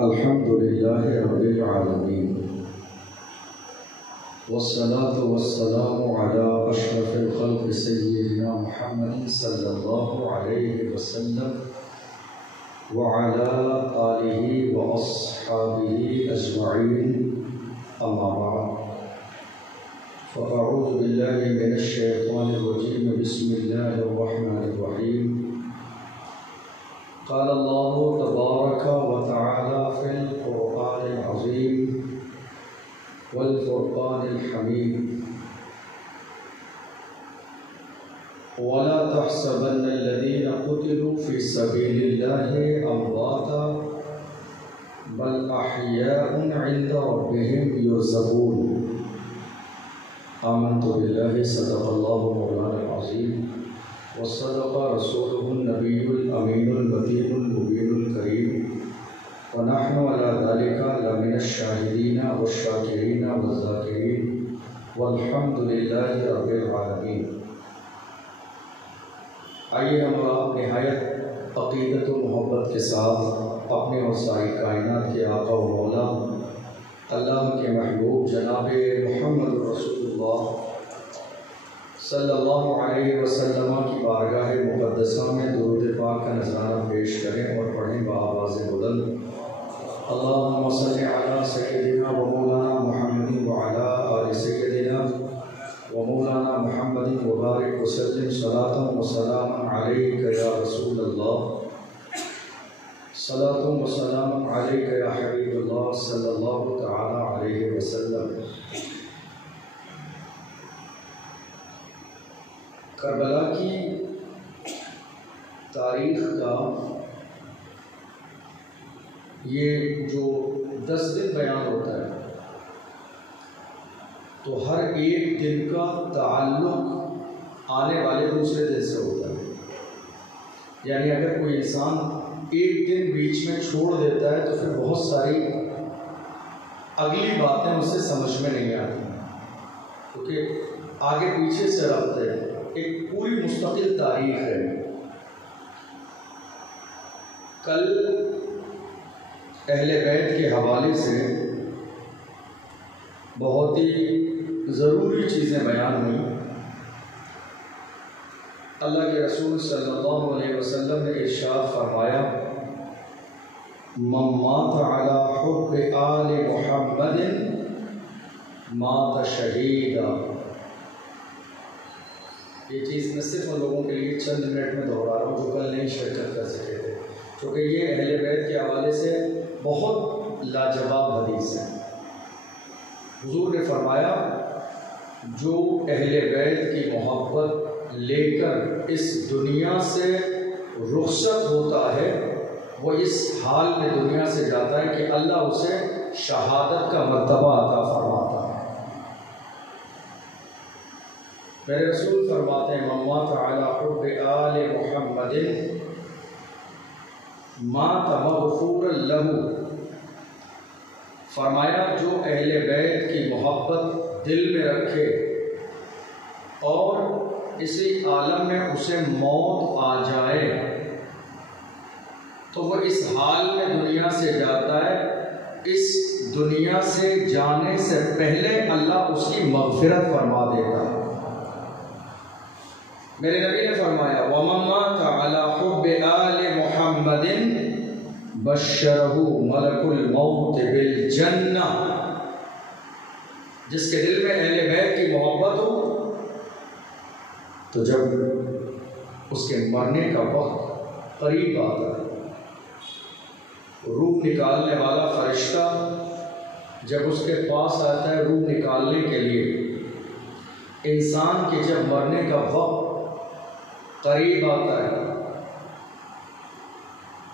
الحمد لله رب العالمين والصلاة والسلام على أشرف الخلق سيدنا محمد صلى الله عليه وسلم وعلى آله وأصحابه أجمعين أما بعد فأعوذ بالله من الشيطان الرجيم بسم الله الرحمن الرحيم قال الله تبارك وتعالى في القرآن العظيم والفرقان الحميد ولا تحسبن الذين قتلوا في سبيل الله أمواتا بل أحياء عند ربهم يرزقون آمنت بالله صدق الله مولانا العظيم وصدق رسوله النبي الأمين المتين المبين الكريم ونحن على ذلك لمن الشاهدين والشاكرين والذاكرين والحمد لله رب العالمين۔ آئیے ہم نہایت عقیدت و محبت کے ساتھ اپنے اور ساری کائنات کے آقا و مولا اللہ کے محبوب جناب محمد رسول اللہ صلی اللہ علیہ وسلم کی بارگاہ مقدسہ میں درود پاک کا نذرانہ پیش کریں اور پڑھیں بآواز بلند اللہم صلی علی سیدنا و مولانا محمد وعلی آل سیدنا و مولانا محمد مبارک وسلم صلاۃ و سلام علیک یا رسول اللہ صلاۃ و سلام علیک یا حبیب اللہ صلی اللہ تعالی علیہ وسلم۔ کربلا کی تاریخ کا یہ جو 10 دن بیان ہوتا ہے تو ہر ایک دن کا تعلق آنے والے دوسرے دن سے ہوتا ہے، یعنی اگر کوئی انسان ایک دن بیچ میں چھوڑ دیتا ہے تو پھر بہت ساری اگلی باتیں اسے سمجھ میں نہیں آتی، کیونکہ آگے پیچھے سے ربط ہے، ایک پوری مستقل تاریخ ہے۔ کل اہل بیت کے حوالے سے بہت ہی ضروری چیزیں بیان ہوئیں۔ اللہ کے رسول صلی اللہ علیہ وسلم نے ارشاد فرمایا من مات علی حب آل محمد مات شہیدا۔ یہ چیز میں صرف ان لوگوں کے لیے چند منٹ میں دہرا رہا ہوں جو کل نہیں شرکت کر سکے تھے، کیونکہ یہ اہل بیت کے حوالے سے بہت لاجواب حدیث ہے۔ حضور نے فرمایا جو اہل بیت کی محبت لے کر اس دنیا سے رخصت ہوتا ہے وہ اس حال میں دنیا سے جاتا ہے کہ اللہ اسے شہادت کا مرتبہ عطا فرماتا ہے۔ میرے رسول فرماتے ہیں من مات علی حب آل محمد مات مغفورا لہ، فرمایا جو اہل بیت کی محبت دل میں رکھے اور اسی عالم میں اسے موت آ جائے تو وہ اس حال میں دنیا سے جاتا ہے، اس دنیا سے جانے سے پہلے اللہ اس کی مغفرت فرما دیتا ہے۔ میرے نبی نے فرمایا وَمَن مَاتَ عَلَى حُبِّ آلِ مُحَمَّدٍ بَشَّرَهُ مَلَكُ الْمَوْتِ بِالْجَنَّةِ، جس کے دل میں اہل بیت کی محبت ہو تو جب اس کے مرنے کا وقت قریب آتا ہے، روح نکالنے والا فرشتہ جب اس کے پاس آتا ہے روح نکالنے کے لیے، انسان کے جب مرنے کا وقت قریب آتا ہے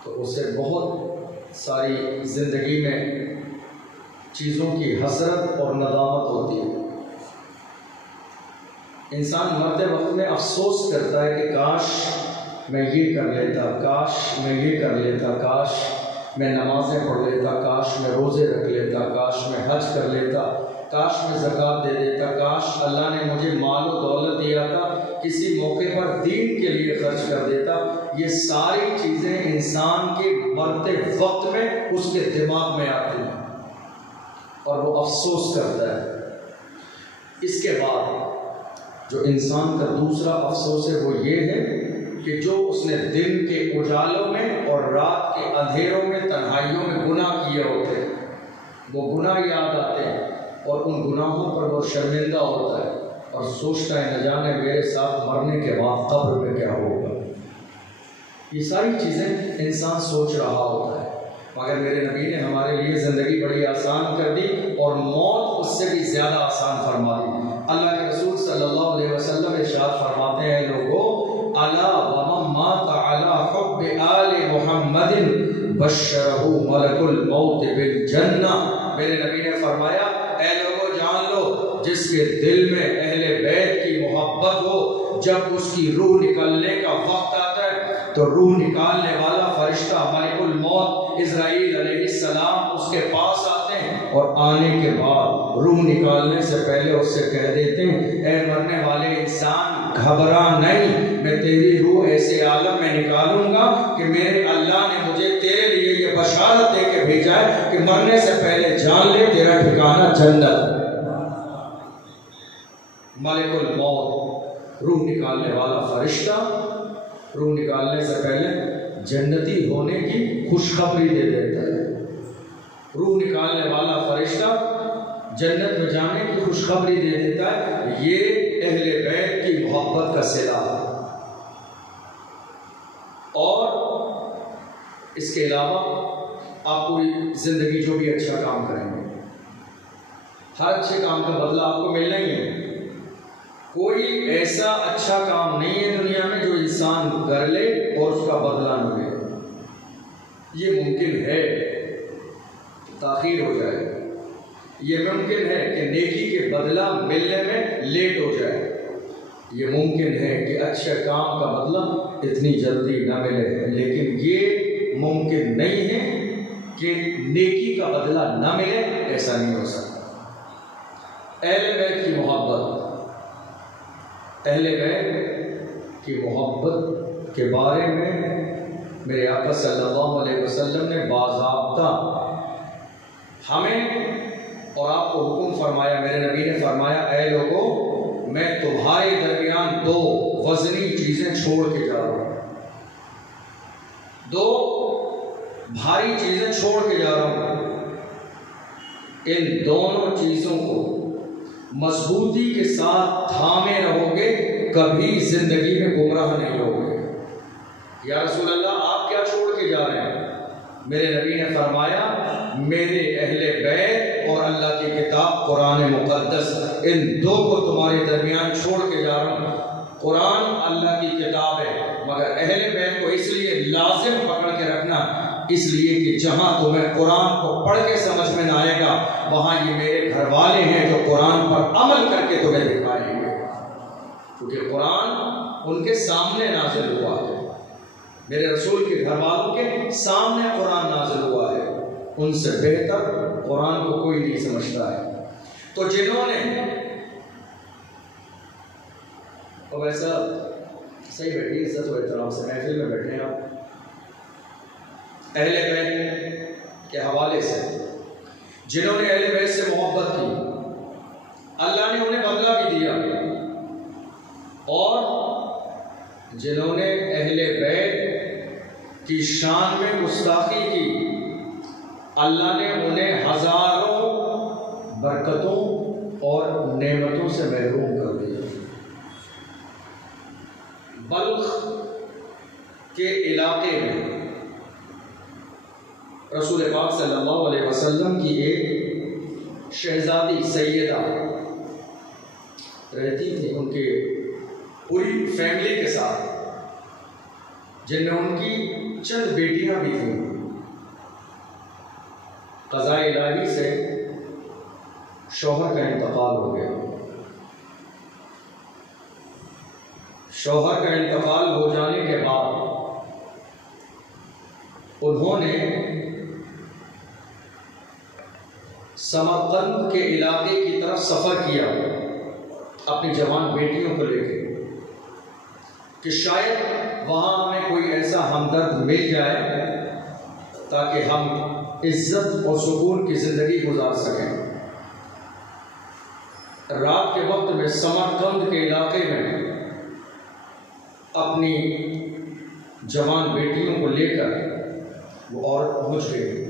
تو اسے بہت ساری زندگی میں چیزوں کی حسرت اور ندامت ہوتی ہے۔ انسان مرتے وقت میں افسوس کرتا ہے کہ کاش میں یہ کر لیتا، کاش میں یہ کر لیتا، کاش میں نمازیں پڑھ لیتا، کاش میں روزے رکھ لیتا، کاش میں حج کر لیتا، کاش میں زکوٰۃ دے دیتا، کاش اللہ نے مجھے مال و دولت دیا تھا، کسی موقع پر دین کے لیے خرچ کر دیتا۔ یہ ساری چیزیں انسان کے مرتے وقت میں اس کے دماغ میں آتی ہیں اور وہ افسوس کرتا ہے۔ اس کے بعد جو انسان کا دوسرا افسوس ہے وہ یہ ہے کہ جو اس نے دن کے اجالوں میں اور رات کے اندھیروں میں تنہائیوں میں گناہ کیے ہوتے ہیں، وہ گناہ یاد آتے ہیں اور ان گناہوں پر وہ شرمندہ ہوتا ہے اور سوچتا ہے نہ جانے میرے ساتھ مرنے کے بعد قبر میں کیا ہوگا۔ یہ ساری چیزیں انسان سوچ رہا ہوتا ہے، مگر میرے نبی نے ہمارے لیے زندگی بڑی آسان کر دی اور موت اس سے بھی زیادہ آسان فرما دی۔ اللہ کے رسول صلی اللہ علیہ وسلم ارشاد فرماتے ہیں، لوگوں الا ومن مات علی حب آل محمد بشرہ ملک الموت بالجنہ۔ میرے نبی نے فرمایا، اے لوگوں جان لو جس کے دل میں اہل بیت کی محبت ہو، جب اس کی روح نکلنے کا وقت آتا ہے تو روح نکالنے والا فرشتہ ملک الموت اسرائیل علیہ السلام اس کے پاس آتے ہیں اور آنے کے بعد روح نکالنے سے پہلے اس سے کہہ دیتے ہیں، اے مرنے والے انسان گھبرا نہیں، میں تیری روح ایسے عالم میں نکالوں گا کہ میرے اللہ نے مجھے تیرے لیے یہ بشارت دے کے بھیجا ہے کہ مرنے سے پہلے جان لے تیرا ٹھکانہ جنت۔ ملک الموت روح نکالنے والا فرشتہ روح نکالنے سے پہلے جنتی ہونے کی خوشخبری دے دیتا ہے۔ روح نکالنے والا فرشتہ جنت میں جانے کی خوشخبری دے دیتا ہے۔ یہ اہل بیت کی محبت کا صلہ ہے۔ اور اس کے علاوہ آپ کوئی زندگی جو بھی اچھا کام کریں گے، ہر اچھے کام کا بدلہ آپ کو ملنا ہی ہے۔ کوئی ایسا اچھا کام نہیں ہے دنیا میں جو انسان کر لے اور اس کا بدلہ نہ لے۔ یہ ممکن ہے تاخیر ہو جائے، یہ ممکن ہے کہ نیکی کے بدلہ ملنے میں لیٹ ہو جائے، یہ ممکن ہے کہ اچھے کام کا بدلہ اتنی جلدی نہ ملے، لیکن یہ ممکن نہیں ہے کہ نیکی کا بدلہ نہ ملے، ایسا نہیں ہو سکتا۔ اہل بیت کی محبت، اہل بیت کی محبت کے بارے میں میرے آقا صلی اللہ علیہ وسلم نے باضابطہ ہمیں اور آپ کو حکم فرمایا۔ میرے نبی نے فرمایا، اے لوگوں میں تمہارے درمیان دو وزنی چیزیں چھوڑ کے جا رہا ہوں، دو بھاری چیزیں چھوڑ کے جا رہا ہوں، ان دونوں چیزوں کو مضبوطی کے ساتھ تھامے رہو گے، کبھی زندگی میں گمراہ نہیں ہوگے۔ یا رسول اللہ آپ کیا چھوڑ کے جا رہے ہیں؟ میرے نبی نے فرمایا، میرے اہل بیت اور اللہ کی کتاب قرآن مقدس، ان دو کو تمہارے درمیان چھوڑ کے جا رہا ہوں۔ قرآن اللہ کی کتاب ہے، مگر اہل بیت کو اس لیے لازم پکڑ کے رکھنا، اس لیے کہ جہاں تمہیں قرآن کو پڑھ کے سمجھ میں نہ آئے گا، وہاں یہ میرے گھر والے ہیں جو قرآن پر عمل کر کے تمہیں دکھائیں گے، کیونکہ قرآن ان کے سامنے نازل ہوا ہے، میرے رسول کے گھر والوں کے سامنے قرآن نازل ہوا ہے، ان سے بہتر قرآن کو کوئی نہیں سمجھتا ہے۔ تو جنہوں نے اب ایسا صحیح بیٹھیے، عزت و احترام سے محفل میں بیٹھے ہیں آپ، اہل بیت کے حوالے سے جنہوں نے اہل بیت سے محبت کی، اللہ نے انہیں بدلہ بھی دیا، اور جنہوں نے اہل بیت کی شان میں گستاخی کی، اللہ نے انہیں ہزاروں برکتوں اور نعمتوں سے محروم کر دیا۔ بلخ کے علاقے میں رسول پاک صلی اللہ علیہ وسلم کی ایک شہزادی سیدہ رہتی تھی، ان کے پوری فیملی کے ساتھ، جن میں ان کی چند بیٹیاں بھی تھیں۔ قضاء الہی سے شوہر کا انتقال ہو گیا۔ شوہر کا انتقال ہو جانے کے بعد انہوں نے سمرقند کے علاقے کی طرف سفر کیا اپنی جوان بیٹیوں کو لے کے کہ شاید وہاں ہمیں کوئی ایسا ہمدرد مل جائے تاکہ ہم عزت اور سکون کی زندگی گزار سکیں۔ رات کے وقت میں سمرقند کے علاقے میں اپنی جوان بیٹیوں کو لے کر وہ عورت پہنچ گئی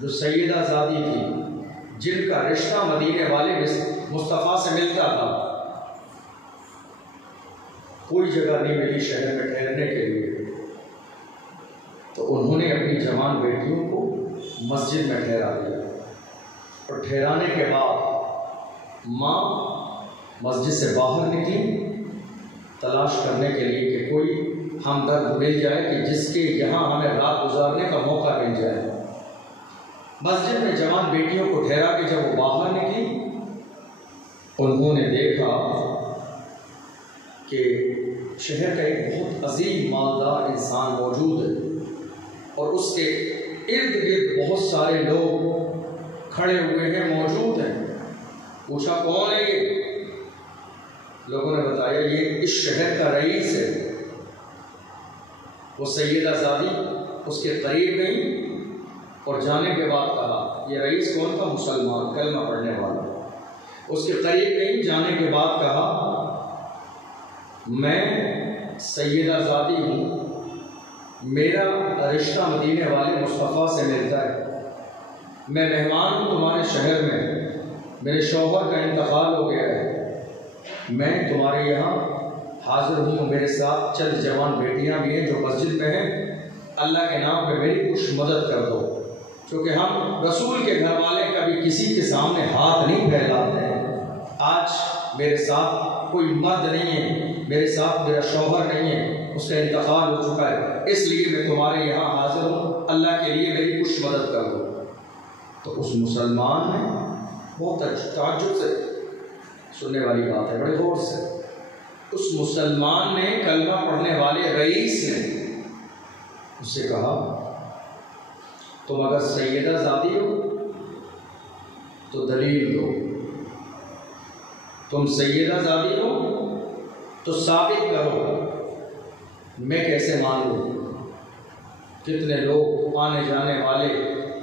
جو سیدہ زادی تھی، جن کا رشتہ مدینے والے مصطفیٰ سے ملتا تھا۔ کوئی جگہ نہیں ملی شہر میں ٹھہرنے کے لیے، تو انہوں نے اپنی جوان بیٹیوں کو مسجد میں ٹھہرا دیا، اور ٹھہرانے کے بعد ماں مسجد سے باہر نکلی تلاش کرنے کے لیے کہ کوئی ہمدرد مل جائے کہ جس کے یہاں ہمیں رات گزارنے کا موقع مل جائے۔ مسجد میں جوان بیٹیوں کو ٹھہرا کے جب وہ باہر نکلی، انہوں نے دیکھا کہ شہر کا ایک بہت عظیم مالدار انسان موجود ہے، اور اس کے ارد گرد بہت سارے لوگ کھڑے ہوئے ہیں، موجود ہیں۔ پوچھا کون ہے یہ؟ لوگوں نے بتایا یہ اس شہر کا رئیس ہے۔ وہ سیدہ زادی اس کے قریب گئی اور جانے کے بعد کہا، یہ رئیس کون تھا؟ مسلمان، کلمہ پڑھنے والا۔ اس کے قریب گئی، جانے کے بعد کہا، میں سیدہ زادی ہوں، میرا رشتہ مدینے والے مصطفیٰ سے ملتا ہے، میں مہمان ہوں تمہارے شہر میں، میرے شوہر کا انتقال ہو گیا ہے، میں تمہارے یہاں حاضر ہوں، میرے ساتھ چند جوان بیٹیاں بھی ہیں جو مسجد میں ہیں، اللہ کے نام پہ میری کچھ مدد کر دو، کیونکہ ہم رسول کے گھر والے کبھی کسی کے سامنے ہاتھ نہیں پھیلاتے ہیں۔ آج میرے ساتھ کوئی مرد نہیں ہے، میرے ساتھ میرا شوہر نہیں ہے، اس کا انتقال ہو چکا ہے، اس لیے میں تمہارے یہاں حاضر ہوں، اللہ کے لیے میری کچھ مدد کر دو۔ تو اس مسلمان نے بہت تعجب سے، سننے والی بات ہے، بڑے غور سے، اس مسلمان نے، کلمہ پڑھنے والے رئیس نے اس سے کہا، تم اگر سیدہ زادی ہو تو دلیل دو، تم سیدہ زادی ہو تو ثابت کرو، میں کیسے مان لوں؟ کتنے لوگ آنے جانے والے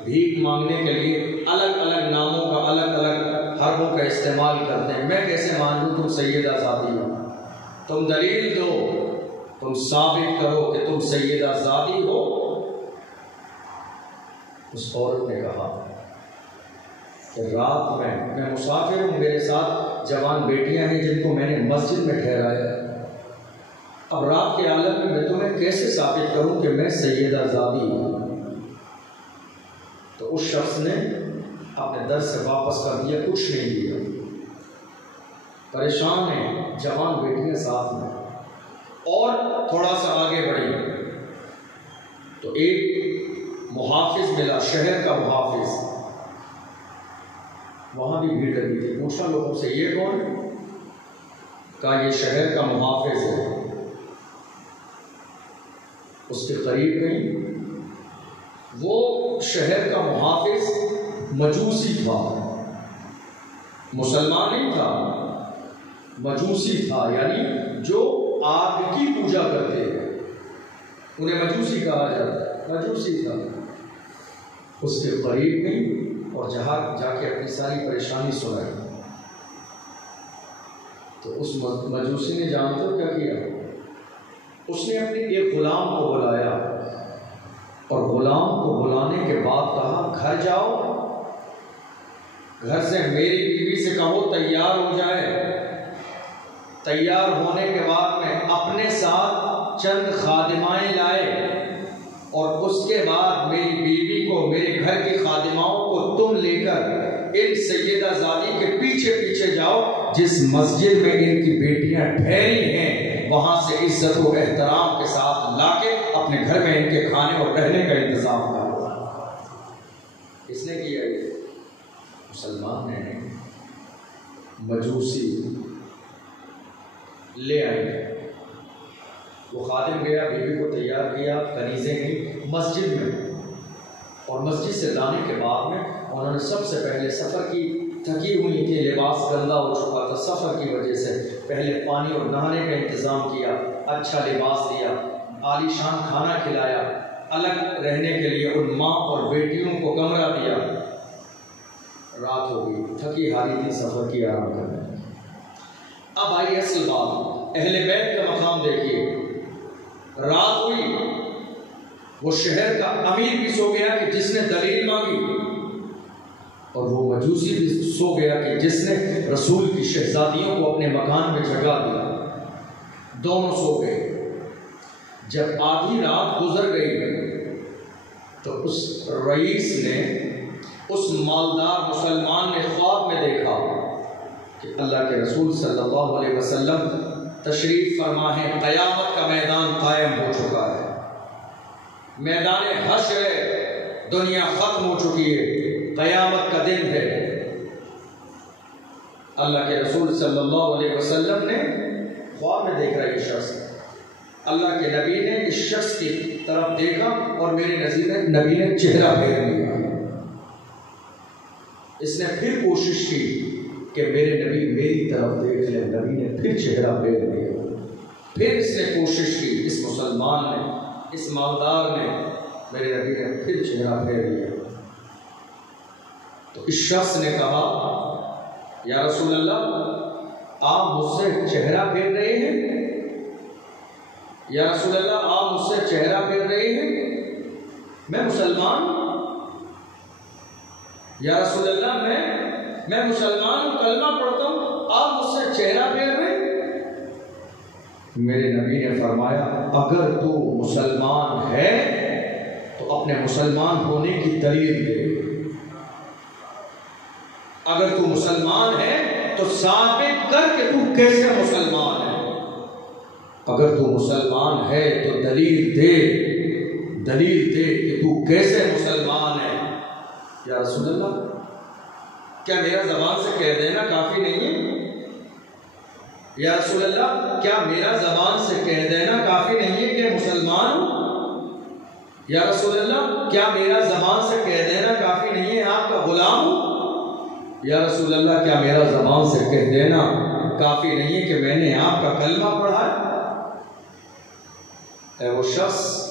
بھیک مانگنے کے لیے الگ الگ ناموں کا، الگ الگ حرفوں کا استعمال کرتے ہیں، میں کیسے مان لوں تم سیدہ زادی ہو؟ تم دلیل دو، تم ثابت کرو کہ تم سیدہ زادی ہو۔ اس عورت نے کہا کہ رات میں مسافر ہوں، میرے ساتھ جوان بیٹیاں ہیں جن کو میں نے مسجد میں ٹھہرایا، اب رات کے عالم میں تمہیں کیسے ثابت کروں کہ میں سیدہ زادی ہوں؟ تو اس شخص نے اپنے در سے واپس کر دیا، کچھ نہیں دیا، پریشان ہیں، جوان بیٹیاں ساتھ میں، اور تھوڑا سا آگے بڑھی تو ایک محافظ ملا، شہر کا محافظ، وہاں بھی بھیڑ لگی تھی، پوچھا لوگوں سے یہ کون؟ کہا یہ شہر کا محافظ ہے۔ اس کے قریب گئی، وہ شہر کا محافظ مجوسی تھا، مسلمان نہیں تھا، مجوسی تھا، یعنی جو آگ کی پوجا کرتے ہیں انہیں مجوسی کہا جاتا ہے، مجوسی تھا۔ اس کے قریب گئی اور جہاں جا کے اپنی ساری پریشانی سنائی، تو اس مجوسی نے جانتے ہو کیا کیا؟ اس نے اپنے ایک غلام کو بلایا، اور غلام کو بلانے کے بعد کہا گھر جاؤ، گھر سے میری بیوی سے کہو تیار ہو جائے، تیار ہونے کے بعد میں اپنے ساتھ چند خادمائیں لائے، اور اس کے بعد میری بیوی کو، میرے گھر کی خادماؤں کو تم لے کر ان سیدہ زادی کے پیچھے پیچھے جاؤ، جس مسجد میں ان کی بیٹیاں ٹھہری ہیں وہاں سے عزت و احترام کے ساتھ لا کے اپنے گھر میں ان کے کھانے اور رہنے کا انتظام کرو۔ کس نے کیا یہ؟ مسلمان نے، مجوسی لے آئے، وہ خادم گیا، بیوی کو تیار کیا، کنیزیں گئیں مسجد میں، اور مسجد سے لانے کے بعد میں انہوں نے سب سے پہلے سفر کی تھکی ہوئی تھی، لباس گندا ہو چکا تھا سفر کی وجہ سے، پہلے پانی اور نہانے کا انتظام کیا، اچھا لباس دیا، عالی شان کھانا کھلایا، الگ رہنے کے لیے ان ماں اور بیٹیوں کو کمرہ دیا۔ رات ہو گئی، تھکی ہاری تھی، سفر کی آرام کرنے۔ اب آئی اصل بات، اہل بیت کا مقام دیکھیے۔ رات ہوئی، وہ شہر کا امیر بھی سو گیا کہ جس نے دلیل مانگی، اور وہ مجوسی بھی سو گیا کہ جس نے رسول کی شہزادیوں کو اپنے مکان میں جگا دیا۔ دونوں سو گئے۔ جب آدھی رات گزر گئی تو اس رئیس نے، اس مالدار مسلمان نے خواب میں دیکھا کہ اللہ کے رسول صلی اللہ علیہ وسلم تشریف فرما ہے، قیامت کا میدان قائم ہو چکا ہے، میدان حشر ہے، دنیا ختم ہو چکی ہے، قیامت کا دن ہے۔ اللہ کے رسول صلی اللہ علیہ وسلم نے خواب میں دیکھ رہا ہے یہ شخص، اللہ کے نبی نے اس شخص کی طرف دیکھا اور میرے نبی نے چہرہ پھیر لیا۔ اس نے پھر کوشش کی کہ میرے نبی میری طرف دیکھ لیں، نبی نے پھر چہرہ پھیر لیا۔ پھر اس نے کوشش کی، اس مسلمان نے، اس مالدار نے، میرے نبی نے پھر چہرہ پھیر لیا۔ تو اس شخص نے کہا، یا رسول اللہ آپ مجھ سے چہرہ پھیر رہے ہیں؟ یا رسول اللہ آپ مجھ سے چہرہ پھیر رہے ہیں؟ میں مسلمان ہوں۔ یا رسول اللہ میں مسلمان ہوں، کلمہ پڑھتا ہوں، آپ مجھ سے چہرہ پھیر رہے ہیں؟ میرے نبی نے فرمایا، اگر تو مسلمان ہے تو اپنے مسلمان ہونے کی دلیل دے۔ اگر تو مسلمان ہے تو ثابت کر کہ تو کیسے مسلمان ہے۔ اگر تو مسلمان ہے تو دلیل دے کہ تو کیسے مسلمان ہے۔ یا رسول اللہ کیا میرا زبان سے کہہ دینا کافی نہیں ہے؟ یا رسول اللہ کیا میرا زبان سے کہہ دینا کافی نہیں ہے کہ مسلمان ہوں؟ یا رسول اللہ کیا میرا زبان سے کہہ دینا کافی نہیں ہے آپ کا غلام ہوں؟ یا رسول اللہ کیا میرا زبان سے کہہ دینا کافی نہیں ہے کہ میں نے آپ کا کلمہ پڑھا ہے؟ اے وہ شخص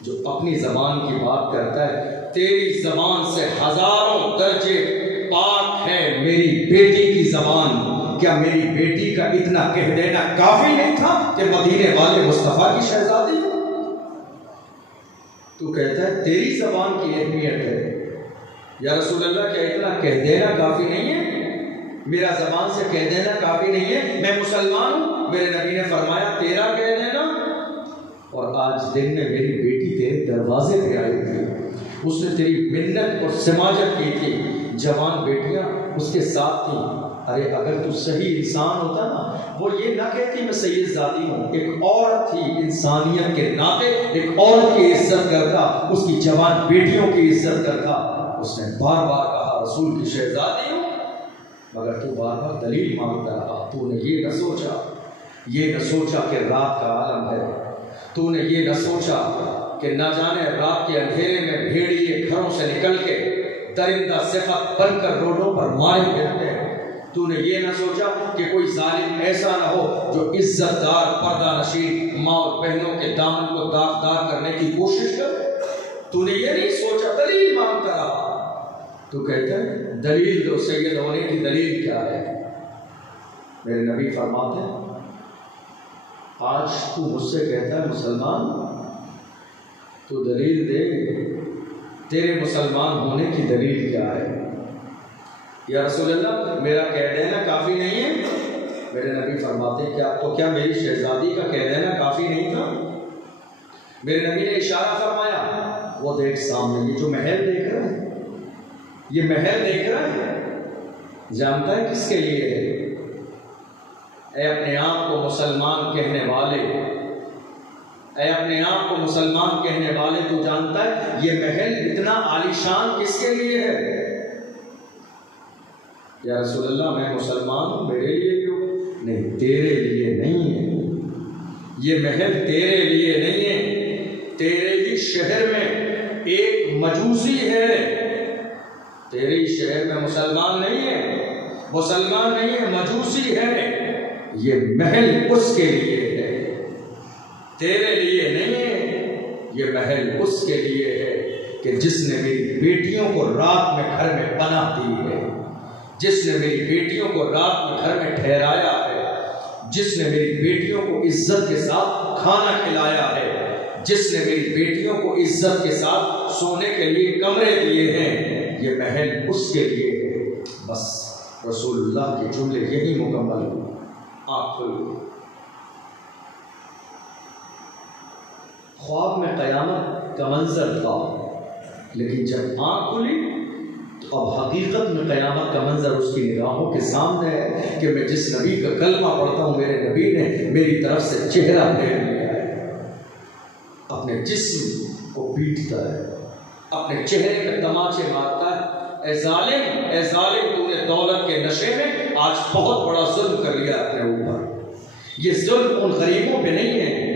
جو اپنی زبان کی بات کرتا ہے، تیری زبان سے ہزاروں درجے پاک ہے میری بیٹی کی زبان، کیا میری بیٹی کا اتنا کہہ دینا کافی نہیں تھا کہ مدینے والے مصطفیٰ کی شہزادی ہو؟ تو کہتا ہے تیری زبان کی اہمیت ہے۔ یا رسول اللہ کیا اتنا کہہ دینا کافی نہیں ہے؟ میرا زبان سے کہہ دینا کافی نہیں ہے میں مسلمان ہوں؟ میرے نبی نے فرمایا تیرا کہہ دینا۔ اور آج دن میں میری بیٹی تیرے دروازے پہ آئی تھی، اس نے تیری منت اور سماجت کی تھی، جوان بیٹیاں اس کے ساتھ تھیں۔ ارے اگر تو صحیح انسان ہوتا نا، وہ یہ نہ کہتی میں سید زادی ہوں، ایک عورت تھی، انسانیت کے ناطے ایک عورت کی عزت کرتا، اس کی جوان بیٹیوں کی عزت کرتا۔ اس نے بار بار کہا رسول کی شہزادی ہوں، مگر تو بار بار دلیل مانگتا رہا۔ تو نے یہ نہ سوچا کہ رات کا عالم ہے، تو نے یہ نہ سوچا کہ نہ جانے رات کے اندھیرے میں بھیڑیے گھروں سے نکل کے درندہ صفت بن کر روڈوں پر مارے پھرتے ہیں۔ تو نے یہ نہ سوچا کہ کوئی ظالم ایسا نہ ہو جو عزت دار پردہ نشین ماں اور بہنوں کے دامن کو داغدار کرنے کی کوشش کرے۔ تو نے یہ نہیں سوچا، دلیل مانگتا رہا۔ تو کہتا ہے دلیل دو، سید ہونے کی دلیل کیا ہے؟ میرے نبی فرماتے ہیں آج تو مجھ سے کہتا ہے مسلمان، تو دلیل دے، تیرے مسلمان ہونے کی دلیل کیا ہے؟ یا رسول اللہ میرا کہہ دینا کافی نہیں ہے؟ میرے نبی فرماتے ہیں کیا میری شہزادی کا کہہ دینا کافی نہیں تھا؟ میرے نبی نے اشارہ فرمایا، وہ دیکھ سامنے یہ جو محل دیکھ رہا ہے، یہ محل دیکھ رہا ہے، جانتا ہے کس کے لیے ہے؟ اے اپنے آپ کو مسلمان کہنے والے، اے اپنے آپ کو مسلمان کہنے والے، تو جانتا ہے یہ محل اتنا عالیشان کس کے لیے ہے؟ یا رسول اللہ میں مسلمان ہوں، میرے لیے کیوں؟ نہیں، تیرے لیے نہیں ہے، یہ محل تیرے لیے نہیں ہے۔ تیرے ہی شہر میں ایک مجوسی ہے، تیرے ہی شہر میں مسلمان نہیں ہے، مسلمان نہیں ہے، مجوسی ہے، یہ محل اس کے لیے ہے، تیرے لیے نہیں ہے، یہ محل اس کے لیے ہے کہ جس نے میری بیٹیوں کو رات میں گھر میں پناہ دی ہے، جس نے میری بیٹیوں کو رات میں گھر میں ٹھہرایا ہے، جس نے میری بیٹیوں کو عزت کے ساتھ کھانا کھلایا ہے، جس نے میری بیٹیوں کو عزت کے ساتھ سونے کے لیے کمرے دیے ہیں، یہ محل اس کے لیے ہے۔ بس رسول اللہ کے جملے یہی مکمل ہوئے۔ آنکھ کھل گئی۔ خواب میں قیامت کا منظر تھا، لیکن جب آنکھ کھلی تو اب حقیقت میں قیامت کا منظر اس کی نگاہوں کے سامنے ہے کہ میں جس نبی کا کلمہ پڑھتا ہوں، میرے نبی نے میری طرف سے چہرہ پھیر لیا ہے، اپنے جسم کو پیٹتا ہے، اپنے چہرے پہ تماچے مارتا ہے۔ اے ظالم، تو نے دولت کے نشے میں آج بہت بڑا ظلم کر لیا اپنے اوپر۔ یہ ظلم ان غریبوں پہ نہیں ہے،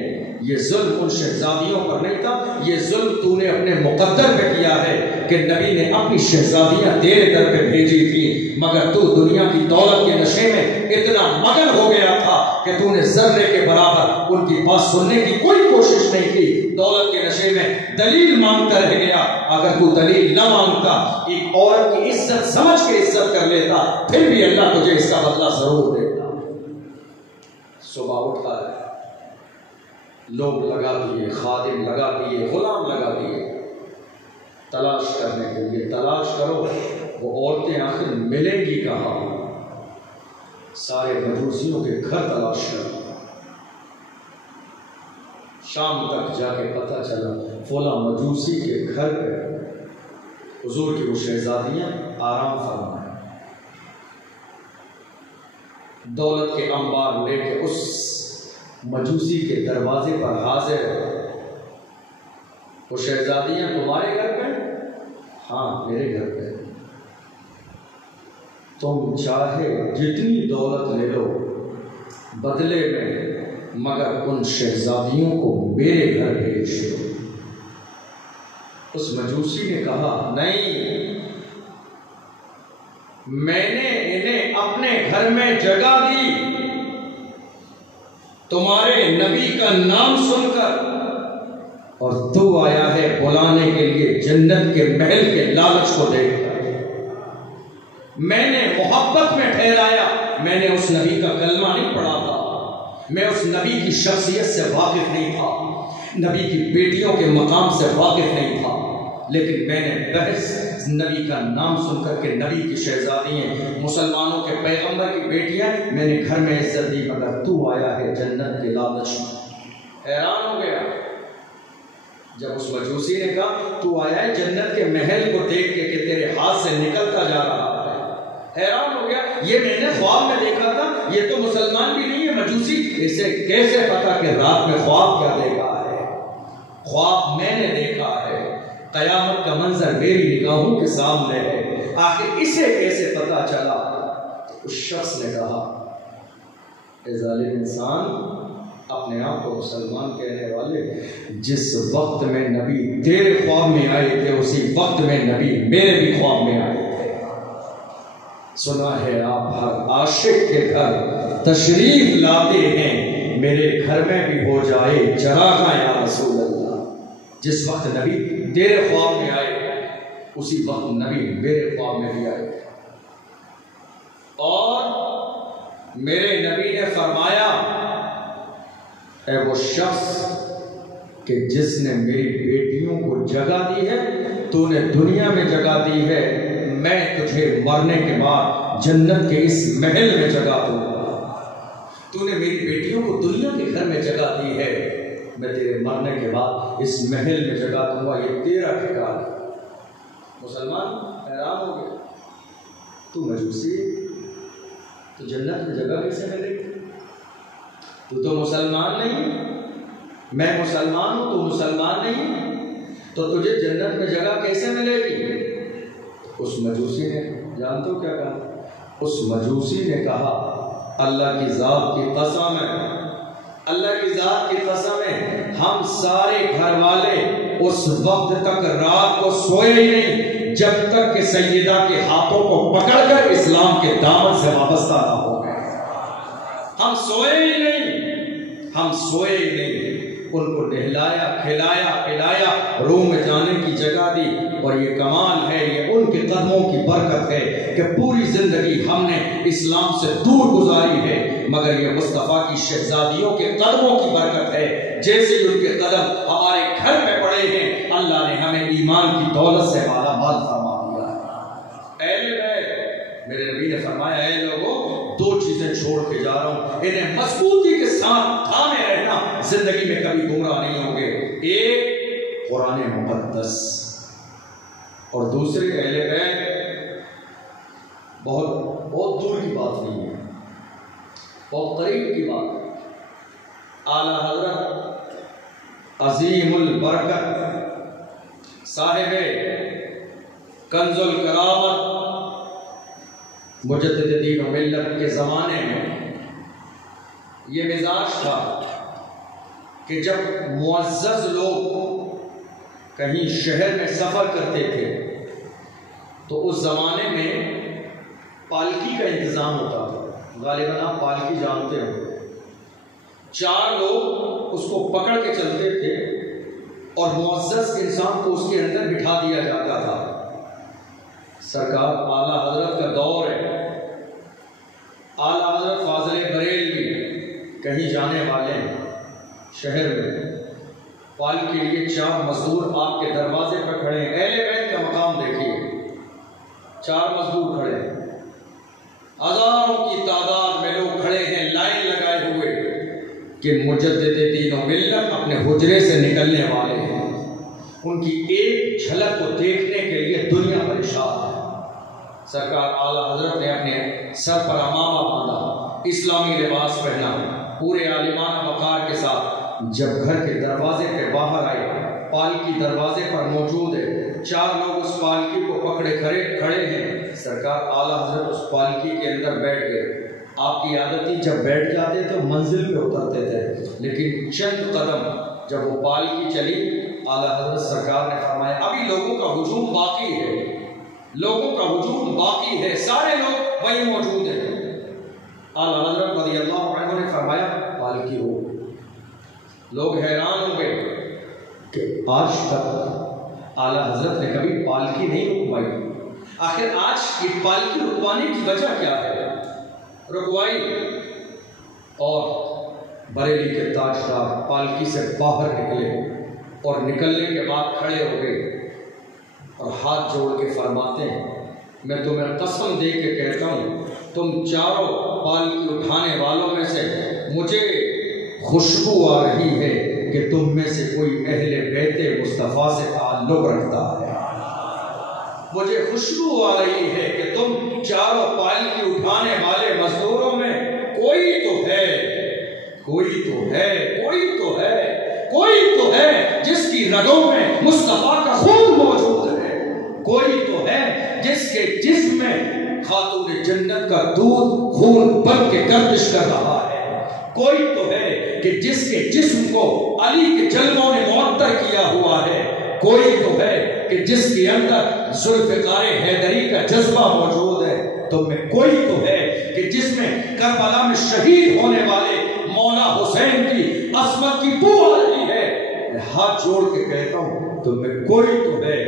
یہ ظلم ان شہزادیوں پر نہیں تھا، یہ ظلم تو نے اپنے مقدر پہ کیا ہے کہ نبی نے اپنی شہزادیاں تیرے در پہ بھیجی تھی، مگر تو دنیا کی دولت کے نشے میں اتنا مگن ہو گیا تھا کہ تو نے ذرے کے برابر ان کی بات سننے کی کوئی کوشش نہیں کی۔ دولت کے نشے میں دلیل مانگتا رہ گیا، اگر تو دلیل نہ مانگتا، ایک عورت کی عزت سمجھ کے عزت کر لیتا، پھر بھی اللہ تجھے اس کا بدلہ ضرور دیتا۔ صبح اٹھتا ہے، لوگ لگا دیے، خادم لگا دیے، غلام لگا دیے تلاش کرنے کے لیے۔ تلاش کرو، وہ عورتیں آخر ملیں گی کہاں؟ سارے مجوسیوں کے گھر تلاش کرو۔ شام تک جا کے پتہ چلا فلاں مجوسی کے گھر پہ حضور کی وہ شہزادیاں آرام فرما ہیں، دولت کے انبار لے کے اس مجوسی کے دروازے پر حاضر ہے۔ وہ شہزادیاں تمہارے گھر پہ؟ ہاں میرے گھر پہ۔ تم چاہے جتنی دولت لے لو بدلے میں، مگر ان شہزادیوں کو میرے گھر بھیج دو۔ اس مجوسی نے کہا نہیں، میں نے انہیں اپنے گھر میں جگہ دی، تمہارے نبی کا نام سن کر، اور تو آیا ہے بلانے کے لیے جنت کے محل کے لالچ کو دیکھ کر۔ میں نے محبت میں ٹھہرایا، میں نے اس نبی کا کلمہ نہیں پڑھا تھا، میں اس نبی کی شخصیت سے واقف نہیں تھا، نبی کی بیٹیوں کے مقام سے واقف نہیں تھا، لیکن میں نے بحث نبی کا نام سن کر کے نبی کی شہزادیاں، مسلمانوں کے پیغمبر کی بیٹیاں میں نے گھر میں عزت دی، مگر تو آیا ہے جنت کے لالچ میں۔ حیران ہو گیا جب اس مجوسی نے کہا تو آیا ہے جنت کے محل کو دیکھ کے کہ تیرے ہاتھ سے نکلتا جا رہا ہے۔ حیران ہو گیا، یہ میں نے خواب میں دیکھا تھا، یہ تو مسلمان بھی نہیں ہے، مجوسی، اسے کیسے پتا کہ رات میں خواب کیا دیکھا ہے؟ خواب میں نے دیکھا ہے، قیامت کا منظر میری نگاہوں کے سامنے ہے، آخر اسے کیسے پتا چلا؟ اس شخص نے کہا اے ظالم انسان، اپنے آپ کو مسلمان کہنے والے، جس وقت میں نبی تیرے خواب میں آئے تھے اسی وقت میں نبی میرے بھی خواب میں آئے تھے۔ سنا ہے آپ ہر عاشق کے گھر تشریف لاتے ہیں، میرے گھر میں بھی ہو جائے چراغاں یا رسول اللہ۔ جس وقت نبی تیرے خواب میں آئے اسی وقت نبی میرے خواب میں بھی آئے، اور میرے نبی نے فرمایا اے وہ شخص کہ جس نے میری بیٹیوں کو جگہ دی ہے، تو نے دنیا میں جگہ دی ہے، میں تجھے مرنے کے بعد جنت کے اس محل میں جگہ دوں گا۔ تو نے میری بیٹیوں کو دنیا کے گھر میں جگہ دی ہے، میں تیرے مرنے کے بعد اس محل میں جگہ دوں گا، یہ تیرا ٹھکانہ ہے۔ مسلمان حیران ہو گئے، تو مجوسی، تو جنت میں جگہ کیسے ملے گی؟ تو مسلمان نہیں، میں مسلمان ہوں، تو مسلمان نہیں، تو تجھے جنت میں جگہ کیسے ملے گی؟ اس مجوسی نے جان تو کیا کہا؟ اس مجوسی نے کہا اللہ کی ذات کی قسم ہے، اللہ کی ذات کی قسم ہے، ہم سارے گھر والے اس وقت تک رات کو سوئے ہی نہیں جب تک کہ سیدہ کے ہاتھوں کو پکڑ کر اسلام کے دامن سے وابستہ نہ ہو گئے۔ ہم سوئے ہی نہیں، ان کو نہلایا، کھلایا، پلایا، روم میں جانے کی جگہ دی۔ اور یہ کمال ہے، یہ ان کے قدموں کی برکت ہے کہ پوری زندگی ہم نے اسلام سے دور گزاری ہے، مگر یہ مصطفیٰ کی شہزادیوں کے قدموں کی برکت ہے۔ جیسے ان کے قدم ہمارے گھر میں پڑے ہیں، اللہ نے ہمیں ایمان کی دولت سے مالا مال فرما دیا ہے۔ اہل بیت، میرے نبی نے فرمایا، اے لوگوں، دو چیزیں چھوڑ کے جا رہا ہوں، انہیں مضبوطی کے ساتھ تھامے رہنا، زندگی میں کبھی گمراہ نہیں ہوں گے۔ ایک قرآن مقدس، اور دوسرے اہل بیت۔ بہت دور کی بات نہیں ہے، بہت قریب کی بات ہے۔ اعلیٰ حضرت عظیم البرکت صاحب کنز الکرامت مجدد دین و ملت کے زمانے میں یہ مزاج تھا کہ جب معزز لوگ کہیں شہر میں سفر کرتے تھے تو اس زمانے میں پالکی کا انتظام ہوتا تھا۔ غالباً آپ پالکی جانتے ہو، 4 لوگ اس کو پکڑ کے چلتے تھے اور معزز انسان کو اس کے اندر بٹھا دیا جاتا تھا۔ سرکار اعلیٰ حضرت کا دور ہے، اعلیٰ حضرت فاضل بریلوی کہیں جانے والے ہیں شہر میں، پالکی کے لیے 4 مزدور آپ کے دروازے پر کھڑے ہیں۔ اہل بیت کا مقام دیکھیے، 4 مزدور کھڑے ہیں، ہزاروں کی تعداد میں لوگ کھڑے ہیں لائن لگائے ہوئے کہ مجدد دین و ملت اپنے حجرے سے نکلنے والے ہیں۔ ان کی ایک جھلک کو دیکھنے کے لیے دنیا پریشان ہے۔ سرکار اعلیٰ حضرت نے اپنے سر پر امامہ باندھا، اسلامی لباس پہنا، پورے عالمانہ وقار کے ساتھ جب گھر کے دروازے پہ باہر آئے، پالکی دروازے پر موجود ہے، 4 لوگ اس پالکی کو پکڑے کھڑے ہیں۔ سرکار اعلیٰ حضرت اس پالکی کے اندر بیٹھ گئے۔ آپ کی عادت تھی جب بیٹھ جاتے تو منزل پہ اترتے تھے، لیکن چند قدم جب وہ پالکی چلی، اعلیٰ حضرت سرکار نے فرمایا ابھی لوگوں کا ہجوم باقی ہے، لوگوں کا ہجوم باقی ہے، سارے لوگ وہیں موجود ہیں۔ اعلیٰ حضرت رضی اللہ عنہ نے فرمایا پالکی ہو۔ لوگ حیران ہو گئے کہ آج تک اعلیٰ حضرت نے کبھی پالکی نہیں رکوائی، آخر آج کی پالکی رکوانے کی وجہ کیا ہے؟ رکوائی، اور بریلی کے تاجدار پالکی سے باہر نکلے اور نکلنے کے بعد کھڑے ہو گئے اور ہاتھ جوڑ کے فرماتے ہیں میں تمہیں قسم دے کے کہتا ہوں تم چاروں پالکی اٹھانے والوں میں سے مجھے خوشبو آ رہی ہے کہ تم میں سے کوئی اہل بیت مصطفیٰ سے تعلق رکھتا ہے۔ مجھے خوشبو آ رہی ہے کہ تم چاروں پالکی اٹھانے والے مزدوروں میں کوئی تو ہے، کوئی تو ہے، کوئی تو ہے، کوئی تو ہے جس کی رگوں میں مصطفیٰ کا خون موجود ہے، کوئی تو ہے جس کے جسم میں خاتون جنت کا دودھ خون بن کے گردش کر رہا ہے، کوئی تو ہے کہ جس کے جسم کو علی کے جلووں نے معطر کیا ہوا ہے، کوئی تو ہے کہ جس کے اندر ذوالفقار حیدری کا جذبہ موجود ہے، تم میں کوئی تو ہے کہ جس میں کربلا میں شہید ہونے والے مولا حسین کی عصمت کی بو آ رہی ہے۔ میں ہاتھ جوڑ کے کہتا ہوں تم میں کوئی تو ہے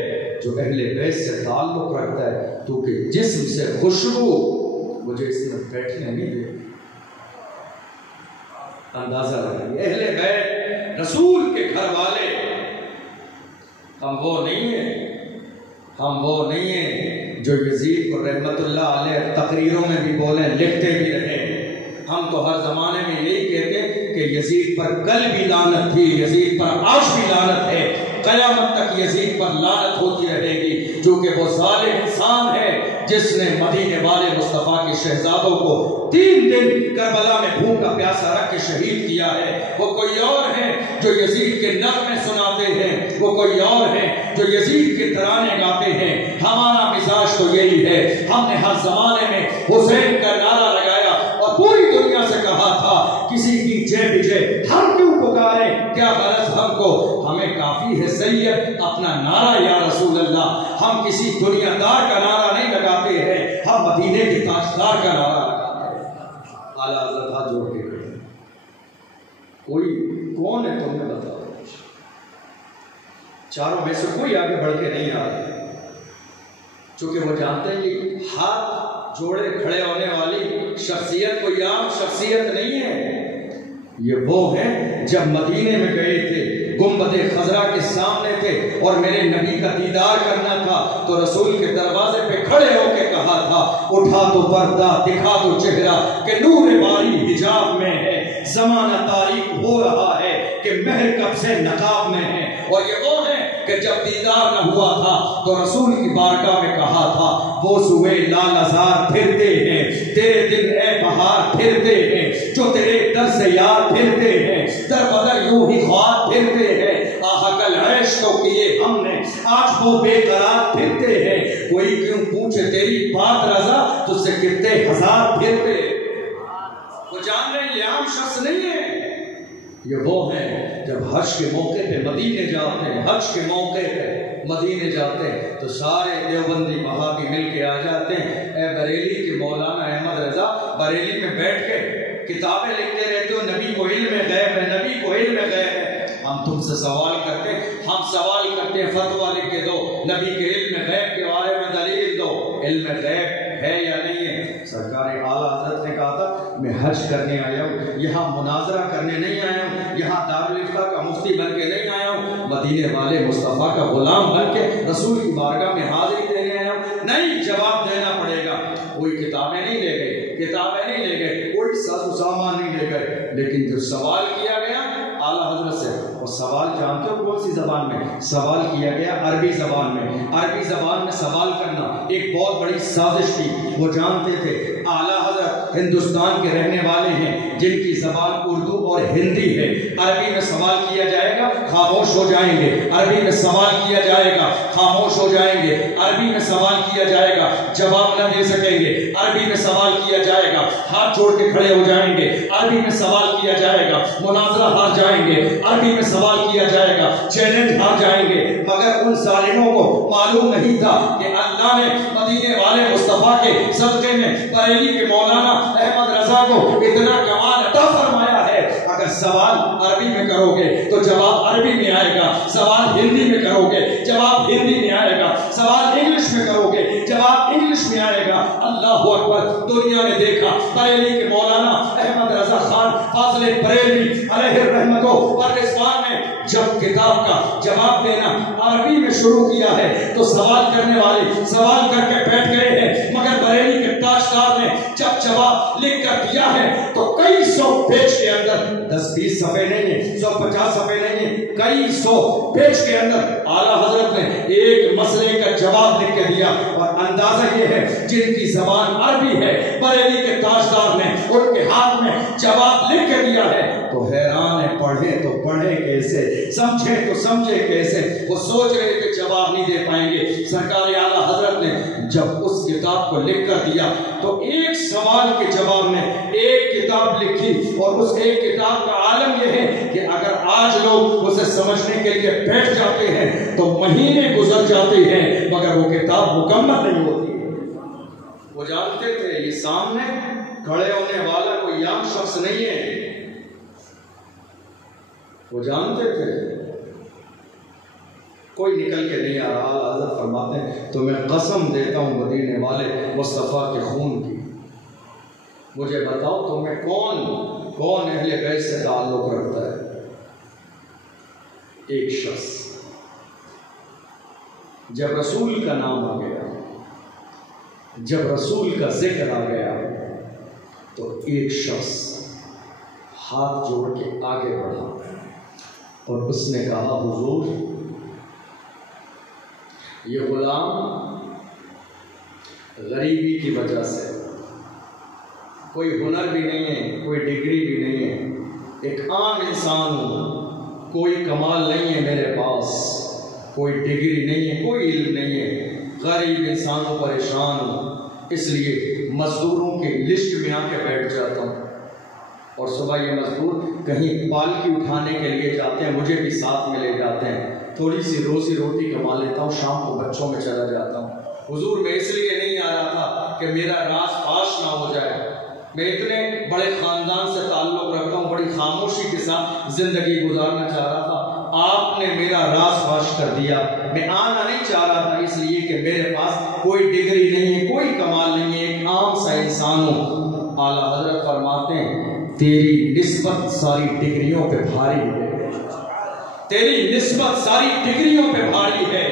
جو اہل بیت سے تعلق رکھتا ہے، تو کہ جسم سے خوشبو مجھے اس میں بیٹھنے نہیں دے۔ اندازہ لگائیے، اہل بیت رسول کے گھر والے، ہم وہ نہیں ہیں جو یزید کو رحمت اللہ علیہ تقریروں میں بھی بولیں، لکھتے بھی رہے۔ ہم تو ہر زمانے میں یہی کہتے کہ یزید پر کل بھی لعنت تھی، یزید پر آج بھی لعنت ہے، قیامت تک یزید پر لعنت ہوتی رہے گی، جو کہ وہ ظالم انسان ہے جس نے مدینے والے مصطفیٰ کے شہزادوں کو 3 دن کربلا میں بھوکا پیاسا رکھ کے شہید کیا ہے۔ وہ کوئی اور ہے جو یزید کے نغمے سناتے ہیں، وہ کوئی اور ہے جو یزید کے ترانے گاتے ہیں۔ ہمارا مزاج تو یہی ہے، ہم نے ہر زمانے میں حسین کا نعرہ لگایا اور اور پوری دنیا سے کہا تھا کسی کی جے بجے ہم کیوں پکارے، کیا غرض ہم کو، ہمیں کافی ہے سید اپنا نعرہ یا رسول اللہ، ہم کسی دنیا دار کا نعرہ نہیں لگاتے ہیں، ہم مدینے کے تاجدار کا نعرہ لگاتے ہیں۔ اعلیٰ حضرت ہاتھ جوڑ کے کھڑے، کوئی کون ہے تم نے بتاؤ؟ چاروں میں سے کوئی آگے بڑھ کے نہیں آ رہا، چونکہ وہ جانتے ہیں کہ ہاتھ جوڑے کھڑے ہونے والی شخصیت کوئی عام شخصیت نہیں ہے، یہ وہ ہیں جب مدینے میں گئے تھے، گنبد خضرا کے سامنے تھے اور میرے نبی کا دیدار کرنا تھا تو رسول کے دروازے پہ کھڑے ہو کے کہا تھا اٹھا تو پردہ دکھا تو چہرہ کہ نور باری حجاب میں ہے، زمانہ تاریخ ہو رہا ہے کہ مہر کب سے نقاب میں ہے۔ اور یہ وہ ہے کہ جب دیدار نہ ہوا تھا تو رسول کی بارگاہ میں کہا تھا وہ سوئے لال ازار پھرتے ہیں، تیرے دن اے بہار پھرتے ہیں، جو تیرے در سے یار پھرتے ہیں، در بدر یوں ہی خواب پھرتے ہیں، آہا کل عیش تو کیے ہم نے آج وہ بے قرار پھرتے ہیں، کوئی کیوں پوچھے تیری بات رضا تجھ سے کتنے ہزار پھرتے۔ وہ جان رہے یہ عام شخص نہیں ہے، یہ وہ ہیں جب حج کے موقع پہ مدینے جاتے ہیں، حج کے موقع پہ مدینے جاتے ہیں تو سارے دیوبندی وہابی مل کے آ جاتے ہیں، اے بریلی کے مولانا احمد رضا بریلی میں بیٹھ کے کتابیں لکھتے رہتے ہو، نبی کو علم غیب ہے، نبی کو علم غیب ہے، ہم تم سے سوال کرتے ہیں، ہم سوال کرتے ہیں فتویٰ لکھ کے دو، نبی کے علم غیب کے بارے میں دلیل دو، علم غیب ہے یا نہیں ہے؟ سرکار اعلیٰ حضرت نے کہا تھا میں حج کرنے آیا ہوں، یہاں مناظرہ کرنے نہیں آیا ہوں، یہاں دارالفتہ کا مفتی بن کے نہیں آیا ہوں، مدینے والے مصطفیٰ کا غلام بن کے رسول کی بارگاہ میں حاضری دینے آیا ہوں۔ نہیں، جواب دینا پڑے گا، کوئی کتابیں نہیں لے گئے، کتابیں نہیں لے گئے، کوئی ساز و سامان نہیں لے گئے، لیکن جو سوال کیا گیا اعلیٰ حضرت سے، وہ سوال جانتے ہو کون سی زبان میں سوال کیا گیا؟ عربی زبان میں۔ عربی زبان میں سوال کرنا ایک بہت بڑی سازش تھی، وہ جانتے تھے اعلیٰ حضرت ہندوستان کے رہنے والے ہیں جن کی زبان اردو اور ہندی ہے، عربی میں سوال کیا جائے گا خاموش ہو جائیں گے، عربی میں سوال کیا جائے گا خاموش ہو جائیں گے، عربی میں سوال کیا جائے گا جواب نہ دے سکیں گے، عربی میں سوال کیا جائے گا ہاتھ جوڑ کے کھڑے ہو جائیں گے، عربی میں سوال کیا جائے گا مناظرہ ہار جائیں گے، عربی میں سوال کیا جائے گا چیلنج ہار جائیں گے، مگر ان ظالموں کو معلوم نہیں تھا کہ اللہ نے مدینے والے مصطفیٰ کے صدقے میں بریلی کے مولانا احمد رضا کو اتنا کمال عطا فرمایا ہے، اگر سوال عربی میں کرو گے تو جواب عربی میں آئے گا، سوال ہندی میں کرو گے جواب ہندی میں آئے گا، سوال انگلش میں کرو گے جواب انگلش میں آئے گا۔ اللہ اکبر، دنیا نے دیکھا بریلی کے مولانا احمد رضا خان فاضل بریلوی علیہ الرحمت و رضوان نے جب کتاب کا جواب دینا عربی میں شروع کیا ہے تو سوال کرنے والے سوال کر کے بیٹھ گئے ہیں، مگر بریلی کے تاجدار نے جب جواب لکھ کر دیا ہے تو کئی سو پیج کے اندر 10-20 صفحے نہیں ہیں، 150 صفحے نہیں ہیں، کئی سو پیج کے اندر اعلیٰ حضرت نے ایک مسئلے کا جواب لکھ کے دیا، اور اندازہ یہ ہے جن کی زبان عربی ہے بریلی کے تاجدار نے ان کے ہاتھ میں جواب لکھ کے دیا ہے تو حیران ہے، پڑھیں تو پڑھیں کیسے، سمجھیں تو سمجھیں کیسے، وہ سوچ رہے کہ جواب نہیں دے پائیں گے۔ سرکار اعلیٰ حضرت نے جب اس کتاب کو لکھ کر دیا تو ایک سوال کے جواب میں ایک کتاب لکھی، اور اس ایک کتاب کا عالم یہ ہے کہ اگر آج لوگ اسے سمجھنے کے لیے بیٹھ جاتے ہیں تو مہینے گزر جاتے ہیں مگر وہ کتاب مکمل نہیں ہوتی۔ وہ جانتے تھے یہ سامنے کھڑے ہونے والا کوئی عام شخص نہیں ہے، وہ جانتے تھے کوئی نکل کے نہیں آ رہا۔ حضرت فرماتے ہیں تو میں قسم دیتا ہوں مدینے والے مصطفیٰ کے خون کی، مجھے بتاؤ تمہیں کون اہل بیت سے تعلق رکھتا ہے؟ ایک شخص، جب رسول کا نام آ گیا، جب رسول کا ذکر آ گیا تو ایک شخص ہاتھ جوڑ کے آگے بڑھا اور اس نے کہا حضور یہ غلام غریبی کی وجہ سے، کوئی ہنر بھی نہیں ہے، کوئی ڈگری بھی نہیں ہے، ایک عام انسان ہوں، کوئی کمال نہیں ہے میرے پاس، کوئی ڈگری نہیں ہے، کوئی علم نہیں ہے، غریب انسان ہوں، پریشان ہوں، اس لیے مزدوروں کی لسٹ میں آ کے بیٹھ جاتا ہوں، اور صبح یہ مزدور کہیں پالکی اٹھانے کے لیے جاتے ہیں، مجھے بھی ساتھ میں لے جاتے ہیں، تھوڑی سی روزی روٹی کما لیتا ہوں، شام کو بچوں میں چلا جاتا ہوں۔ حضور میں اس لیے نہیں آ رہا تھا کہ میرا راز فاش نہ ہو جائے، میں اتنے بڑے خاندان سے تعلق رکھتا ہوں، بڑی خاموشی کے ساتھ زندگی گزارنا چاہ رہا تھا، آپ نے میرا راز فاش کر دیا۔ میں آنا نہیں چاہ رہا تھا اس لیے کہ میرے پاس کوئی ڈگری نہیں ہے، کوئی کمال نہیں ہے، ایک عام سا انسان ہوں۔ اعلیٰ حضرت فرماتے ہیں تیری نسبت ساری ڈگریوں پہ بھاری ہے، تیری نسبت ساری ڈگریوں پہ بھاری ہے۔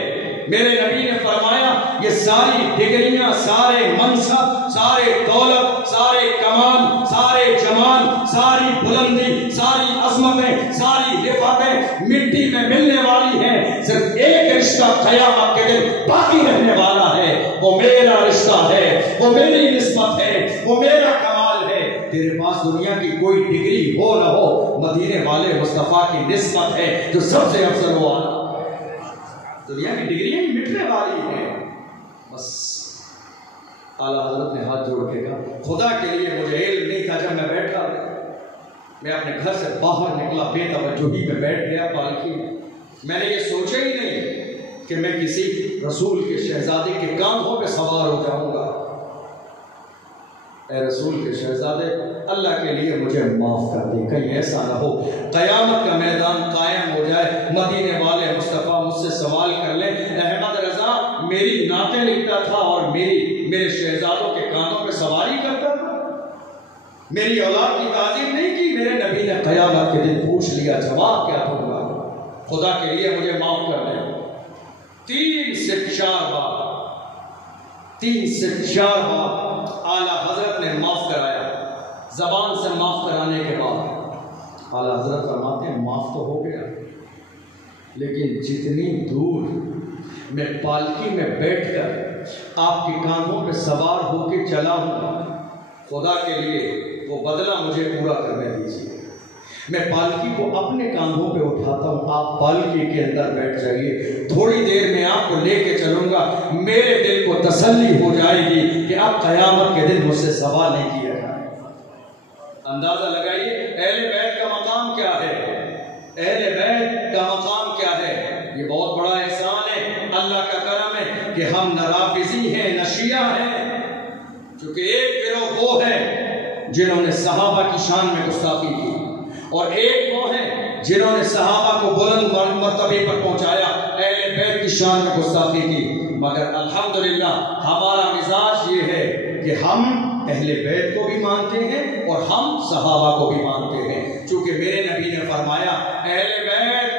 میرے نبی نے فرمایا یہ ساری ڈگریاں، سارے منصب، سارے دولت، سارے کمال، سارے جمال، ساری بلندی، ساری عظمتیں، ساری رفعتیں مٹی میں ملنے والی ہیں، صرف ایک رشتہ قیامت کے دن باقی رہنے والا ہے، وہ میرا رشتہ ہے، وہ میری نسبت ہے، وہ میرا کمال ہے۔ تیرے پاس دنیا کی کوئی ڈگری ہو نہ ہو، مدینے والے مصطفیٰ کی نسبت ہے جو سب سے افضل ہوا۔ دنیا کی ڈگریاں مٹنے والی ہیں، بس اعلیٰ حضرت نے ہاتھ جوڑ کے کہا خدا کے لیے مجھے علم نہیں تھا، جب میں بیٹھا میں اپنے گھر سے باہر نکلا، بے توجہی میں بیٹھ گیا پالکی میں نے یہ سوچا ہی نہیں کہ میں کسی رسول کے شہزادے کے کاندھوں پہ سوار ہو جاؤں گا۔ اے رسول کے شہزادے، اللہ کے لیے مجھے معاف کر دے، کہیں ایسا نہ ہو قیامت کا میدان قائم ہو جائے، مدینے والے مصطفیٰ مجھ سے سوال کر لیں احمد رضا میری نعتیں لکھتا تھا اور میرے شہزادوں کے کانوں پہ سواری کرتا تھا، میری اولاد کی تعظیم نہیں کی۔ میرے نبی نے قیامت کے دن پوچھ لیا، جواب کیا دوں گا؟ خدا کے لیے مجھے معاف کر دیں۔ 3 سے 4 بار اعلیٰ حضرت نے معاف کرایا، زبان سے معاف کرانے کے بعد اعلیٰ حضرت فرماتے ہیں معاف تو ہو گیا، لیکن جتنی دور میں پالکی میں بیٹھ کر آپ کے کاندھوں پہ سوار ہو کے چلا ہوں، خدا کے لیے وہ بدلہ مجھے پورا کرنے دیجیے۔ میں پالکی کو اپنے کاندھوں پہ اٹھاتا ہوں، آپ پالکی کے اندر بیٹھ جائیے، تھوڑی دیر میں آپ کو لے کے چلوں گا، میرے دل کو تسلی ہو جائے گی کہ اب قیامت کے دن مجھ سے سوال نہیں کیا جائے۔ اندازہ لگائیے اہل بیت کا مقام کیا ہے، اہل بیت کا مقام کیا ہے۔ یہ بہت بڑا احسان ہے، اللہ کا کرم ہے کہ ہم نہ رافضی ہیں نہ شیعہ ہیں، چونکہ ایک گروہ وہ ہے جنہوں نے صحابہ کی شان میں گستاخی کی، اور ایک وہ ہیں جنہوں نے صحابہ کو بلند مرتبے پر پہنچایا، اہل بیت کی شان میں گستاخی کی۔ مگر الحمدللہ ہمارا مزاج یہ ہے کہ ہم اہل بیت کو بھی مانتے ہیں اور ہم صحابہ کو بھی مانتے ہیں، چونکہ میرے نبی نے فرمایا اہل بیت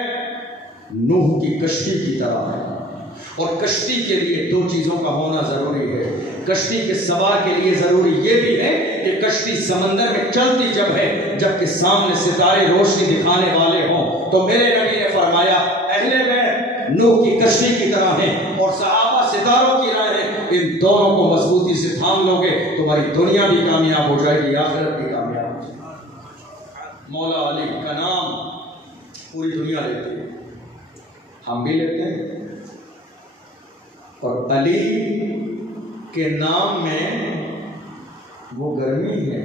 نوح کی کشتی کی طرح ہے، اور کشتی کے لیے 2 چیزوں کا ہونا ضروری ہے۔ کشتی کے سوار کے لیے ضروری یہ بھی ہے کہ کشتی سمندر میں چلتی جب ہے، جبکہ سامنے ستارے روشنی دکھانے والے ہوں، تو میرے نبی نے فرمایا اہل بیت نوح کی کشتی کی طرح ہیں اور صحابہ ستاروں کی راہ ہیں، ان دونوں کو مضبوطی سے تھام لو گے تمہاری دنیا بھی کامیاب ہو جائے گی، آخرت بھی کامیاب ہو جائے گی۔ مولا علی کا نام پوری دنیا لیتی ہے، ہم بھی لیتے ہیں، اور علی کے نام میں وہ گرمی ہے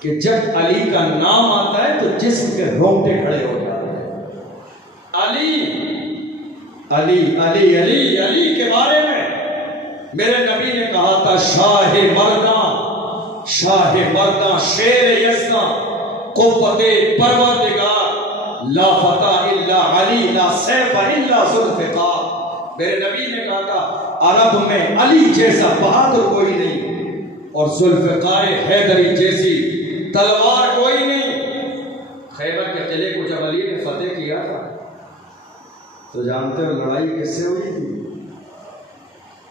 کہ جب علی کا نام آتا ہے تو جسم کے رونگٹے کھڑے ہو جاتے ہیں۔ علی علی علی علی علی کے بارے میں میرے نبی نے کہا تھا شاہ مرداں شیر یزداں قوت پروردگار لا فتح الا علی لا سیف الا ذوالفقار۔ میرے نبی نے کہا تھا عرب میں علی جیسا بہادر کوئی نہیں اور ذوالفقار حیدری جیسی تلوار کوئی نہیں۔ خیبر کے قلعے کو جب علی نے فتح کیا تھا تو جانتے ہو لڑائی کس سے ہوئی تھی؟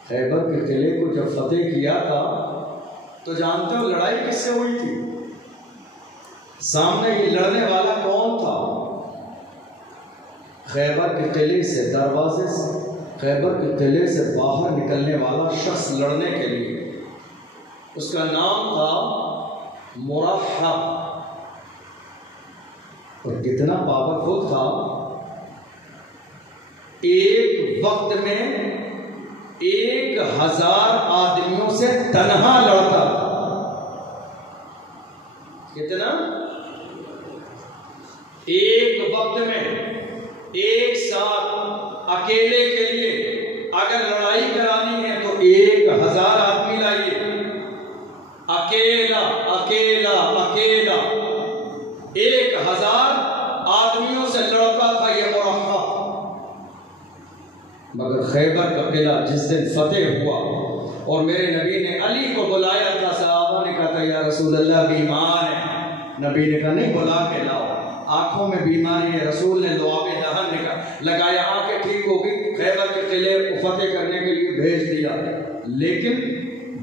خیبر کے قلعے کو جب فتح کیا تھا تو جانتے ہو لڑائی کس سے ہوئی تھی؟ سامنے یہ لڑنے والا کون تھا؟ خیبر کے قلعے سے دروازے سے خیبر کے قلعے سے باہر نکلنے والا شخص لڑنے کے لیے، اس کا نام تھا مرحب، اور کتنا پاورفل تھا، ایک وقت میں 1000 آدمیوں سے تنہا لڑتا تھا۔ کتنا؟ ایک وقت میں ایک ساتھ اکیلے کے لیے اگر لڑائی کرانی ہے تو 1000 آدمی لائیے، اکیلا اکیلا اکیلا 1000 آدمیوں سے لڑتا تھا یہ مرحب۔ مگر خیبر کا قلعہ جس دن فتح ہوا اور میرے نبی نے علی کو بلایا تھا، صحابہ نے کہا تھا یا رسول اللہ بیمار ہے۔ نبی نے کہا نہیں، بلا کے لاؤ، آنکھوں میں بیماری ہے۔ رسول نے لعاب دہن لگایا، آنکھیں ٹھیک ہو گئی، خیبر کے قلعے کو فتح کرنے کے لیے بھیج دیا۔ لیکن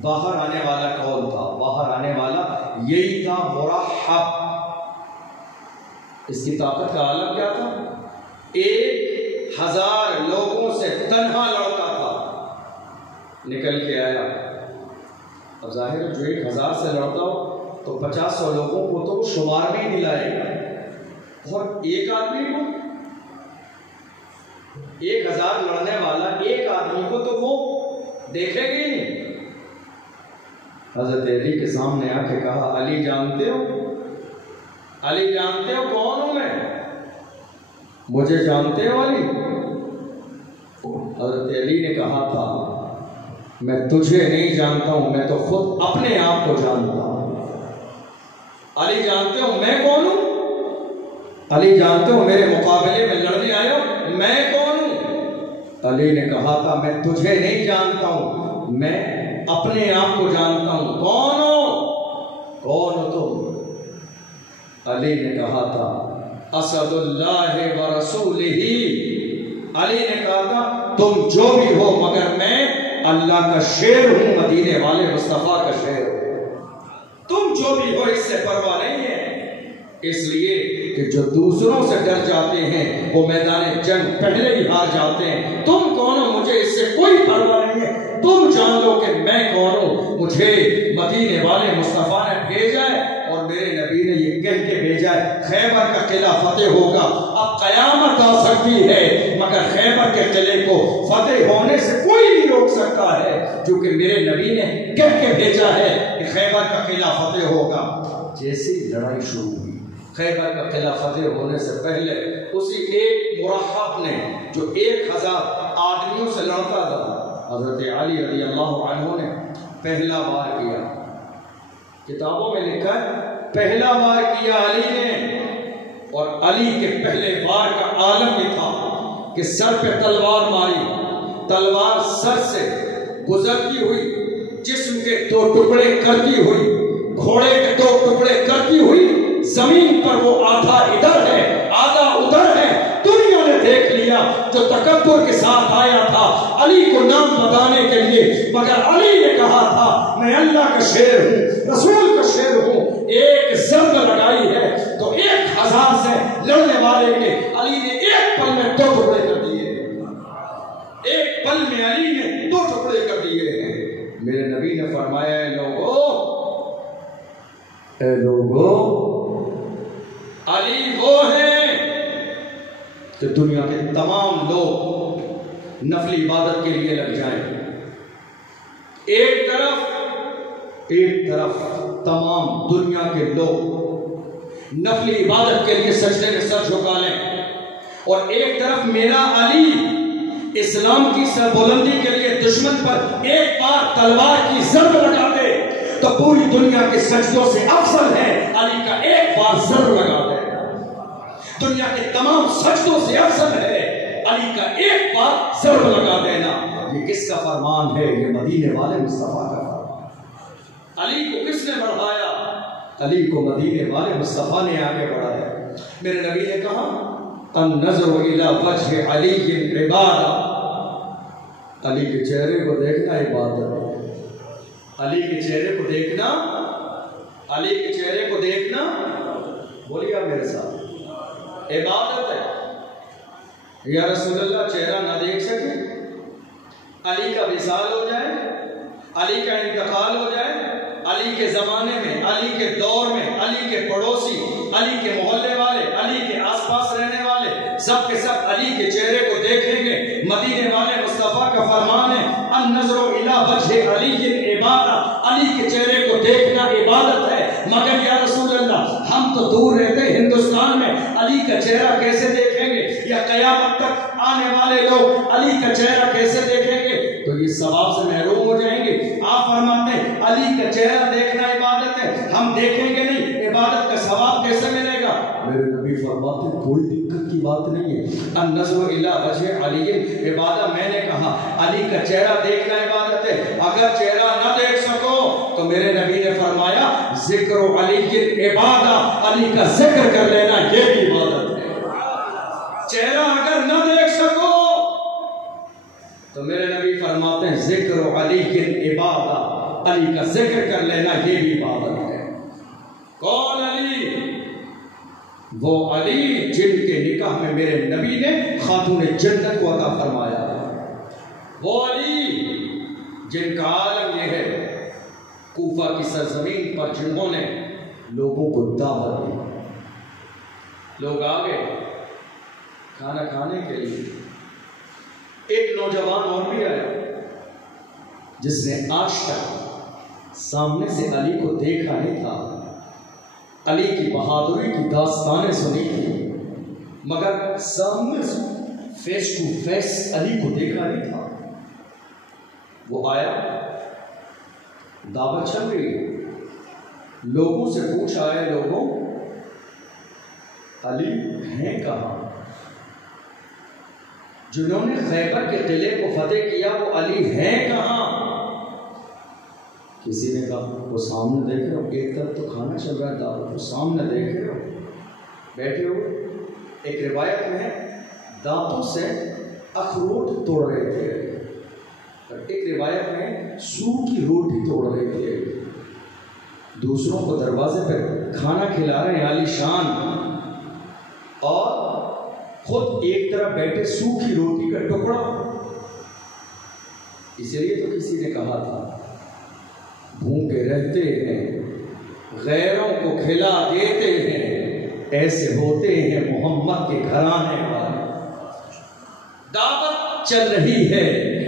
باہر آنے والا کون تھا؟ باہر آنے والا یہی تھا مرحب۔ اس کی طاقت کا عالم کیا تھا؟ 1000 لوگوں سے تنہا لڑتا تھا، نکل کے آیا۔ اب ظاہر ہے جو 1000 سے لڑتا ہو تو 50-100 لوگوں کو تو شمار میں ہی دلائے گا، اور ایک آدمی کو 1000 لڑنے والا ایک آدمی کو تو وہ دیکھے گی نہیں۔ حضرت علی کے سامنے آ کے کہا علی جانتے ہو، علی جانتے ہو کون ہوں میں؟ مجھے جانتے ہو علی؟ حضرت علی نے کہا تھا میں تجھے نہیں جانتا ہوں، میں تو خود اپنے آپ کو جانتا ہوں۔ علی جانتے ہو میں کون ہوں؟ علی جانتے ہو میرے مقابلے میں لڑنے آئے ہو میں کون ہوں؟ علی نے کہا تھا میں تجھے نہیں جانتا ہوں، میں اپنے آپ کو جانتا ہوں۔ کون ہو؟ کون ہو تم؟ علی نے کہا تھا اسد اللہ و رسولہ۔ علی نے کہا تھا تم جو بھی ہو مگر میں اللہ کا شیر ہوں، مدینے والے مصطفیٰ کا شیر ہوں۔ تم جو بھی ہو اس سے پرواہ نہیں ہے، اس لیے کہ جو دوسروں سے ڈر جاتے ہیں وہ میدان جنگ پہلے ہی ہار جاتے ہیں۔ تم کون ہو؟ مجھے اس سے کوئی پرواہ نہیں ہے، تم جان لو کہ میں کون ہوں۔ مجھے مدینے والے مصطفیٰ نے بھیجا ہے اور میرے نبی نے یہ کہہ کے بھیجا ہے خیبر کا قلعہ فتح ہوگا۔ اب قیامت آ سکتی ہے مگر خیبر کے قلعے کو فتح ہونے سے کوئی نہیں روک سکتا ہے، کیونکہ میرے نبی نے کہہ کے بھیجا ہے کہ خیبر کا قلعہ فتح ہوگا۔ جیسی لڑائی شروع ہوئی، خیبر کا قلعہ فتح ہونے سے پہلے اسی ایک مرحب نے جو 1000 آدمیوں سے لڑتا تھا، حضرت علی رضی اللہ عنہ نے پہلا وار کیا۔ کتابوں میں لکھا ہے پہلا وار کیا علی نے، اور علی کے پہلے وار کا عالم یہ تھا کہ سر پہ تلوار ماری، تلوار سر سے گزرتی ہوئی جسم کے 2 ٹکڑے کرتی ہوئی، گھوڑے کے 2 ٹکڑے کرتی ہوئی، زمین پر وہ آدھا ادھر ہے آدھا ادھر ہے۔ دنیا نے دیکھ لیا جو تکبر کے ساتھ آیا تھا علی کو نام بتانے کے لیے، مگر علی نے کہا تھا میں اللہ کا شیر ہوں، رسول کا شیر ہوں۔ ایک ضرب لگائی ہے تو 1000 سے لڑنے والے کے علی نے ایک پل میں 2 ٹکڑے کر دیے، ایک پل میں علی نے 2 ٹکڑے کر دیے ہیں۔ میرے نبی نے فرمایا اے لوگو علی وہ ہیں کہ دنیا کے تمام لوگ نفلی عبادت کے لیے لگ جائیں، ایک طرف تمام دنیا کے لوگ نفلی عبادت کے لیے سجدے میں سر جھکا لیں، اور ایک طرف میرا علی اسلام کی سربلندی کے لیے دشمن پر ایک بار تلوار کی ضرب لگا دے تو پوری دنیا کے سجدوں سے افضل ہے علی کا ایک بار ضرب لگا دے۔ دنیا کے تمام سجدوں سے افضل ہے علی کا ایک بار ضرب لگا دینا۔ یہ کس کا فرمان ہے؟ یہ مدینے والے مصطفیٰ کا فرمان۔ علی کو کس نے بڑھایا؟ علی کو مدینے والے مصطفیٰ نے آگے بڑھایا۔ میرے نبی نے کہا النظر الی وجہ علی عبادہ، علی کے چہرے کو دیکھنا عبادت ہے۔ علی کے چہرے کو دیکھنا، علی کے چہرے کو دیکھنا، بولیے آپ میرے ساتھ، عبادت ہے۔ یا رسول اللہ چہرہ نہ دیکھ سکے، علی کا وصال ہو جائے، علی کا انتقال ہو جائے علی کے زمانے میں، علی کے دور میں، علی کے پڑوسی، علی کے محلے والے، علی کے آس پاس رہنے والے سب کے سب علی کے چہرے کو دیکھیں گے۔ مدینے والے مصطفیٰ کا فرمان ہے النظر الی وجہ علی عبادت، علی کے چہرے کو دیکھنا عبادت ہے۔ مگر یا رسول اللہ ہم تو دور رہتے ہندوستان میں، علی کا چہرہ کیسے دیکھیں گے؟ یا قیامت تک آنے والے لوگ علی کا چہرہ کیسے دیکھیں گے؟ تو یہ ثواب سے محروم ہو جائیں گے۔ آپ فرماتے ہیں علی کا چہرہ دیکھنا عبادت ہے، ہم دیکھیں گے نہیں، عبادت کا ثواب کیسے ملے گا؟ میرے نبی فرماتے ہیں کوئی دقت کی بات نہیں ہے، النظر الی وجہ علی عبادت۔ میں نے کہا علی کا چہرہ دیکھنا عبادت ہے، اگر چہرہ نہ دیکھ سکو تو میرے نبی نے فرمایا ذکر علی کی عبادت، علی کا ذکر کر لینا یہ بھی عبادت ہے۔ چہرہ اگر نہ دیکھ سکو تو میرے نبی فرماتے ہیں ذکر علی کی عبادت، علی کا ذکر کر لینا یہ بھی عبادت ہے۔ کون علی؟ وہ علی جن کے نکاح میں میرے نبی نے خاتون جنت کو عطا فرمایا، وہ علی جن کا عالم یہ ہے کوفہ کی سرزمین پر جنہوں نے لوگوں کو دعوت دی۔ لوگ آگے کھانا کھانے کے لیے، ایک نوجوان اور بھی آیا جس نے آج تک سامنے سے علی کو دیکھا نہیں تھا، علی کی بہادری کی داستانیں سنی تھی، مگر سامنے سے فیس ٹو فیس علی کو دیکھا نہیں تھا۔ وہ آیا، دعوت چل رہی، لوگوں سے پوچھا ہے لوگوں علی ہیں کہاں؟ جنہوں نے خیبر کے قلعے کو فتح کیا وہ علی ہیں کہاں؟ کسی نے کہا وہ سامنے دیکھ رہے ہو، ایک طرف تو کھانا چل رہا ہے دعوت، وہ سامنے دیکھ رہے ہو بیٹھے ہو۔ ایک روایت میں دانتوں سے اخروٹ توڑ رہے تھے، اور ایک روایت میں سور کی روٹی توڑ رہے تھے، دوسروں کو دروازے پر کھانا کھلا رہے ہیں عالی شان، اور خود ایک طرف بیٹھے سوکھی روٹی کا ٹکڑا۔ اسی لیے تو کسی نے کہا تھا بھوکے رہتے ہیں غیروں کو کھلا دیتے ہیں، ایسے ہوتے ہیں محمد کے گھرانے والے۔ دعوت چل رہی ہے،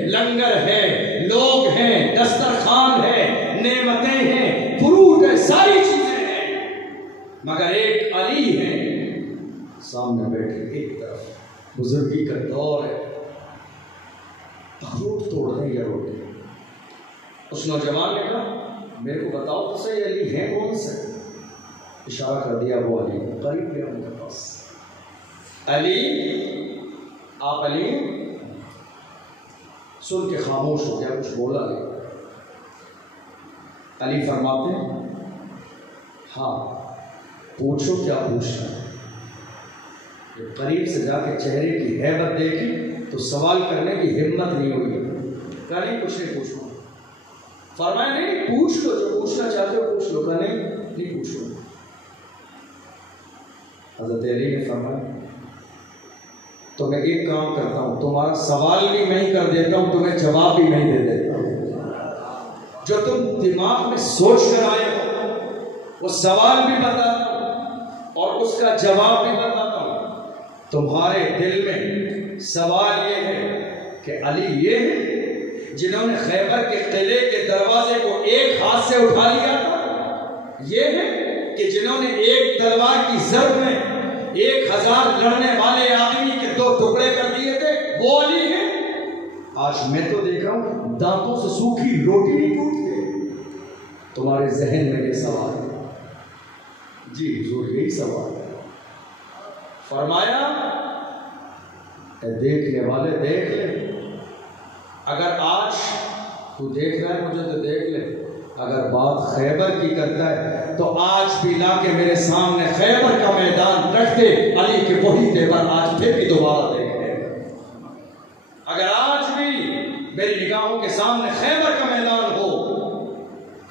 لنگر ہے، لوگ ہیں، دسترخوان ہے، نعمتیں ہیں، فروٹ ہے، ساری چیزیں ہیں، مگر ایک علی ہے سامنے بیٹھے۔ ایک طرف بزرگی کا دور ہے، اخروٹ توڑ رہے یا روٹی۔ اس نوجوان نے کہا میرے کو بتاؤ تو صحیح علی ہیں کون سے؟ اشارہ کر دیا وہ علی، قریب گیا ان کے پاس۔ علی، آپ علی؟ سن کے خاموش ہو گیا، کچھ بولا نہیں۔ علی فرماتے ہیں ہاں پوچھو کیا پوچھنا ہے۔ قریب سے جا کے چہرے کی ہیبت دیکھی تو سوال کرنے کی ہمت نہیں ہوئی، کہا نہیں کچھ نہیں پوچھنا۔ فرمایا نہیں پوچھ لو، جو پوچھنا چاہتے ہو پوچھ لو، کہا نہیں پوچھو۔ حضرت علی نے فرمایا تو میں ایک کام کرتا ہوں، تمہارا سوال بھی میں ہی کر دیتا ہوں، تمہیں جواب بھی میں ہی دے دیتا ہوں۔ جو تم دماغ میں سوچ کر آئے ہو وہ سوال بھی بتاتا ہوں اور اس کا جواب بھی بتاتا ہوں۔ تمہارے دل میں سوال یہ ہے کہ علی یہ ہے جنہوں نے خیبر کے قلعے کے دروازے کو ایک ہاتھ سے اٹھا لیا تھا، یہ ہے کہ جنہوں نے ایک تلوار کی ضرب میں 1000 لڑنے والے آدمی کے 2 ٹکڑے کر دیے تھے، وہ علی ہے؟ آج میں تو دیکھ رہا ہوں دانتوں سے سوکھی روٹی نہیں ٹوٹتے۔ تمہارے ذہن میں یہ سوال ہے؟ جی حضور یہی سوال ہے۔ فرمایا دیکھنے والے دیکھ لے، اگر آج تو دیکھ رہا ہے مجھے تو دیکھ لے، اگر بات خیبر کی کرتا ہے تو آج بھی لا کے میرے سامنے خیبر کا میدان رکھ دے، علی کے وہی تیور آج پھر بھی دوبارہ دیکھ لے۔ اگر آج بھی میری نگاہوں کے سامنے خیبر کا میدان ہو،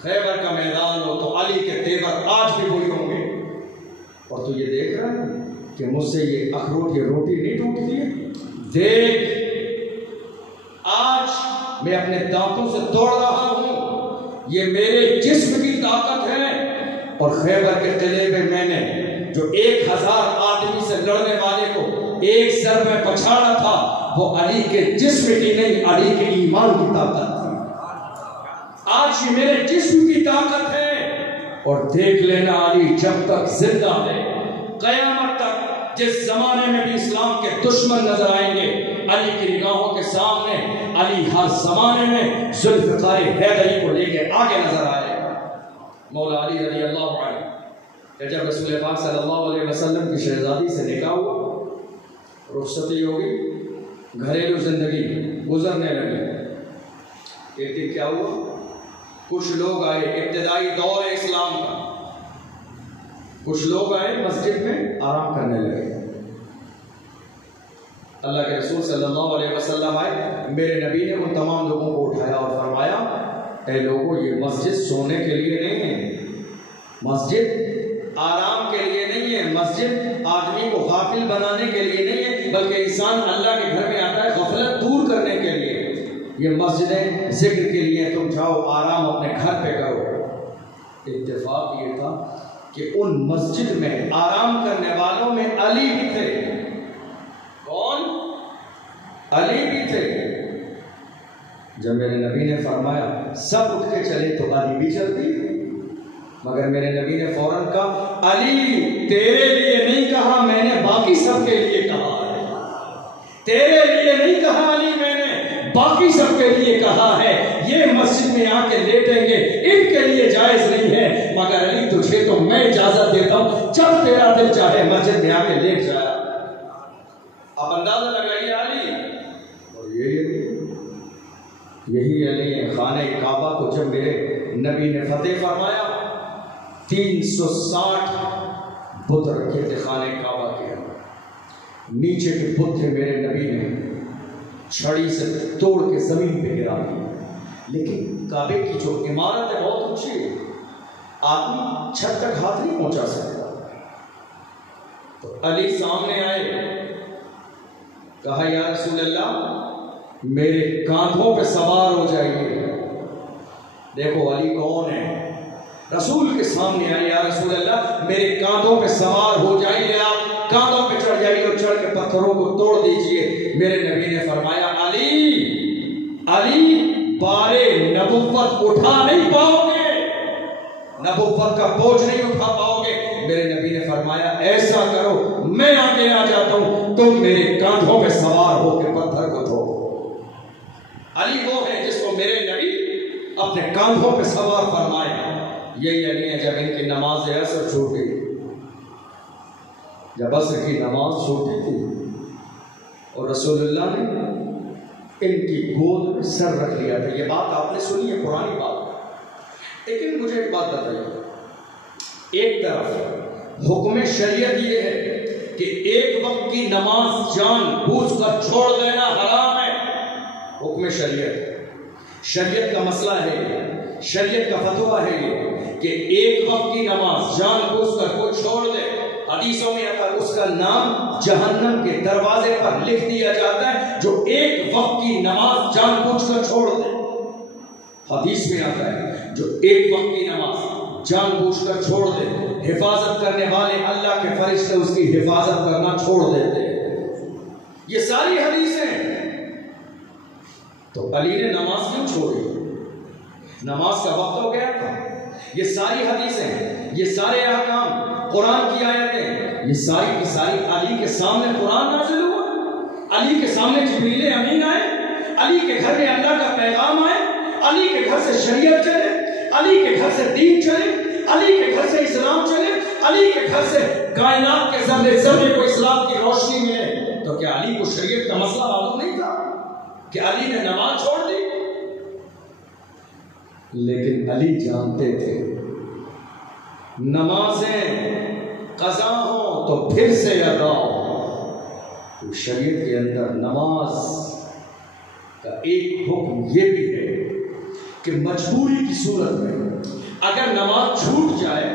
خیبر کا میدان ہو تو علی کے تیور آج بھی وہی ہوں گے۔ اور تو یہ دیکھ رہا ہے کہ مجھ سے یہ اخروٹ یہ روٹی نہیں ٹوٹتی ہے، دیکھ آج میں اپنے دانتوں سے توڑ رہا ہوں یہ میرے جسم کی طاقت ہے، اور خیبر کے قلعے میں میں نے جو 1000 آدمی سے لڑنے والے کو ایک سر میں پچھاڑا تھا، وہ علی کے جسم کی نہیں، علی کے ایمان کی طاقت تھی۔ آج یہ میرے جسم کی طاقت ہے، اور دیکھ لینا علی جب تک زندہ ہے قیامت تک جس زمانے میں بھی اسلام کے دشمن نظر آئیں گے، علی کی نگاہوں کے سامنے علی ہر زمانے میں ذوالفقار حیدری کو لے کے آگے نظر آئے۔ مولا علی رضی اللہ عنہ کہ جب رسول پاک صلی اللہ علیہ وسلم کی شہزادی سے نکاح ہوا، رخصتی ہوگی، گھریلو زندگی گزرنے لگی، ایک دن کیا ہوا، کچھ لوگ آئے، ابتدائی دور اسلام کا، کچھ لوگ آئے مسجد میں آرام کرنے لگے۔ اللہ کے رسول صلی اللہ علیہ وسلم آئے، میرے نبی نے ان تمام لوگوں کو اٹھایا اور فرمایا، اے لوگوں، یہ مسجد سونے کے لیے نہیں ہے، مسجد آرام کے لیے نہیں ہے، مسجد آدمی کو غافل بنانے کے لیے نہیں ہے، بلکہ انسان اللہ کے گھر میں آتا ہے غفلت دور کرنے کے لیے۔ یہ مسجدیں ذکر کے لیے، تم جاؤ آرام اپنے گھر پہ کرو۔ اتفاق یہ تھا کہ ان مسجد میں آرام کرنے والوں میں علی بھی تھے۔ کون؟ علی بھی تھے۔ جب میرے نبی نے فرمایا سب اٹھ کے چلے تو علی بھی چلتی، مگر میرے نبی نے فوراً کہا، علی تیرے لیے نہیں کہا، میں نے باقی سب کے لیے کہا ہے۔ تیرے لیے نہیں کہا علی، میں نے باقی سب کے لیے کہا ہے۔ یہ مسجد میں آ کے لیٹیں گے، ان کے لیے جائز نہیں ہے، مگر علی تجھے تو میں اجازت دیتا ہوں، جب تیرا دل چاہے مسجد میں آ کے لیٹ جائے۔ آپ اندازہ لگائیے علی، اور یہی علی ہے۔ خانہ کعبہ کو جب میرے نبی نے فتح فرمایا، 360 بت رکھے تھے خانہ کعبہ کے اندر، نیچے کے بت تھے، میرے نبی نے چھڑی سے توڑ کے زمین پہ گرا دیا۔ لیکن کعبے کی جو عمارت ہے بہت اونچی ہے، آدمی چھت تک ہاتھ نہیں پہنچا سکتا۔ تو علی سامنے آئے، کہا یا رسول اللہ میرے کاندھوں پہ سوار ہو جائیے۔ دیکھو علی کون ہے، رسول کے سامنے آئے، یا رسول اللہ میرے کاندھوں پہ سوار ہو جائیے، آپ کاندھوں پہ چڑھ جائیے اور چڑھ کے پتھروں کو توڑ دیجئے۔ میرے نبی نے فرمایا، علی بارے نبوت اٹھا نہیں پاؤ گے، نبوت کا بوجھ نہیں اٹھا پاؤ گے۔ میرے نبی نے فرمایا ایسا کرو، میں آگے آ جاتا ہوں، تم میرے کاندھوں پہ سوار ہو کے پتھر کو دھو۔ علی وہ ہے جس کو میرے نبی اپنے کاندھوں پہ سوار فرمائے۔ یہی علی ہے جب ان کی نماز عصر چھوٹی، جب عصر کی نماز چھوٹی تھی اور رسول اللہ نے ان کی گود میں سر رکھ لیا تھا۔ یہ بات آپ نے سنی ہے، پرانی بات، لیکن مجھے ایک بات بتائیے، ایک طرف حکم شریعت یہ ہے کہ ایک وقت کی نماز جان بوجھ کر چھوڑ دینا حرام ہے، حکم شریعت کا مسئلہ ہے، شریعت کا فتویٰ ہے یہ کہ ایک وقت کی نماز جان بوجھ کر کوئی چھوڑ دے، حدیثوں میں آتا ہے اس کا نام جہنم کے دروازے پر لکھ دیا جاتا ہے جو ایک وقت کی نماز جان بوجھ کر چھوڑ دے۔ حدیث میں آتا ہے جو ایک وقت کی نماز جان بوجھ کر چھوڑ دے، حفاظت کرنے والے اللہ کے فرشتے اس کی حفاظت کرنا چھوڑ دیتے۔ یہ ساری حدیثیں ہیں۔ تو علی نے نماز کیوں چھوڑی؟ نماز کا وقت ہو گیا تھا۔ یہ ساری حدیثیں، یہ سارے احکام، قرآن کی آیتیں، یہ ساری کی ساری علی کے سامنے قرآن نازل ہوا، علی کے سامنے جبریل امین آئے، علی کے گھر میں اللہ کا پیغام آئے، علی کے گھر سے شریعت چلے، علی کے گھر سے دین چلے، علی کے گھر سے اسلام چلے، علی کے گھر سے کائنات کے ذرے ذرے کو اسلام کی روشنی ملے۔ تو کیا علی کو شریعت کا مسئلہ معلوم نہیں تھا کہ علی نے نماز چھوڑ دی؟ لیکن علی جانتے تھے نمازیں قضا ہو تو پھر سے ادا ہو۔ تو شریعت کے اندر نماز کا ایک حکم یہ بھی ہے کہ مجبوری کی صورت میں اگر نماز چھوٹ جائے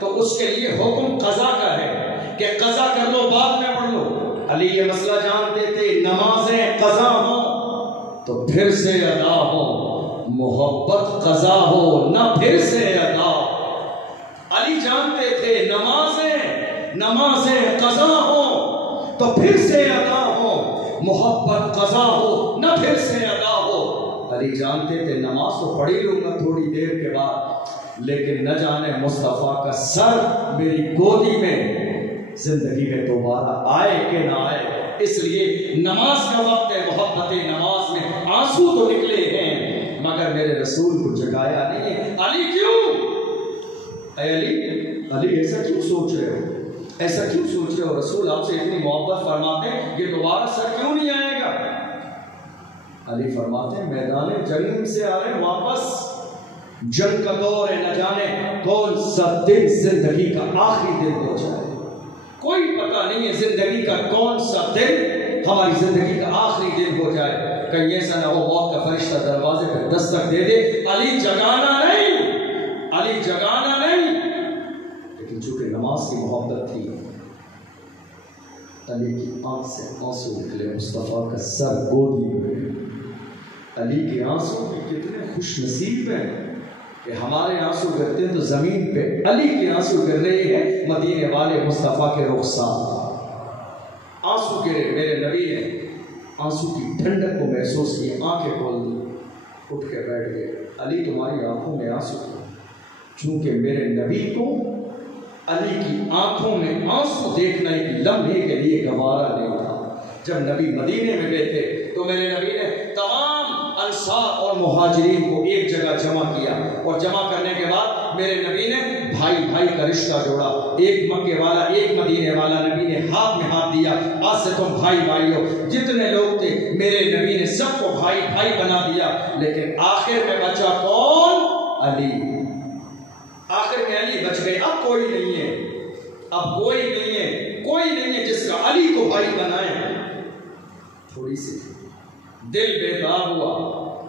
تو اس کے لیے حکم قضا کا ہے کہ قضا کر لو، بعد میں پڑھ لو۔ علی یہ مسئلہ جانتے تھے، نمازیں قضا ہوں تو پھر سے ادا ہو، محبت قضا ہو نہ پھر سے ادا. علی جانتے تھے نمازیں قضا ہو تو پھر سے ادا ہو، محبت قضا ہو نہ پھر سے ادا ہو. علی جانتے تھے نماز تو پڑھ ہی لوں گا تھوڑی دیر کے بعد، لیکن نہ جانے مصطفیٰ کا سر میری گودی میں زندگی میں دوبارہ آئے کہ نہ آئے. اس لیے نماز کا وقت ہے، محبت نماز میں آنسو تو نکلے ہیں مگر میرے رسول کو جگایا نہیں ہے. علی کیوں؟ اے علی ایسا کیوں سوچ رہے ہو؟ ایسا کیوں سوچ رہے ہو؟ رسول آپ سے اتنی محبت فرماتے ہیں، یہ دوبارہ سر کیوں نہیں آئے گا؟ علی فرماتے ہیں میدان جنگ سے آ رہے ہیں واپس، جنگ کا دور ہے، نہ جانے کون سا دن زندگی کا آخری دن ہو جائے. کوئی پتہ نہیں ہے زندگی کا کون سا دن ہماری زندگی کا آخری دن ہو جائے. کہیں ایسا نہ ہو موت کا فرشتہ دروازے پہ دستک دے دے، علی جگانا نہیں. لیکن چونکہ نماز کی محبت تھی، علی کی آنکھ سے آنسو نکلے، مصطفیٰ کا سر گودی میں. علی کے آنسو بھی کتنے خوش نصیب ہیں کہ ہمارے آنسو گرتے ہیں تو زمین پہ علی کے آنسو گر رہے ہیں مدینے والے مصطفیٰ کے رخسار. آنسو گرے، میرے نبی نے آنسو کی ٹھنڈک کو محسوس کی، آنکھیں کھول دی، اٹھ کے بیٹھ گئے. علی تمہاری آنکھوں میں آنسو تھے، چونکہ میرے نبی کو علی کی آنکھوں میں آنسو دیکھنا ایک لمحے کے لیے گوارا نہیں تھا. جب نبی مدینے میں گئے تھے تو میرے نبی نے تمام انصار اور مہاجرین کو ایک جگہ جمع کیا، اور جمع کرنے کے بعد میرے نبی نے بھائی کا رشتہ جوڑا. ایک مکے والا ایک مدینے والا، نبی نے ہاتھ میں ہاتھ دیا، آج سے تم بھائی ہو. جتنے لوگ تھے میرے نبی نے سب کو بھائی بنا دیا. لیکن آخر میں بچا کون؟ علی. آخر میں علی بچ گئے. اب کوئی نہیں ہے جس کا علی کو بھائی بنائے. تھوڑی سی دل بیدار ہوا،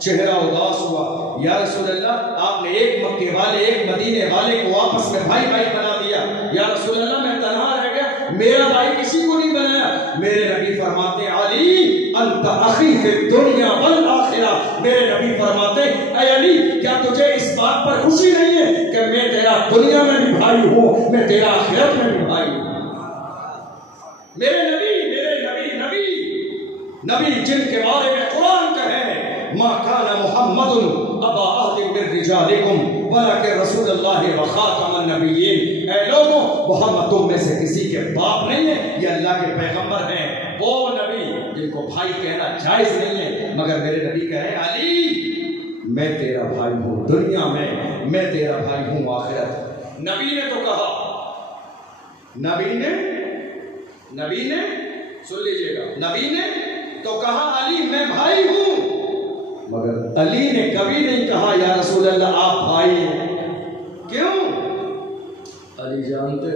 چہرہ اداس ہوا. یا رسول اللہ، آپ نے ایک مکے والے ایک مدینے والے کو آپس میں بھائی بنا دیا. یا رسول اللہ، میں تنہا رہ گیا، میرا بھائی کسی کو نہیں بنایا. میرے نبی فرماتے علی انت اخی فی الدنیا والآخرہ. میرے نبی فرماتے اے علی، کیا تجھے اس بات پر خوشی نہیں ہے کہ میں تیرا دنیا میں بھی بھائی ہوں، میں تیرا آخرت میں بھی بھائی ہوں. میرے نبی جن کے بارے میں قرآن کہے ما کان محمد ابا احد من رجالکم ولکن رسول اللہ وخاتم النبیین. اے لوگوں، محمد تم میں سے کسی کے باپ نہیں ہے، یہ اللہ کے پیغمبر ہیں، وہ نبی جن کو بھائی کہنا جائز نہیں ہے. مگر میرے نبی کہے علی میں تیرا بھائی ہوں دنیا میں تیرا بھائی ہوں آخرت. نبی نے تو کہا، نبی نے سن لیجئے گا، نبی نے تو کہا علی میں بھائی ہوں، مگر علی نے کبھی نہیں کہا یا رسول اللہ آپ بھائی ہیں. کیوں؟ علی جانتے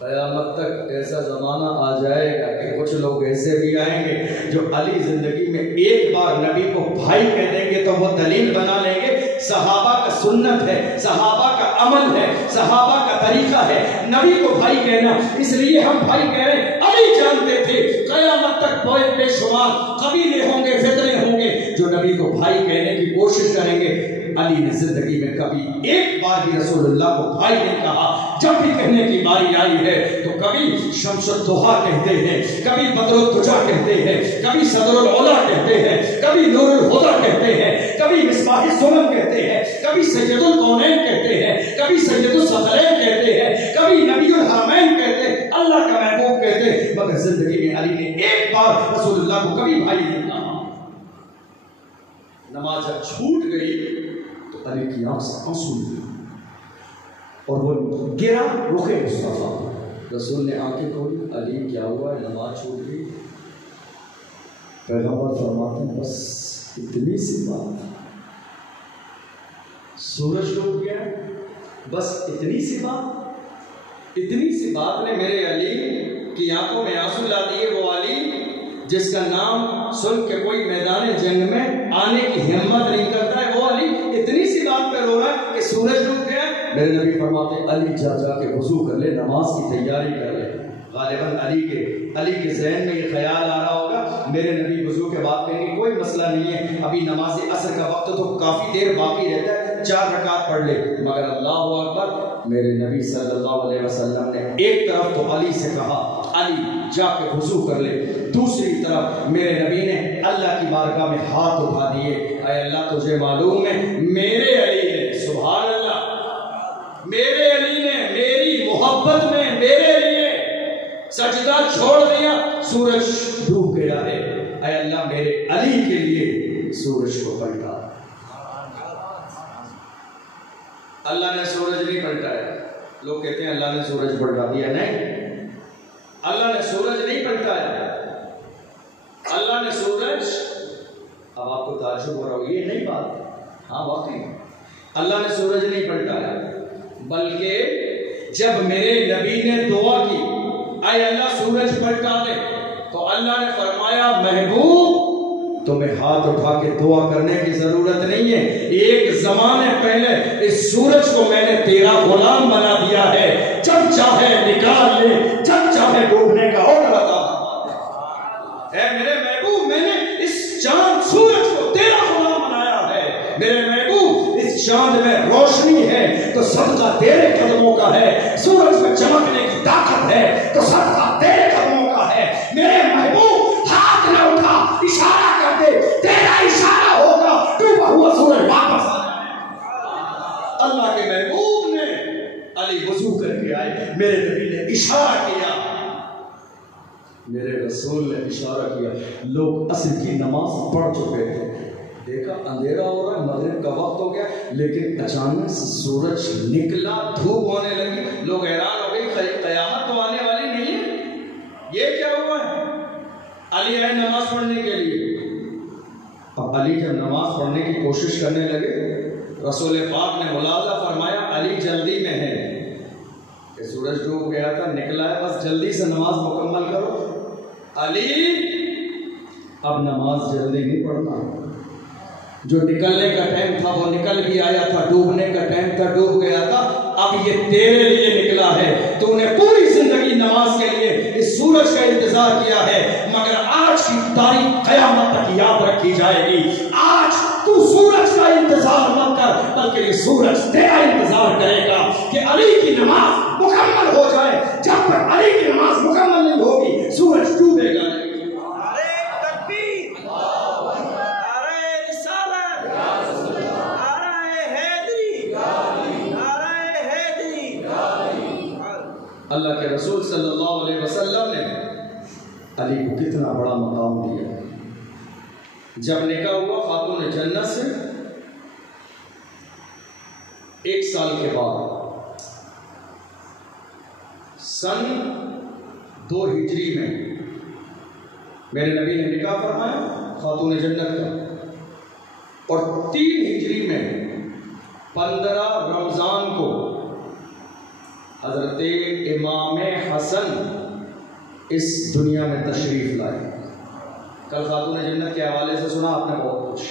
قیامت تک ایسا زمانہ آ جائے گا کہ کچھ لوگ ایسے بھی آئیں گے جو علی زندگی میں ایک بار نبی کو بھائی کہہ دیں گے تو وہ دلیل بنا لیں گے. صحابہ کا سنت ہے، صحابہ کا عمل ہے، صحابہ کا طریقہ ہے نبی کو بھائی کہنا، اس لیے ہم بھائی کہہ رہے ہیں. علی جانتے تھے قیامت تک بہت بے شمار قبیلے ہوں گے، فطرے ہوں گے جو نبی کو بھائی کہنے کی کوشش کریں گے. علی نے زندگی میں کبھی ایک بار بھی رسول اللہ کو بھائی نہیں کہا. جب بھی کہنے کی باری آئی ہے تو کبھی شمس الضحیٰ کہتے ہیں، کبھی بدر الدجیٰ کہتے ہیں، کبھی صدر العلا کہتے ہیں، کبھی نور الہدیٰ کہتے ہیں، کبھی مصباح السنن کہتے ہیں، کبھی سید الکونین کہتے ہیں، کبھی سید الثقلین کہتے ہیں، کبھی نبی الحرمین کہتے ہیں، اللہ کا محبوب کہتے ہیں. مگر زندگی میں علی نے ایک بار رسول اللہ کو کبھی بھائی نہیں کہا. نماز جب چھوٹ گئی تو علی کی آنکھ سے آنسو نکلے اور وہ گرا رخ مصطفیٰ. رسول نے آنکھیں کھولی، علی کیا ہوا ہے؟ نماز چھوٹ گئی. پیغمبر فرماتے ہیں بس اتنی سی بات، سورج ڈوب گیا، بس اتنی سی بات نے میرے علی کی آنکھوں میں آنسو لا دیے. وہ علی جس کا نام سن کے کوئی میدان جنگ میں آنے کی ہمت نہیں کرتا ہے، وہ علی اتنی سی بات پہ رو رہا ہے کہ سورج ڈوب گیا. میرے نبی فرماتے ہیں علی جا کے وضو کر لے، نماز کی تیاری کر لے. غالباً علی کے ذہن میں یہ خیال آ رہا ہوگا میرے نبی وضو کے بعد کہیں گے کوئی مسئلہ نہیں ہے، ابھی نماز عصر کا وقت تو کافی دیر باقی رہتا ہے، 4 رکعت پڑھ لے، مگر اللہ اکبر، میرے نبی صلی اللہ علیہ وسلم نے ایک طرف تو علی سے کہا علی جا کے وضو کر لے، دوسری طرف میرے نبی نے اللہ کی بارگاہ میں ہاتھ اٹھا دیے، اے اللہ تجھے معلوم ہے میرے علی نے، سبحان اللہ، میرے علی نے میری محبت میں میرے لیے سجدہ چھوڑ دیا، سورج ڈوب گیا ہے، اے اللہ میرے علی کے لیے سورج کو پلٹا۔ اللہ نے سورج نہیں پلٹایا، لوگ کہتے ہیں اللہ نے سورج پلٹا دیا، نہیں، اللہ نے سورج نہیں پلٹایا، اللہ نے سورج، اب آپ کو تعجب ہو رہا ہو یہ نہیں بات، ہاں واقعی اللہ نے سورج نہیں پلٹایا، بلکہ جب میرے نبی نے دعا کی اے اللہ سورج پلٹا دے، تو اللہ نے فرمایا محبوب تمہیں ہاتھ اٹھا کے دعا کرنے کی ضرورت نہیں ہے، ایک زمانے پہلے اس سورج کو میں نے تیرا غلام بنا دیا ہے، جب چاہے نکال لے، جب چاہے ڈوبنے کا آرڈر عطا۔ اے میرے محبوب میں نے اس چاند سورج کو تیرا غلام بنایا ہے، میرے محبوب اس چاند میں روشنی ہے تو صدقہ تیرے قدموں کا ہے، سورج میں چمکنے کی طاقت ہے تو صدقہ تیرے قدموں کا ہے، میرے محبوب ہاتھ نہ اٹھا، اشارہ کر دے، تیرا اشارہ ہوگا ڈوبا ہوا سورج واپس آ جائے۔ اللہ کے محبوب نے علی وضو کر کے آئے، میرے نبی نے اشارہ کیا، میرے رسول نے اشارہ کیا، لوگ عصر کی نماز پڑھ چکے تھے، دیکھا اندھیرا ہو رہا ہے، مغرب کا وقت ہو گیا، لیکن اچانک سے سورج نکلا، دھوپ ہونے لگی، لوگ حیران ہو گئی، قیامت تو آنے والی نہیں ہے، یہ کیا ہوا ہے؟ علی آئے نماز پڑھنے کے لیے، اب علی جب نماز پڑھنے کی کوشش کرنے لگے، رسول پاک نے ملاحظہ فرمایا علی جلدی میں ہے، کہ سورج ڈوب گیا تھا، نکلا ہے، بس جلدی سے نماز مکمل کرو۔ علی اب نماز جلدی نہیں پڑھنا، جو نکلنے کا ٹائم تھا وہ نکل بھی آیا تھا، ڈوبنے کا ٹائم تھا ڈوب گیا تھا، اب یہ تیرے لیے نکلا ہے، تو نے پوری زندگی نماز کے لیے اس سورج کا انتظار کیا ہے، مگر آج کی تاریخ قیامت تک یاد رکھی جائے گی، آج تو سورج کا انتظار مت کر بلکہ یہ سورج تیرا انتظار کرے گا کہ علی کی نماز مکمل ہو جائے، جب تک علی کی نماز مکمل نہیں ہوگی سورج ڈوبے گا نہیں۔ اللہ کے رسول صلی اللہ علیہ وسلم نے علی کو کتنا بڑا مقام دیا، جب نکاح ہوا خاتون جنت سے 1 سال کے بعد سن 2 ہجری میں میرے نبی نے نکاح فرمایا خاتون جنت کا، اور 3 ہجری میں 15 رمضان کو حضرت امام حسن اس دنیا میں تشریف لائے۔ کل خاتون جنت کے حوالے سے سنا آپ نے بہت کچھ،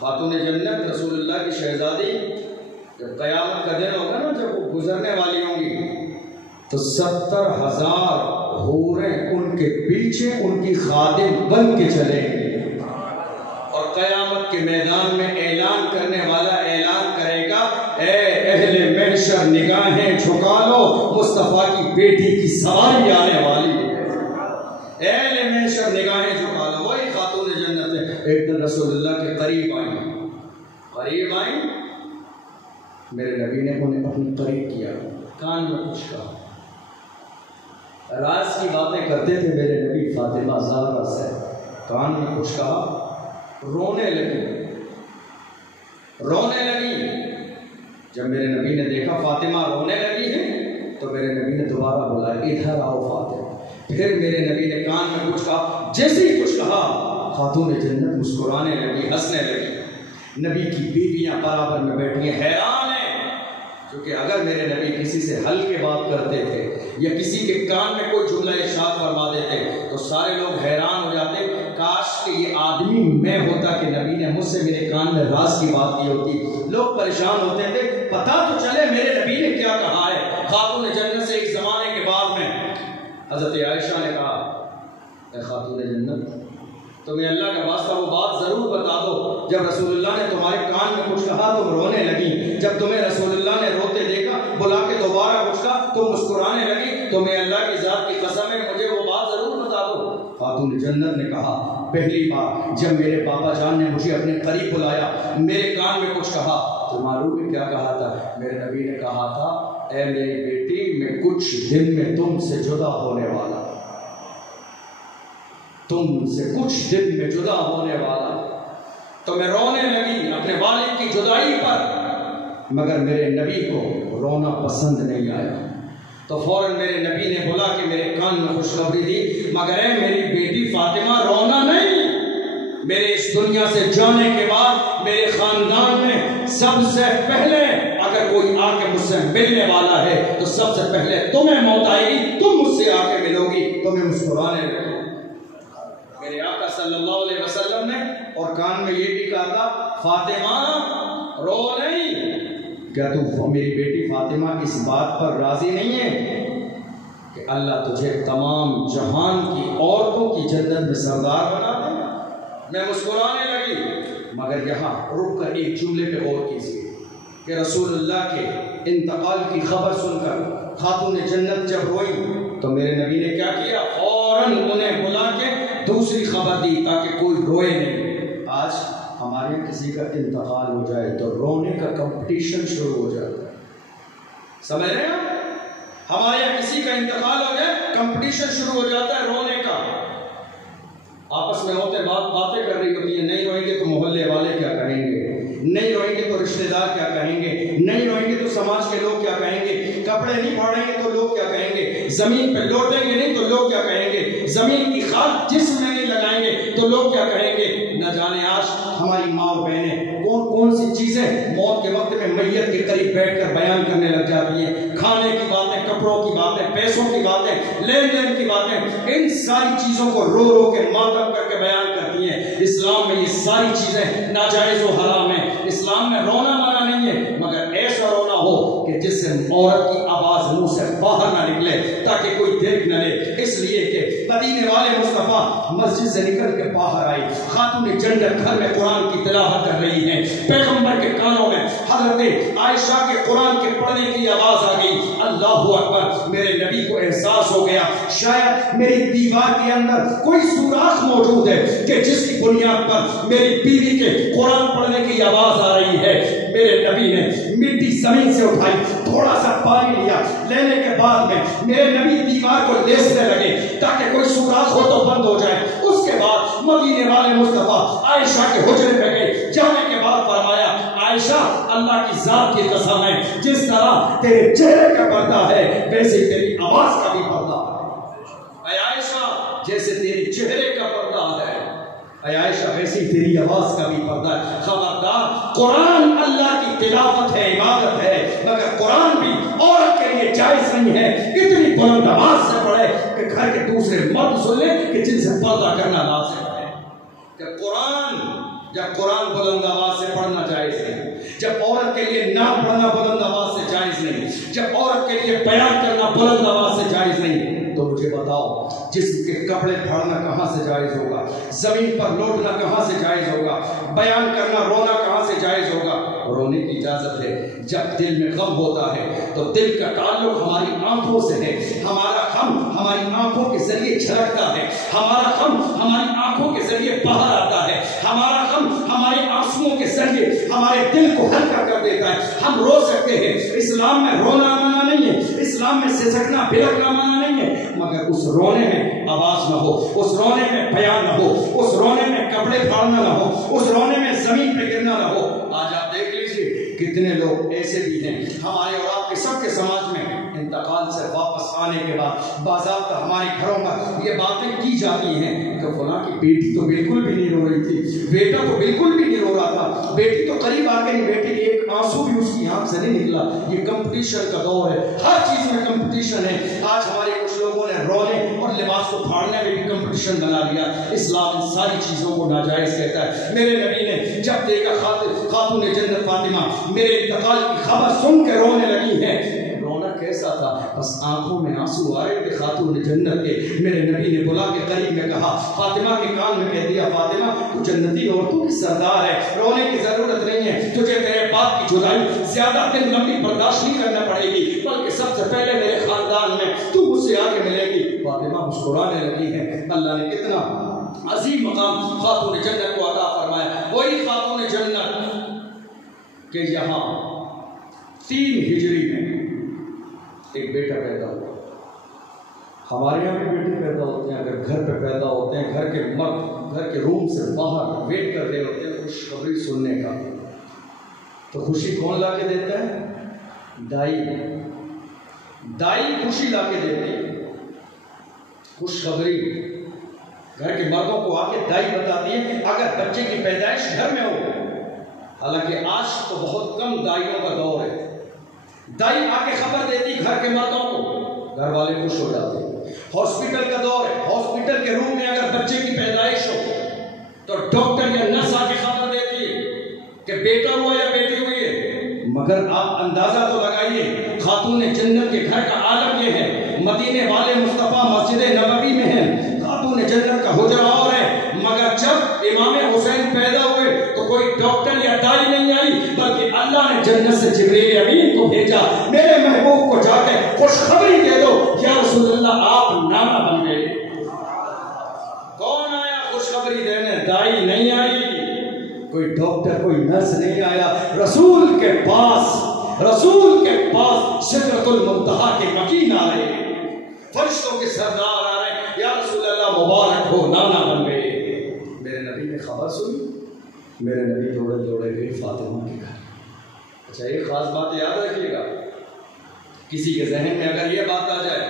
خاتون جنت رسول اللہ کی شہزادی، جب قیامت کا دن ہوگا نا، جب وہ گزرنے والی ہوں گی تو 70,000 حوریں ان کے پیچھے ان کی خادم بن کے چلیں گے، اور قیامت کے میدان میں اعلان کرنے والا اعلان کرے گا اے اہل محشر نگاہیں جھکا لو، مصطفیٰ کی بیٹی کی سواری آنے والی ہے، اہل محشر نگاہیں جھکا لو، وہی خاتون جنت ہے۔ ایک دن رسول اللہ کے قریب آئیں، میرے نبی نے انہیں اپنے قریب کیا، کان میں کچھ کہا، راز کی باتیں کرتے تھے میرے نبی فاطمہ زہرا سے، کان میں کچھ کہا، رونے لگی۔ جب میرے نبی نے دیکھا فاطمہ رونے لگی ہے تو میرے نبی نے دوبارہ بولا ادھر آؤ فاطمہ، پھر میرے نبی نے کان میں کچھ کہا، جیسے ہی کچھ کہا خاتون جنت مسکرانے لگی، ہنسنے لگی۔ نبی کی بیویاں برابر میں بیٹھی ہیں، حیران ہیں، کیونکہ اگر میرے نبی کسی سے ہلکے بات کرتے تھے یا کسی کے کان میں کوئی جملہ ارشاد فرما دیتے تو سارے لوگ حیران ہو جاتے، کاش کہ یہ آدمی میں ہوتا کہ نبی نے مجھ سے میرے کان میں راز کی بات کی ہوتی۔ لوگ پریشان ہوتے تھے، پتہ تو چلے میرے نبی نے کیا کہا ہے۔ خاتون جنت سے ایک زمانے کے بعد میں حضرت عائشہ نے کہا اے خاتون جنت تمہیں اللہ کا واسطہ وہ بات ضرور بتا دو، جب رسول اللہ نے تمہارے کان میں کچھ کہا تم رونے لگی، جب تمہیں رسول اللہ نے روتے دیکھا بلا کے دوبارہ کچھ کہا تم مسکرانے لگی، تمہیں اللہ کی ذات کی قسم ہے مجھے وہ بات ضرور بتا دو۔ خاتون جنت نے کہا پہلی بار جب میرے پاپا جان نے مجھے اپنے قریب بلایا، میرے کان میں کچھ کہا تو معلوم ہے کیا کہا تھا؟ میرے نبی نے کہا تھا اے میری بیٹی میں کچھ دن میں تم سے جدا ہونے والا، تم سے کچھ دن میں جدا ہونے والا۔ تو میں رونے لگی اپنے والد کی جدائی پر، مگر میرے نبی کو رونا پسند نہیں آیا، تو فوراً میرے نبی نے بولا کہ میرے کان میں خوشخبری دی، مگر اے میری بیٹی فاطمہ رونا نہیں، میرے اس دنیا سے جانے کے بعد میرے خاندان میں سب سے پہلے اگر کوئی آ کے مجھ سے ملنے والا ہے تو سب سے پہلے تمہیں موت آئے گی، تم مجھ سے آ کے ملو گی، تمہیں مسکرانے لگے۔ میرے آقا صلی اللہ علیہ وسلم نے اور کان میں یہ بھی کہا تھا فاطمہ رو نہیں۔ کیا تو میری بیٹی فاطمہ اس بات پر راضی نہیں ہے کہ اللہ تجھے تمام جہان کی عورتوں کی جنت میں سردار بنا دے؟ میں مسکرانے لگی، مگر یہاں رک کر ایک جملے پہ غور کیجیے کہ رسول اللہ کے انتقال کی خبر سن کر خاتون جنت جب روئی تو میرے نبی نے کیا کیا؟ فوراً انہیں بلا کے دوسری خبر دی تاکہ کوئی روئے نہیں۔ آج ہمارے کسی کا انتقال ہو جائے تو رونے کا کمپٹیشن شروع ہو جاتا ہے، سمجھ رہے ہیں؟ ہمارے یہاں کسی کا انتقال ہو جائے کمپٹیشن شروع ہو جاتا ہے رونے کا، آپس میں ہوتے باتیں کر رہی ہوتی ہیں، نہیں روئیں گے تو محلے والے کیا کہیں گے، نہیں روئیں گے تو رشتہ دار کیا کہیں گے، نہیں روئیں گے تو سماج کے لوگ کیا کہیں گے، کپڑے نہیں پھاڑیں گے تو لوگ کیا کہیں گے، زمین پہ لوٹیں گے نہیں تو لوگ کیا کہیں گے، زمین کی خاک جسم میں نہیں لگائیں گے تو لوگ کیا کہیں گے۔ نہ جانے آج ہماری ماں اور بہنیں کون کون سی چیزیں موت کے وقت میں میت کے قریب بیٹھ کر بیان کرنے لگ جاتی ہیں، کھانے کی باتیں، کپڑوں کی باتیں، پیسوں کی باتیں، لین دین کی باتیں، ان ساری چیزوں کو رو رو کے ماتم کر کے بیان کرتی ہیں۔ اسلام میں یہ ساری چیزیں ناجائز و حرام ہیں، اسلام میں رونا منع نہیں ہے، مگر ایسا رونا ہو کہ جس سے عورت کی آواز منہ سے باہر نہ نکلے تاکہ کوئی دیکھ نہ لے، اس لیے کہ مدینے والے مصطفیٰ مسجد سے نکل کے باہر آئی، خاتون جنت گھر میں قرآن کی تلاوت کر رہی ہیں، پیغمبر کے کانوں میں حضرت عائشہ کے قرآن کے پڑھنے کی آواز آ گئی، اللہ اکبر۔ میرے نبی کو احساس ہو گیا شاید میری دیوار کے اندر کوئی سوراخ موجود ہے کہ جس کی بنیاد پر میری بیوی کے قرآن پڑھنے کی آواز آ رہی ہے۔ میرے نبی نے مٹی زمین سے اٹھائی، تھوڑا سا پانی لیا، لینے کے بعد میں میرے نبی دیوار کو لیسنے لگے تاکہ کوئی سوراخ ہو تو بند ہو جائے۔ اس کے بعد مدینے والے مصطفیٰ عائشہ کے حجرے پہ گئے، جانے کے بعد فرمایا عائشہ اللہ کی ذات کی قسم ہے جس طرح تیرے چہرے کا پردہ ہے ویسے تیری آواز کا بھی پردہ ہے۔ اے عائشہ جیسے تیری چہرے کا پردہ ہے، اے عائشہ ویسے تیری آواز کا بھی پردہ ہے۔ خبردار، قرآن اللہ کی تلاوت ہے، عبادت ہے، مگر قرآن بھی عورت کے لیے جائز نہیں ہے اتنی بلند آواز سے پڑھے کہ گھر کے دوسرے مرد سن لیں کہ جن سے پردہ کرنا لازم ہے۔ جب قرآن بلند آواز سے پڑھنا جائز ہے، جب عورت کے لیے نعت پڑھنا بلند آواز سے جائز نہیں، جب عورت کے لیے بیان کرنا بلند آواز سے جائز نہیں، تو مجھے بتاؤ جسم کے کپڑے پھاڑنا کہاں سے جائز ہوگا، زمین پر لوٹنا کہاں سے جائز ہوگا، بیان کرنا رونا کہاں سے جائز ہوگا؟ رونے کی اجازت ہے جب دل میں غم ہوتا ہے، تو دل کا تعلق ہماری آنکھوں سے ہے، ہمارا غم ہماری آنکھوں کے ذریعے چھلکتا ہے، ہمارا غم ہماری آنکھوں کے ذریعے باہر آتا ہے، ہمارا غم ہمارے آنسوؤں کے ذریعے ہمارے دل کو ہلکا کر دیتا ہے۔ ہم رو سکتے ہیں، اسلام میں رونا منع نہیں ہے، اسلام میں سسکنا بھڑکنا منع نہیں ہے، مگر اس رونے میں آواز نہ ہو، اس رونے میں بیان نہ ہو، اس رونے میں کپڑے پھاڑنا نہ ہو، اس رونے میں زمین پہ گرنا نہ ہو۔ آج آپ دیکھ لیجیے کتنے لوگ ایسے بھی ہیں ہمارے اور آپ کے سب کے سماج میں، انتقال سے واپس آنے کے بعد باضابطہ ہمارے گھروں میں یہ باتیں کی جاتی ہیں کہ فلاں کی بیٹی تو بالکل بھی نہیں رو رہی تھی، بیٹا تو بالکل بھی نہیں رو رہا تھا، بیٹی تو قریب آ کے بیٹی ایک آنسو بھی اس کی آنکھ سے نہیں نکلا۔ یہ کمپٹیشن کا دور ہے، ہر چیز میں کمپٹیشن ہے۔ آج ہمارے کچھ لوگوں نے رونے اور لباس کو پھاڑنے میں بھی کمپٹیشن بنا لیا۔ اسلام ان ساری چیزوں کو ناجائز کہتا ہے۔ میرے نبی نے جب دیکھا خاتون جنت فاطمہ میرے انتقال کی خبر سن کے رونے لگی ہے، رونا کیسا تھا؟ بس آنکھوں میں آنسو آ رہے تھے خاتون جنت کے. میرے نبی نے بلا کے قریب میں کہا, فاطمہ کے کان میں کہہ دیا, فاطمہ تو جنتی عورتوں کی سردار ہے, رونے کی ضرورت نہیں ہے, تجھے تیرے باپ کی جدائی زیادہ دن لمبی برداشت نہیں کرنا پڑے گی, بلکہ سب سے پہلے میرے خاندان میں تو مجھ سے آگے ملے گی. فاطمہ مسکرانے لگی ہے. اللہ نے کتنا عظیم مقام خاتون جنت کو عطا فرمایا. وہی خاتون جنت کہ یہاں 3 ہجری میں ایک بیٹا پیدا ہوا. ہمارے یہاں بھی بیٹے پیدا ہوتے ہیں, اگر گھر پہ پیدا ہوتے ہیں, گھر کے مرد گھر کے روم سے باہر ویٹ کر رہے ہوتے ہیں خوشخبری سننے کا, تو خوشی کون لا کے دیتا ہے؟ دائی. دائی خوشی لا کے دیتی ہے, خوشخبری گھر کے مردوں کو آ کے دائی بتاتی ہے اگر بچے کی پیدائش گھر میں ہو. حالانکہ آج تو بہت کم دائیوں کا دور ہے. دائی آ کے خبر دیتی گھر کے مردوں کو, گھر والے خوش ہو جاتے. ہاسپٹل کا دور ہے, ہاسپٹل کے روم میں اگر بچے کی پیدائش ہو تو ڈاکٹر یا نرس آ کے خبر دیتی ہے کہ بیٹا ہوا یا بیٹی ہوئی ہے. مگر آپ اندازہ تو لگائیے خاتون جنت کے گھر کا عالم یہ ہے, مدینے والے مصطفیٰ مسجد نبوی میں ہیں, خاتون جنت کا حجرہ اور ہے. مگر جب امام حسین پیدا ہوئے تو کوئی ڈاکٹر یا دائی نہیں آئی, بلکہ اللہ نے جنت سے جبریل امین کو بھیجا, میرے محبوب کو جا کے خوشخبری دے دو یا رسول اللہ آپ نانا بن گئے. کون آیا خوشخبری دینے؟ دائی نہیں آئی, کوئی ڈاکٹر کوئی نرس نہیں آیا. رسول کے پاس سدرۃ المنتہا کے مکین آ رہے, فرشتوں کے سردار آ رہے, یا رسول اللہ مبارک ہو, نانا بن گئے. میرے نبی نے خبر سنی, میرے نبی دوڑے گئے فاطمہ کے گھر. اچھا ایک خاص بات یاد رکھیے گا, کسی کے ذہن میں اگر یہ بات آ جائے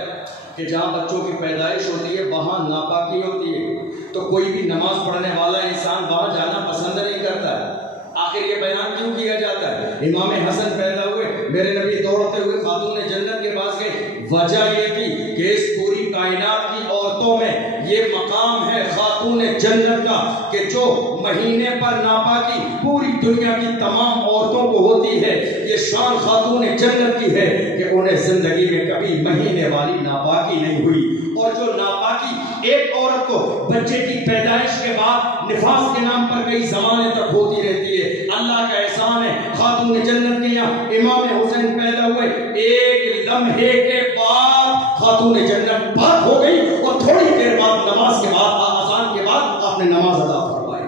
کہ جہاں بچوں کی پیدائش ہوتی ہے وہاں ناپاکی ہوتی ہے تو کوئی بھی نماز پڑھنے والا انسان وہاں جانا پسند نہیں کرتا ہے. آخر یہ بیان کیوں کیا جاتا ہے؟ امام حسن پیدا ہوئے, میرے نبی دوڑتے ہوئے خاتون جنت کے پاس گئے. وجہ یہ تھی کہ اس پوری کائنات کی عورتوں میں یہ مقام ہے خاتون جنت کا کہ جو مہینے پر ناپاکی پوری دنیا کی تمام عورتوں کو ہوتی ہے, یہ شان خاتون جنت کی ہے کہ انہیں زندگی میں کبھی مہینے والی ناپاکی نہیں ہوئی. اور جو ناپاکی ایک عورت کو بچے کی پیدائش کے بعد نفاس کے نام پر کئی زمانے تک ہوتی رہتی ہے, اللہ کا احسان ہے. خاتون جنت کے یہاں امام حسین پیدا ہوئے, ایک لمحے کے بعد خاتون جنت پاک ہو گئی اور تھوڑی دیر بعد نماز کے بعد اذان کے بعد آپ نے نماز ادا فرمائی.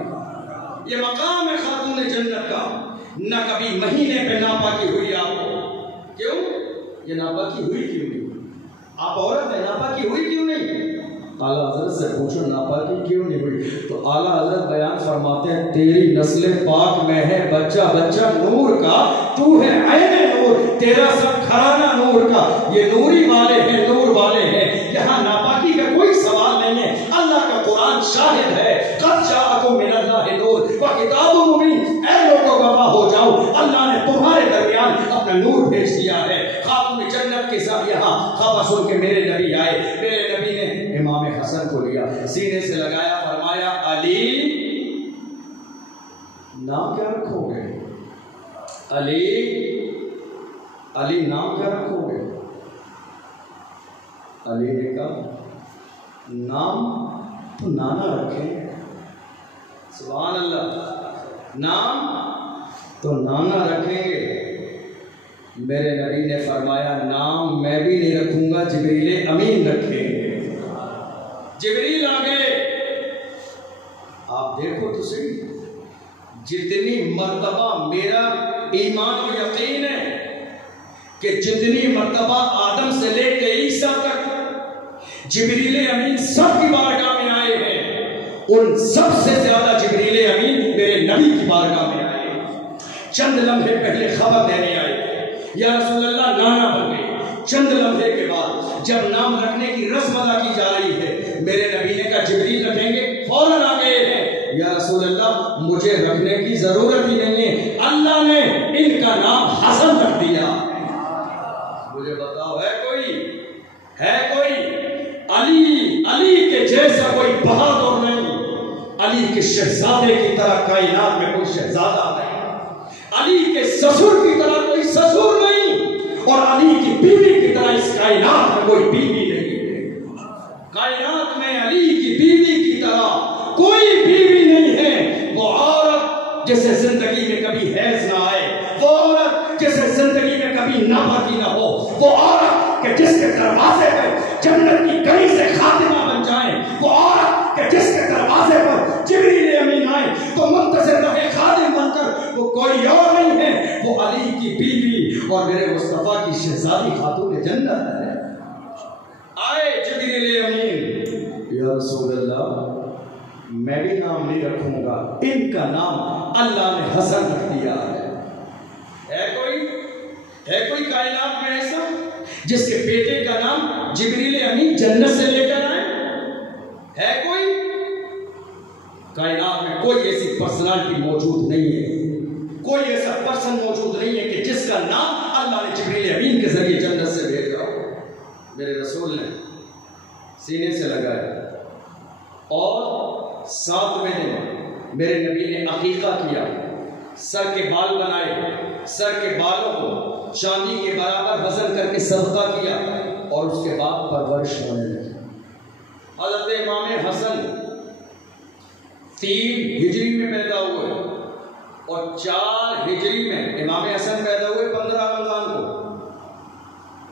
یہ مقام ہے خاتون جنت کا. نہ کبھی مہینے پہ ناپاکی ہوئی آپ کو. کیوں؟ یہ ناپاکی ہوئی کیوں نہیں؟ آپ عورت ہیں, ناپاکی ہوئی کیوں نہیں؟ اعلیٰ حضرت سے پوچھو ناپاکی کیوں نہیں ہوئی, تو اعلیٰ حضرت بیان فرماتے ہیں تیری نسل پاک میں ہے بچہ نور کا, تو ہے عین نور, تیرا سب گھرانہ نور کا. یہ نوری والے ہیں, نور والے ہیں, یہاں ناپاکی کا کوئی سوال نہیں ہے. اللہ کا قرآن شاہد ہے, قد جاءکم من اللہ نور وکتاب مبین. اے لوگوں گواہ ہو جاؤ, اللہ نے تمہارے درمیان اپنا نور بھیج دیا ہے. خاتون جنت کے ساتھ یہاں خبر سن کے میرے نبی آئے. میرے نبی نے امام حسن کو لیا, سینے سے لگایا, فرمایا علی نام کیا رکھو گے؟ علی نام کیا رکھو گے؟ علی نے کہا نام تو نانا رکھیں. سبحان اللہ, نام تو نانا رکھیں گے. میرے نبی نے فرمایا نام میں بھی نہیں رکھوں گا, جبریل امین رکھیں گے. جبریل آ گئے. آپ دیکھو تو صحیح, جتنی مرتبہ میرا ایمان و یقین ہے کہ جتنی مرتبہ آدم سے لے کے عیسیٰ تک جبریل امین سب کی بارگاہ میں آئے ہیں, ان سب سے زیادہ جبریل امین میرے نبی کی بارگاہ میں آئے. چند لمحے پہلے خبر دینے آئے, یا رسول اللہ نانا بن گئے. چند لمحے کے بعد جب نام رکھنے کی رسم ادا کی جا رہی ہے, میرے نبی نے کہا جبریل رکھیں گے, فوراً آ گئے ہیں. یا رسول اللہ مجھے رکھنے کی ضرورت ہی نہیں ہے, اللہ نے ان کا نام حسن رکھ دیا. مجھے بتاؤ ہے کوئی علی کے جیسا کوئی بہادر نہیں, علی کے شہزادے کی طرح کائنات میں کوئی شہزادہ نہیں, علی کے سسر کی طرح کوئی سسر نہیں, اور علی کی بیوی کی طرح اس کائنات میں کوئی بیوی نہیں ہے. کائنات میں علی کی بیوی کی طرح کوئی بیوی نہیں ہے. وہ عورت جسے زندگی میں کبھی حیض نہ آئے، وہ عورت جسے زندگی میں کبھی ناپاکی نہ ہو، وہ عورت کہ جس کے دروازے پر جنت کی کڑی سے خاتمہ بن جائیں، وہ عورت کہ جس کے دروازے پر جبریل امین آئے تو منتظر رہے خادم بن کر، وہ کوئی اور نہیں ہے، وہ علی کی بیوی اور میرے مصطفیٰ کی شہزادی خاتون جنت ہے. آئے جبریل امین، یا رسول اللہ میں بھی نام نہیں رکھوں گا، ان کا نام اللہ نے حسن رکھ دیا ہے. ہے کوئی کائنات میں ایسا جس کے بیٹے کا نام جبریل امین جنت سے لے کر آئے؟ ہے کوئی؟ کائنات میں کوئی ایسی پرسنالٹی موجود نہیں ہے، کوئی ایسا پرسن موجود نہیں ہے کہ جس کا نام اللہ نے جبریل امین کے ذریعے جنت سے بھیجا ہو. میرے رسول نے سینے سے لگایا اور 7ویں دن میرے نبی نے عقیقہ کیا، سر کے بال بنائے، سر کے بالوں کو چاندی کے برابر وزن کر کے صدقہ کیا اور اس کے بعد پرورش ہونے لگی. حضرت امام حسن 3 ہجری میں پیدا ہوئے اور 4 ہجری میں امام حسن پیدا ہوئے 15 رمضان کو،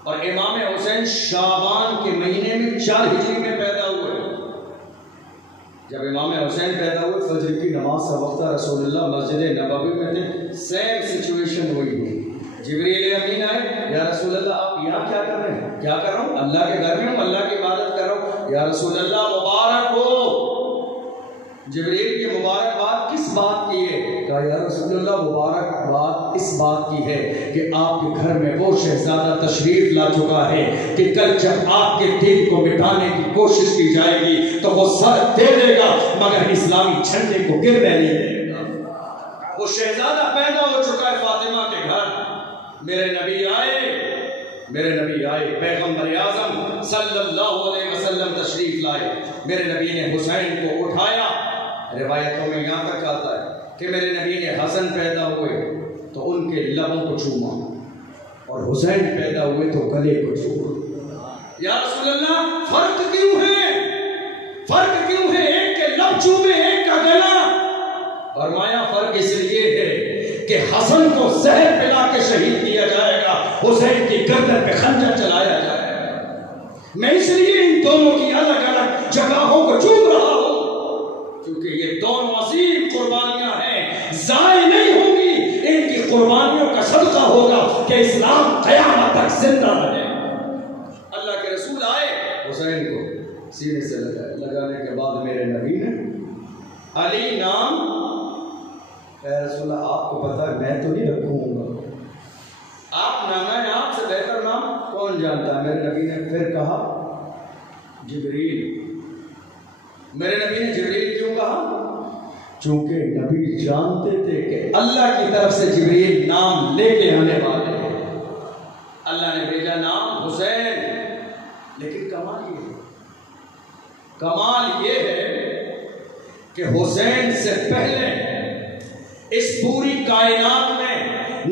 اور امام حسین شعبان کے مہینے میں 4 ہجری میں پیدا ہوئے. جب امام حسین پیدا ہوئے فجر کی نماز کا وقت رسول اللہ مسجد نبوی میں تھے، سیم سچویشن ہوئی. جبریل امین آئے، یا رسول اللہ آپ یہاں کیا کر رہے ہیں؟ کیا کر رہا ہوں؟ اللہ کے گھر میں ہوں، اللہ کی عبادت کر رہا ہوں. یا رسول اللہ مبارک ہو. جبریل کی مبارکباد کس بات کی ہے؟ کہا یا رسول اللہ مبارکباد اس بات کی ہے کہ آپ کے گھر میں وہ شہزادہ تشریف لا چکا ہے کہ کل جب آپ کے دین کو مٹانے کی کوشش کی جائے گی تو وہ سر دے دے گا مگر اسلامی جھنڈے کو گرنے نہیں دے گا. وہ شہزادہ پیدا ہو چکا ہے فاطمہ کے گھر. میرے نبی آئے پیغمبر اعظم صلی اللہ علیہ وسلم تشریف لائے. میرے نبی نے حسین کو اٹھایا. روایتوں میں یہاں تک آتا ہے کہ میرے نبی نے حسن پیدا ہوئے تو ان کے لبوں کو چوما اور حسین پیدا ہوئے تو گلے کو چوما. یا رسول اللہ فرق کیوں ہے ایک کے لب چومے ایک کا گلا؟ فرمایا فرق اس لیے ہے کہ حسن کو زہر پلا کے شہید کیا جائے گا، حسین کی گردن پہ خنجر چلایا جائے گا. میں اس لیے ان دونوں کی الگ الگ جگہوں کو چوم رہا ہوں کیونکہ یہ دونوں عظیم قربانیاں ہیں، ضائع نہیں ہوں گی. ان کی قربانیوں کا صدقہ ہوگا کہ اسلام قیامت تک زندہ رہے. اللہ کے رسول آئے، حسین کو سینے سے لگانے کے بعد میرے نبی نے علی نام، اے رسول اللہ آپ کو پتا ہے میں تو نہیں رکھوں گا، آپ نام ہے، آپ سے بہتر نام کون جانتا ہے؟ میرے نبی نے پھر کہا جبریل. میرے نبی نے جبریل کیوں کہا؟ چونکہ نبی جانتے تھے کہ اللہ کی طرف سے جبریل نام لے کے آنے والے ہیں. اللہ نے بھیجا نام حسین. لیکن کمال یہ ہے کہ حسین سے پہلے اس پوری کائنات میں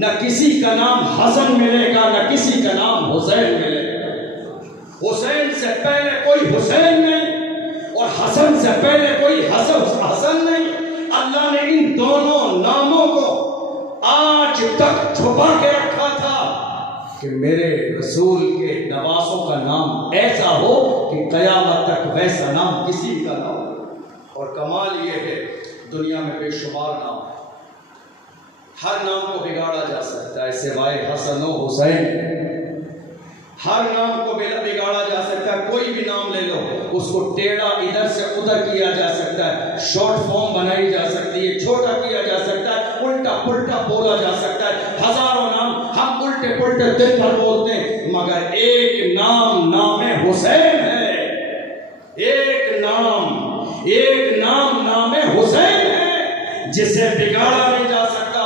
نہ کسی کا نام حسن ملے گا نہ کسی کا نام حسین ملے گا. حسین سے پہلے کوئی حسین نہیں اور حسن سے پہلے کوئی حسن نہیں. اللہ نے ان دونوں ناموں کو آج تک چھپا کے رکھا تھا کہ میرے رسول کے نواسوں کا نام ایسا ہو کہ قیامت تک ویسا نام کسی کا نہ ہو. اور کمال یہ ہے دنیا میں بے شمار نام، ہر نام کو بگاڑا جا سکتا ہے سوائے حسن و حسین. ہر نام کو بگاڑا جا سکتا ہے، کوئی بھی نام لے لو اس کو ٹیڑھا ادھر سے ادھر کیا جا سکتا ہے، شارٹ فارم بنائی جا سکتی ہے، چھوٹا کیا جا سکتا ہے، الٹا پلٹا بولا جا سکتا ہے. ہزاروں نام ہم الٹے پلٹے دل پر بولتے ہیں مگر ایک نام نام حسین ہے. ایک نام نام حسین ہے جسے بگاڑا نہیں جا سکتا.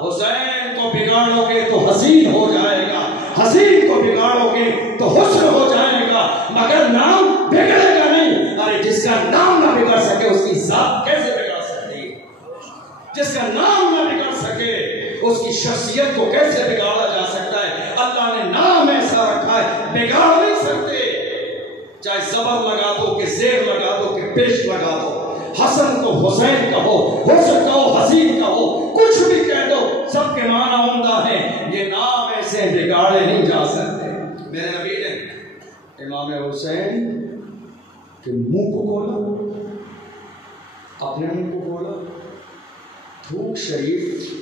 حسین کو بگاڑو گے تو حسین ہو جائے گا، حسین کو بگاڑو گے تو حسن ہو جائے گا مگر نام بگڑے گا نہیں. ارے جس کا نام نہ بگڑ سکے اس کی ذات کیسے بگڑ سکتی؟ جس کا نام نہ بگڑ سکے اس کی شخصیت کو کیسے بگاڑا جا سکتا ہے؟ اللہ نے نام ایسا رکھا ہے بگاڑ نہیں سکتے. چاہے زبر لگا دو کہ زیر لگا دو کہ پیش لگا دو، حسن کو حسین کہو، حسن کہو حسین کہو، کچھ بھی کہہ دو، سب کے معنی عمدہ ہیں. یہ نام ایسے بگاڑے نہیں جا سکتے. میرے نبی نے امام حسین کے منہ کو کھولا، اپنے منہ کو کھولا، تھوک شریف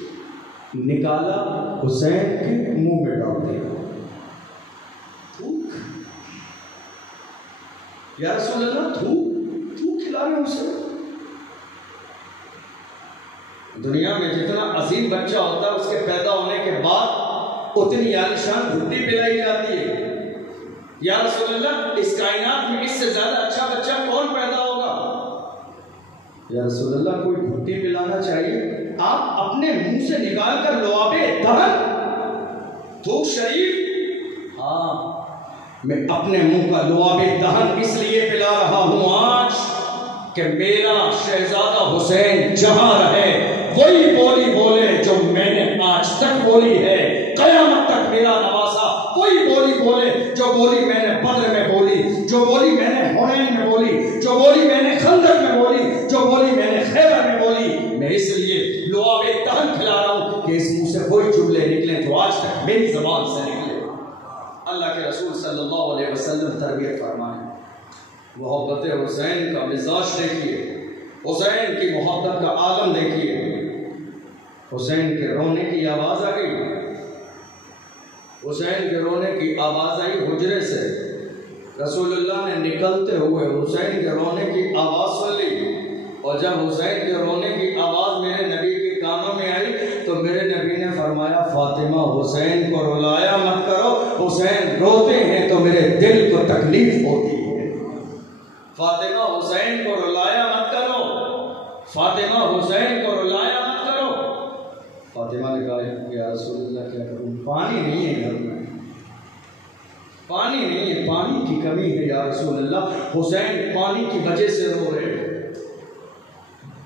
نکالا، حسین کے منہ میں ڈال دیا. تھوک، یا رسول اللہ تھوک کھلا رہے ہیں اسے. دنیا میں جتنا عظیم بچہ ہوتا ہے اس کے پیدا ہونے کے بعد اتنی عالیشان گھٹی پلائی جاتی ہے. یا رسول اللہ اس کائنات میں اس سے زیادہ اچھا بچہ کون پیدا ہوگا؟ یا رسول اللہ کوئی گھٹی پلانا چاہیے. آپ اپنے منہ سے نکال کر لعاب دہن تھوک شریف، ہاں میں اپنے منہ کا لعاب دہن اس لیے پلا رہا ہوں آج کہ میرا شہزادہ حسین جہاں رہے وہی بولی بولے جو میں نے آج تک بولی ہے. قیامت تک میرا نواسا وہی بولی بولے جو بولی میں نے بدر میں بولی، جو بولی میں نے حنین میں بولی، جو بولی میں نے خندق میں بولی، جو بولی میں نے خیبر میں بولی. میں اس لیے لعاب دہن کھلا رہا ہوں کہ اس منہ سے وہی جملے نکلیں جو آج تک میری زبان سے نکلے. اللہ کے رسول صلی اللہ علیہ وسلم تربیت فرمائیں. محبت حسین کا مزاج دیکھیے، حسین کی محبت کا عالم دیکھیے. حسین کے رونے کی آواز آ گئی، حسین کے رونے کی آواز آئی حجرے سے. رسول اللہ نے نکلتے ہوئے حسین کے رونے کی آواز سن لی، اور جب حسین کے رونے کی آواز میرے نبی کے کانوں میں آئی تو میرے نبی نے فرمایا فاطمہ حسین کو رلایا مت کرو، حسین روتے ہیں تو میرے دل کو تکلیف ہوتی ہے. فاطمہ حسین کو رلایا مت کرو، فاطمہ حسین کو رلایا مت کرو. فاطمہ نے کہا یا رسول اللہ کیا کروں، پانی نہیں ہے گھر میں، پانی نہیں ہے، پانی کی کمی ہے یا رسول اللہ. حسین پانی کی وجہ سے رو رہے ہیں.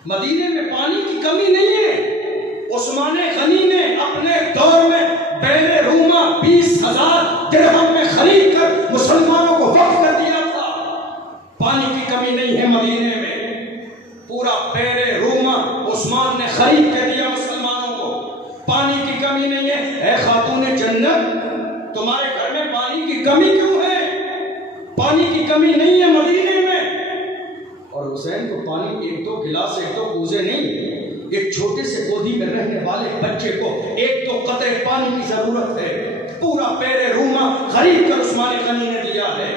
مدینے میں پانی کی کمی نہیں ہے. عثمان غنی نے اپنے دور میں بیر روما 20,000 درہم میں خرید کر مسلمانوں کو وقف کر دیا تھا. پانی کی کمی نہیں ہے مدینے میں. پورا بیر روما عثمان نے خرید کر دیا مسلمانوں کو. پانی کی کمی نہیں ہے. اے خاتون جنت تمہارے گھر میں پانی کی کمی کیوں ہے؟ پانی کی کمی نہیں ہے مدینے میں. اور حسین کو پانی 1-2 گلاس 1-2 کوزے نہیں، ایک چھوٹے سے گودی میں رہنے والے بچے کو 1-2 قطرے پانی کی ضرورت ہے. پورا بیر روما خرید کر عثمان غنی نے دیا ہے.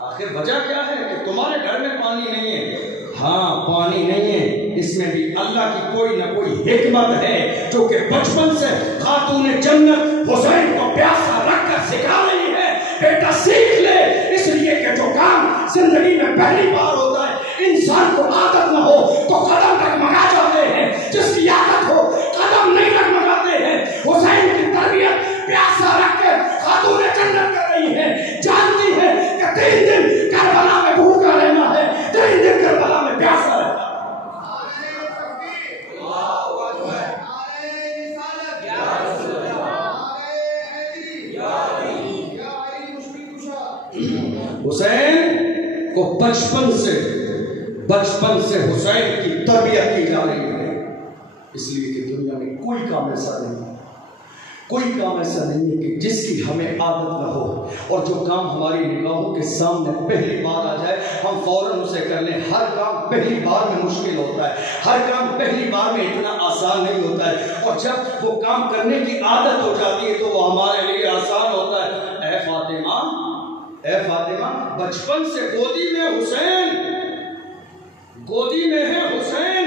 آخر وجہ کیا ہے کہ تمہارے گھر میں پانی نہیں ہے؟ ہاں پانی نہیں ہے، اس میں بھی اللہ کی کوئی نہ کوئی حکمت ہے جو کہ بچپن سے خاتون جنت حسین کو پیاسا رکھ کر سکھا رہی ہے. بیٹا سیکھ لے، اس لیے کہ جو کام زندگی میں پہلی بار ہوتا ہے انسان کو عادت نہ ہو تو قدم ڈگمگا جاتے ہیں، جس کی عادت ہو قدم نہیں ڈگمگاتے ہیں. حسین کی تربیت پیاسا رکھ کے خاتون جنت کر رہی ہے. جانتی ہے کہ 3 دن کربلا میں بھوکا رہنا ہے، 3 دن کربلا میں پیاسا رہنا. حسین کو بچپن سے حسین کی تربیت کی جا رہی ہے، اس لیے کہ دنیا میں کوئی کام ایسا نہیں ہے کہ جس کی ہمیں عادت نہ ہو، اور جو کام ہماری نگاہوں کے سامنے پہلی بار آ جائے ہم فوراً اسے کر لیں. ہر کام پہلی بار میں مشکل ہوتا ہے، ہر کام پہلی بار میں اتنا آسان نہیں ہوتا ہے، اور جب وہ کام کرنے کی عادت ہو جاتی ہے تو وہ ہمارے لیے آسان ہوتا ہے. اے فاطمہ بچپن سے گودی میں حسین، گودی میں ہے حسین،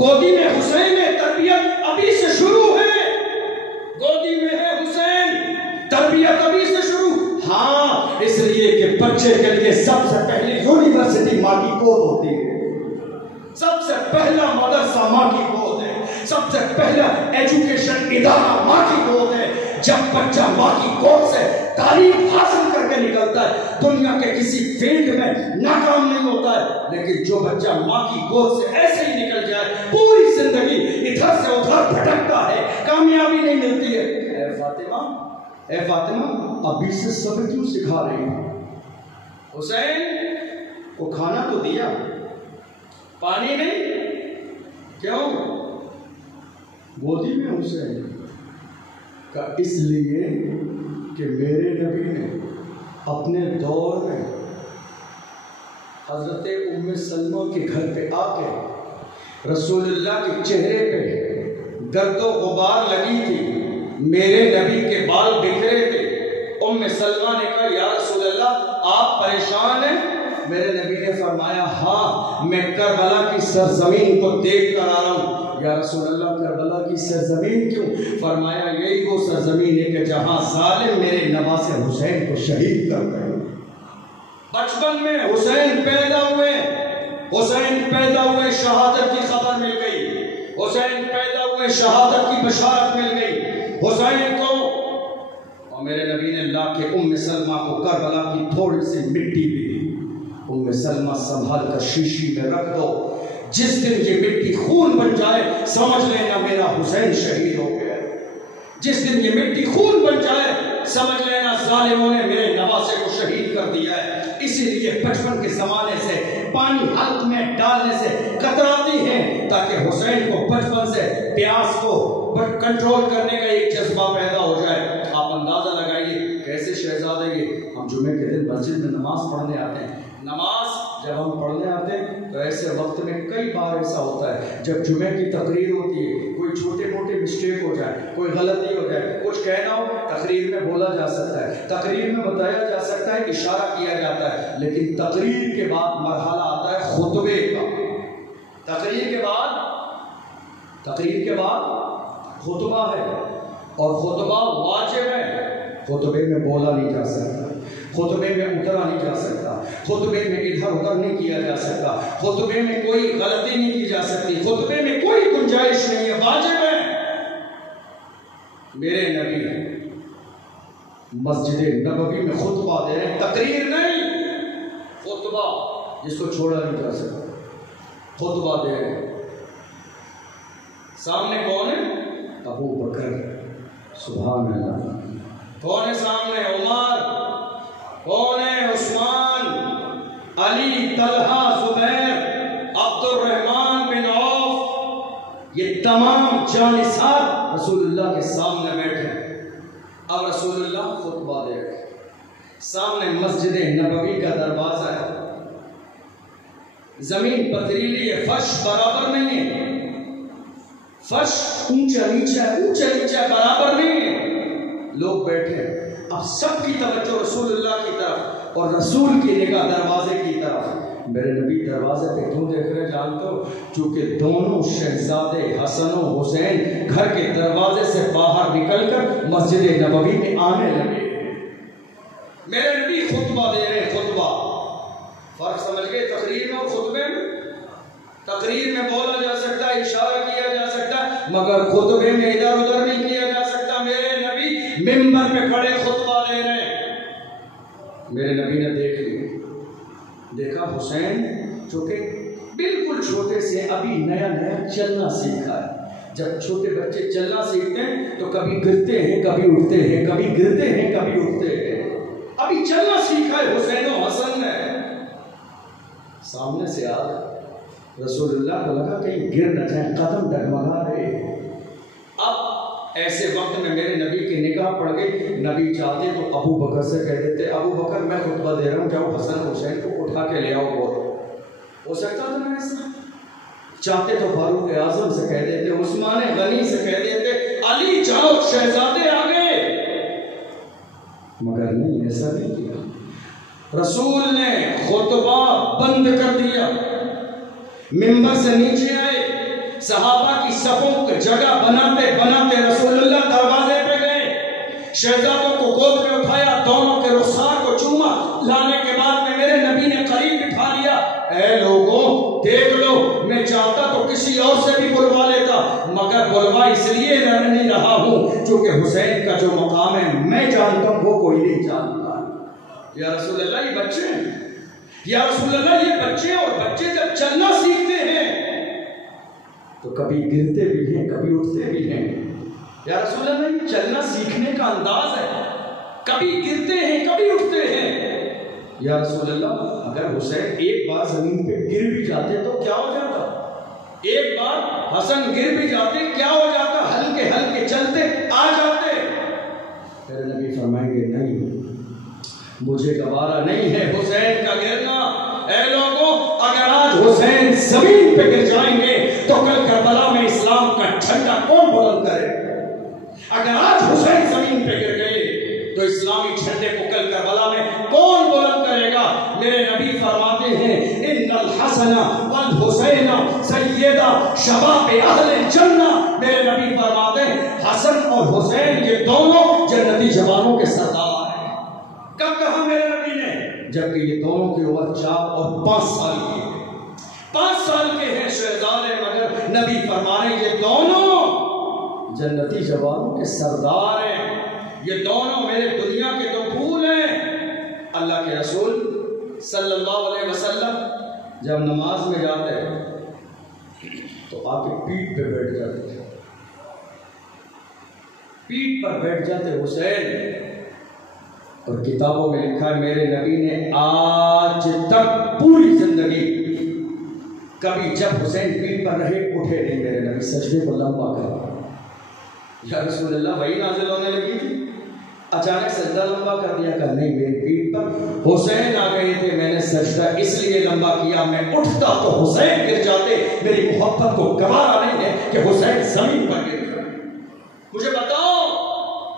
گودی میں حسین ہے. تربیت ابھی سے شروع ہے، گودی میں ہے حسین، تربیت ابھی سے شروع. ہاں اس لیے کہ بچے کے لیے سب سے پہلی یونیورسٹی ماں کی گود ہوتی ہے، سب سے پہلا مدرسہ ماں کی گود ہے، سب سے پہلا ایجوکیشن ادارہ ماں کی گود ہے. جب بچہ ماں کی گود سے تعلیم حاصل کر کے نکلتا ہے دنیا کے کسی فیلڈ میں ناکام نہیں ہوتا ہے. لیکن جو بچہ ماں کی گود سے ایسے ہی نکل جائے پوری زندگی ادھر سے ادھر بھٹکتا ہے، کامیابی نہیں ملتی ہے. اے اے فاطمہ ابھی سے صبر کیوں سکھا رہی ہو؟ حسین کو کھانا تو دیا، پانی نہیں، کیوں؟ گودی میں حسین کا اس لیے کہ میرے نبی نے اپنے دور میں حضرت ام سلمہ کے گھر پہ آ کے رسول اللہ کے چہرے پہ گرد و غبار لگی تھی، میرے نبی کے بال بکھرے تھے۔ ام سلمہ نے کہا یا رسول اللہ آپ پریشان ہیں؟ میرے نبی نے فرمایا ہاں میں کربلا کی سرزمین کو دیکھ کر آ رہا ہوں۔ یا رسول اللہ کربلا کی سرزمین کیوں؟ فرمایا یہی وہ سرزمین ہے کہ جہاں ظالم میرے نواسے حسین کو شہید کر گئے۔ بچپن میں حسین پیدا ہوئے شہادت کی خبر مل گئی، حسین پیدا ہوئے شہادت کی بشارت مل گئی حسین کو، اور میرے نبی نے لا کے ام سلمہ کو کربلا کی تھوڑی سی مٹی بھی دی۔ ام سلمہ سنبھال کر شیشی میں رکھ دو، جس دن یہ مٹی خون بن جائے سمجھ لینا میرا حسین شہید ہو گیا۔ جس دن یہ مٹی خون بن جائے سمجھ لینا ظالموں نے میرے نواسے کو شہید کر دیا ہے۔ اسی لیے بچپن کے زمانے سے پانی حلق میں ڈالنے سے کتراتی ہیں تاکہ حسین کو بچپن سے پیاس کو کنٹرول کرنے کا ایک جذبہ پیدا ہو جائے۔ آپ اندازہ لگائیے کیسے شہزادے یہ ہم جمعے کے دن مسجد میں نماز پڑھنے آتے ہیں، نماز جب ہم پڑھنے آتے ہیں تو ایسے وقت میں کئی بار ایسا ہوتا ہے جب جمعے کی تقریر ہوتی ہے کوئی چھوٹے موٹے مسٹیک ہو جائے، کوئی غلطی ہو جائے، کچھ کہنا ہو تقریر میں بولا جا سکتا ہے، تقریر میں بتایا جا سکتا ہے، اشارہ کیا جاتا ہے، لیکن تقریر کے بعد مرحلہ آتا ہے خطبے کا۔ تقریر کے بعد خطبہ ہے اور خطبہ واجب ہے۔ خطبے میں بولا نہیں جا سکتا، خطبے میں اترا نہیں جا سکتا، خطبے میں ادھر ادھر نہیں کیا جا سکتا، خطبے میں کوئی غلطی نہیں کی جا سکتی، خطبے میں کوئی گنجائش نہیں ہے، واجب ہے۔ میرے نبی مسجد نبوی میں خطبہ دے رہے ہیں، تقریر نہیں، خطبہ جس کو چھوڑا نہیں جا سکتا، خطبہ دے رہے ہیں۔ سامنے کون ہے؟ ابو بکر، سبحان اللہ۔ کون ہے سامنے؟ عمر۔ کون ہے؟ عثمان، علی، طلحہ، زبیر، عبد الرحمن بن عوف، یہ تمام جانثار رسول اللہ کے سامنے بیٹھے ہیں۔ اب رسول اللہ خطبہ دے رہے ہیں، سامنے مسجد نبوی کا دروازہ ہے، زمین پتھریلی ہے، فرش برابر نہیں ہے، فرش اونچا نیچا ہے، اونچا نیچا برابر نہیں ہے، لوگ بیٹھے ہیں۔ اب سب کی توجہ رسول اللہ کی طرف اور رسول کی نگاہ دروازے کی طرف۔ میرے نبی دروازے پہ کیوں دیکھ رہے جانتے ہو؟ چونکہ دونوں شہزادے حسن و حسین گھر کے دروازے سے باہر نکل کر مسجد نبوی میں آنے لگے۔ میرے نبی خطبہ دے رہے ہیں، خطبہ۔ فرق سمجھ گئے تقریر میں اور خطبے میں؟ تقریر میں بولا جا سکتا ہے، اشارہ کیا جا سکتا ہے، مگر خطبے میں ادھر ادھر نہیں کیا جا سکتا۔ میرے نبی ممبر پہ کھڑے خطبہ دے رہے ہیں۔ میرے نبی نے دیکھا حسین چونکہ بالکل چھوٹے سے ابھی نیا چلنا سیکھا ہے۔ جب چھوٹے بچے چلنا سیکھتے ہیں تو کبھی گرتے ہیں، کبھی اٹھتے ہیں، کبھی گرتے ہیں، کبھی اٹھتے ہیں، ابھی چلنا سیکھا ہے حسین و حسن نے۔ سامنے سے آ رسول اللہ کو لگا کہیں گر نہ جائیں، قدم ڈگمگا رہے۔ اب ایسے وقت میں میرے نبی کی نگاہ پڑ گئی، نبی چاہتے تو ابو بکر سے کہہ دیتے ابو بکر میں خطبہ دے رہا ہوں، جاؤ حسن حسین کو اٹھا کے لے آؤ۔ ہو سکتا تھا نا ایسا؟ چاہتے تو فاروق اعظم سے کہہ دیتے، عثمان غنی سے کہہ دیتے علی جاؤ شہزادے آگے، مگر نہیں، ایسا نہیں کیا۔ رسول نے خطبہ بند کر دیا، ممبر سے نیچے آئے، صحابہ کی صفوں کو جگہ بناتے بناتے رسول اللہ دروازے پہ گئے، شہزادوں کو گود میں اٹھایا، دونوں کے رخسار کو چوما، لانے کے بعد میں میرے نبی نے قریب بٹھا لیا۔ اے لوگوں دیکھ لو، میں چاہتا تو کسی اور سے بھی بلوا لیتا، مگر بلوا اس لیے نہیں رہا ہوں چونکہ حسین کا جو مقام ہے میں جانتا ہوں، وہ کوئی نہیں جانتا۔ یا رسول اللہ یہ بچے ہیں، یا رسول اللہ یہ بچے، اور بچے جب چلنا سیکھتے ہیں تو کبھی گرتے بھی ہیں، کبھی اٹھتے بھی ہیں، یا رسول اللہ یہ چلنا سیکھنے کا انداز ہے، کبھی گرتے ہیں کبھی اٹھتے ہیں۔ یا رسول اللہ اگر حسین ایک بار زمین پہ گر بھی جاتے تو کیا ہو جاتا؟ ایک بار حسن گر بھی جاتے کیا ہو جاتا؟ ہلکے ہلکے چلتے آ جاتے۔ پھر نبی فرمائیں گے نہیں، مجھے گوارا نہیں ہے حسین کا گرنا۔ اے لوگوں، اگر آج حسین زمین پہ گر جائیں گے تو کل کربلا میں اسلام کا جھنڈا کون بلند کرے؟ اگر آج حسین زمین پہ گر گئے تو اسلامی جھنڈے کو کل کربلا میں کون بلند کرے گا؟ میرے نبی فرماتے ہیں ان الحسن والحسین سیدہ شباب اہل الجنہ۔ میرے نبی فرماتے ہیں حسن اور حسین یہ دونوں جنتی جوانوں کے سردار ہیں۔ کب کہا میرے نبی نے؟ جبکہ یہ دونوں کی عمر 4 اور 5 سال کی ہے، 5 سال کے ہیں شہزادے، مگر نبی فرمانے یہ دونوں جنتی جوانوں کے سردار ہیں، یہ دونوں میرے دنیا کے دو پھول ہیں۔ اللہ کے رسول صلی اللہ علیہ وسلم جب نماز میں جاتے تو آ کے پیٹھ پہ بیٹھ جاتے، پیٹھ پر بیٹھ جاتے حسین۔ اور کتابوں میں لکھا ہے میرے نبی نے آج تک پوری زندگی کبھی جب حسین پیٹھ پر رہے اٹھے نہیں، میرے نبی سجدے کو لمبا کرا۔ یا رسول اللہ وہی نازل ہونے لگی تھی، اچانک سجدہ لمبا کر دیا؟ کہ نہیں، میری پیٹھ پر حسین آ گئے تھے، میں نے سجدہ اس لیے لمبا کیا، میں اٹھتا تو حسین گر جاتے، میری محبت کو گوارا نہیں ہے کہ حسین زمین پر گر جائے۔ مجھے بتاؤ،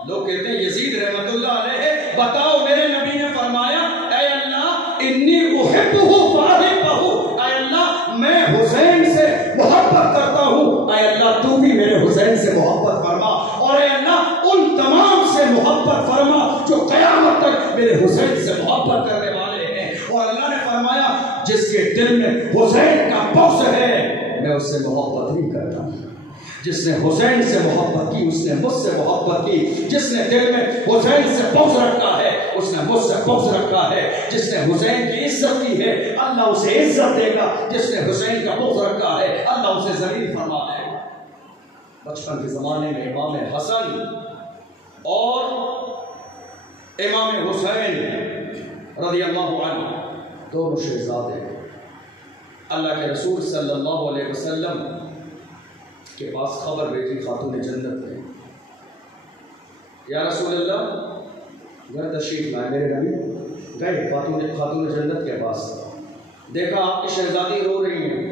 لوگ کہتے ہیں یزید رحمت اللہ علیہ، بتاؤ میرے نبی نے فرمایا اے اللہ انی احبہ فاحبہ، اے اللہ میں حسین سے محبت کرتا ہوں، اے اللہ تو بھی میرے حسین سے محبت فرما، اور اے اللہ ان تمام سے محبت فرما جو قیامت تک میرے حسین سے محبت کرنے والے ہیں۔ اور اللہ نے فرمایا جس کے دل میں حسین کا بغض ہے میں اس سے محبت نہیں کرتا، جس نے حسین سے محبت کی اس نے مجھ سے محبت کی، جس نے دل میں حسین سے بغض رکھا ہے اس نے مجھ سے بغض رکھا ہے، جس نے حسین کی عزت کی ہے اللہ اسے عزت دے گا، جس نے حسین کا بغض رکھا ہے اللہ اسے ذلیل فرما دے گا۔ بچپن کے زمانے میں امام حسن اور امام حسین رضی اللہ عنہ دونوں شہزادے، اللہ کے رسول صلی اللہ علیہ وسلم کے پاس خبر بھیجی خاتون جنت نے، یا رسول اللہ گھر تشریف لائے۔ میرے نبی گئے خاتون جنت کے پاس، دیکھا آپ کی شہزادی رو رہی ہیں،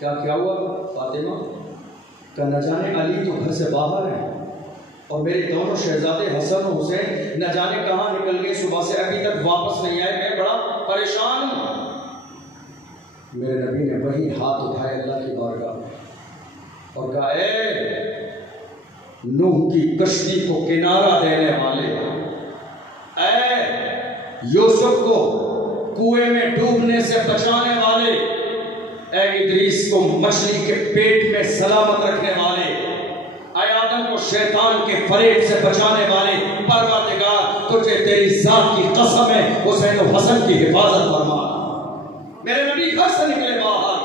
کیا ہوا فاطمہ؟ کہ نہ جانے علی تو گھر سے باہر ہیں اور میرے دونوں شہزادے حسن و حسین نہ جانے کہاں نکل گئے، صبح سے ابھی تک واپس نہیں آئے، میں بڑا پریشان ہوں۔ میرے نبی نے وہی ہاتھ اٹھائے اللہ کی بارگاہ میں اور کہا اے نوح کی کشتی کو کنارہ دینے والے، اے یوسف کو کنویں میں ڈوبنے سے بچانے والے، اے ادریس کو مچھلی کے پیٹ میں سلامت رکھنے والے، اے آدم کو شیطان کے فریب سے بچانے والے، پروردگار تجھے تیری ذات کی قسم ہے حسین و حسن کی حفاظت فرما۔ میرے نبی گھر سے نکلے باہر،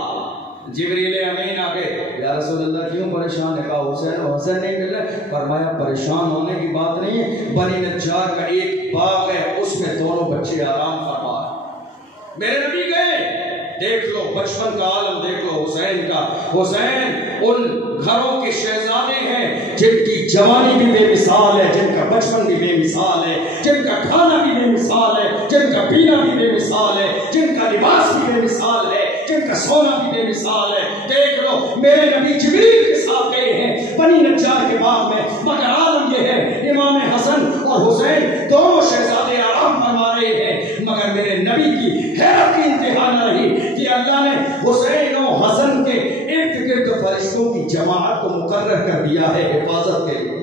جبریل امین آ گئے، یا رسول اللہ کیوں پریشان ہے؟ کہا حسین و حسن نہیں مل رہے۔ فرمایا پریشان ہونے کی بات نہیں ہے، بنی نجار کا ایک باغ ہے اس میں دونوں بچے آرام فرما رہے۔ میرے نبی گئے، دیکھ لو بچپن کا عالم دیکھ لو حسین کا۔ حسین ان گھروں کے شہزادے ہیں جن کی جوانی بھی بے مثال ہے، جن کا بچپن بھی بے مثال ہے، جن کا کھانا بھی بے مثال ہے، جن کا پینا بھی بے مثال ہے، جن کا لباس بھی بے مثال ہے، جن کا سونا بھی بے مثال ہے۔ دیکھ لو میرے نبی جبریل کے ساتھ گئے ہیں بنی نجار کے باغ میں، مگر عالم یہ ہے امام حسن اور حسین دونوں شہزادے آرام فرما رہے ہیں، مگر میرے نبی کی حیرت کی انتہا نہ رہی کہ اللہ نے حسین و حسن کے ارد گرد فرشتوں کی جماعت کو مقرر کر دیا ہے حفاظت کے لیے۔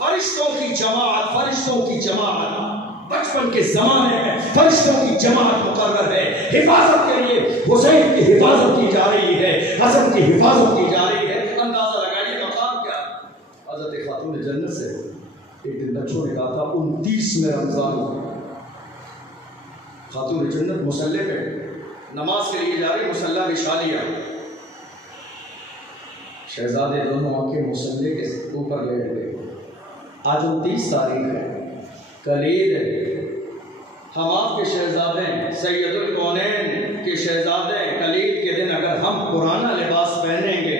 فرشتوں کی جماعت، فرشتوں کی جماعت بچپن کے زمانے میں فرشتوں کی جماعت مقرر ہے حفاظت کے لیے۔ حسین کی حفاظت کی جا رہی ہے، حسن کی حفاظت کی جا رہی ہے۔ اندازہ لگائیے مقام کیا۔ حضرت خاتون جنت سے ایک دن بچوں نے کہا تھا 29 رمضان خاتون جنت مصلی پہ نماز کے لیے جا رہی، مصلی بچھا لیا، شہزادے دونوں آنکھیں مصلے کے اوپر لیٹ گئے۔ آج 29 تاریخ ہے، کل عید ہے۔ ہم آپ کے شہزادے سید الکونین کے شہزادے، کل عید کے دن اگر ہم پرانا لباس پہنیں گے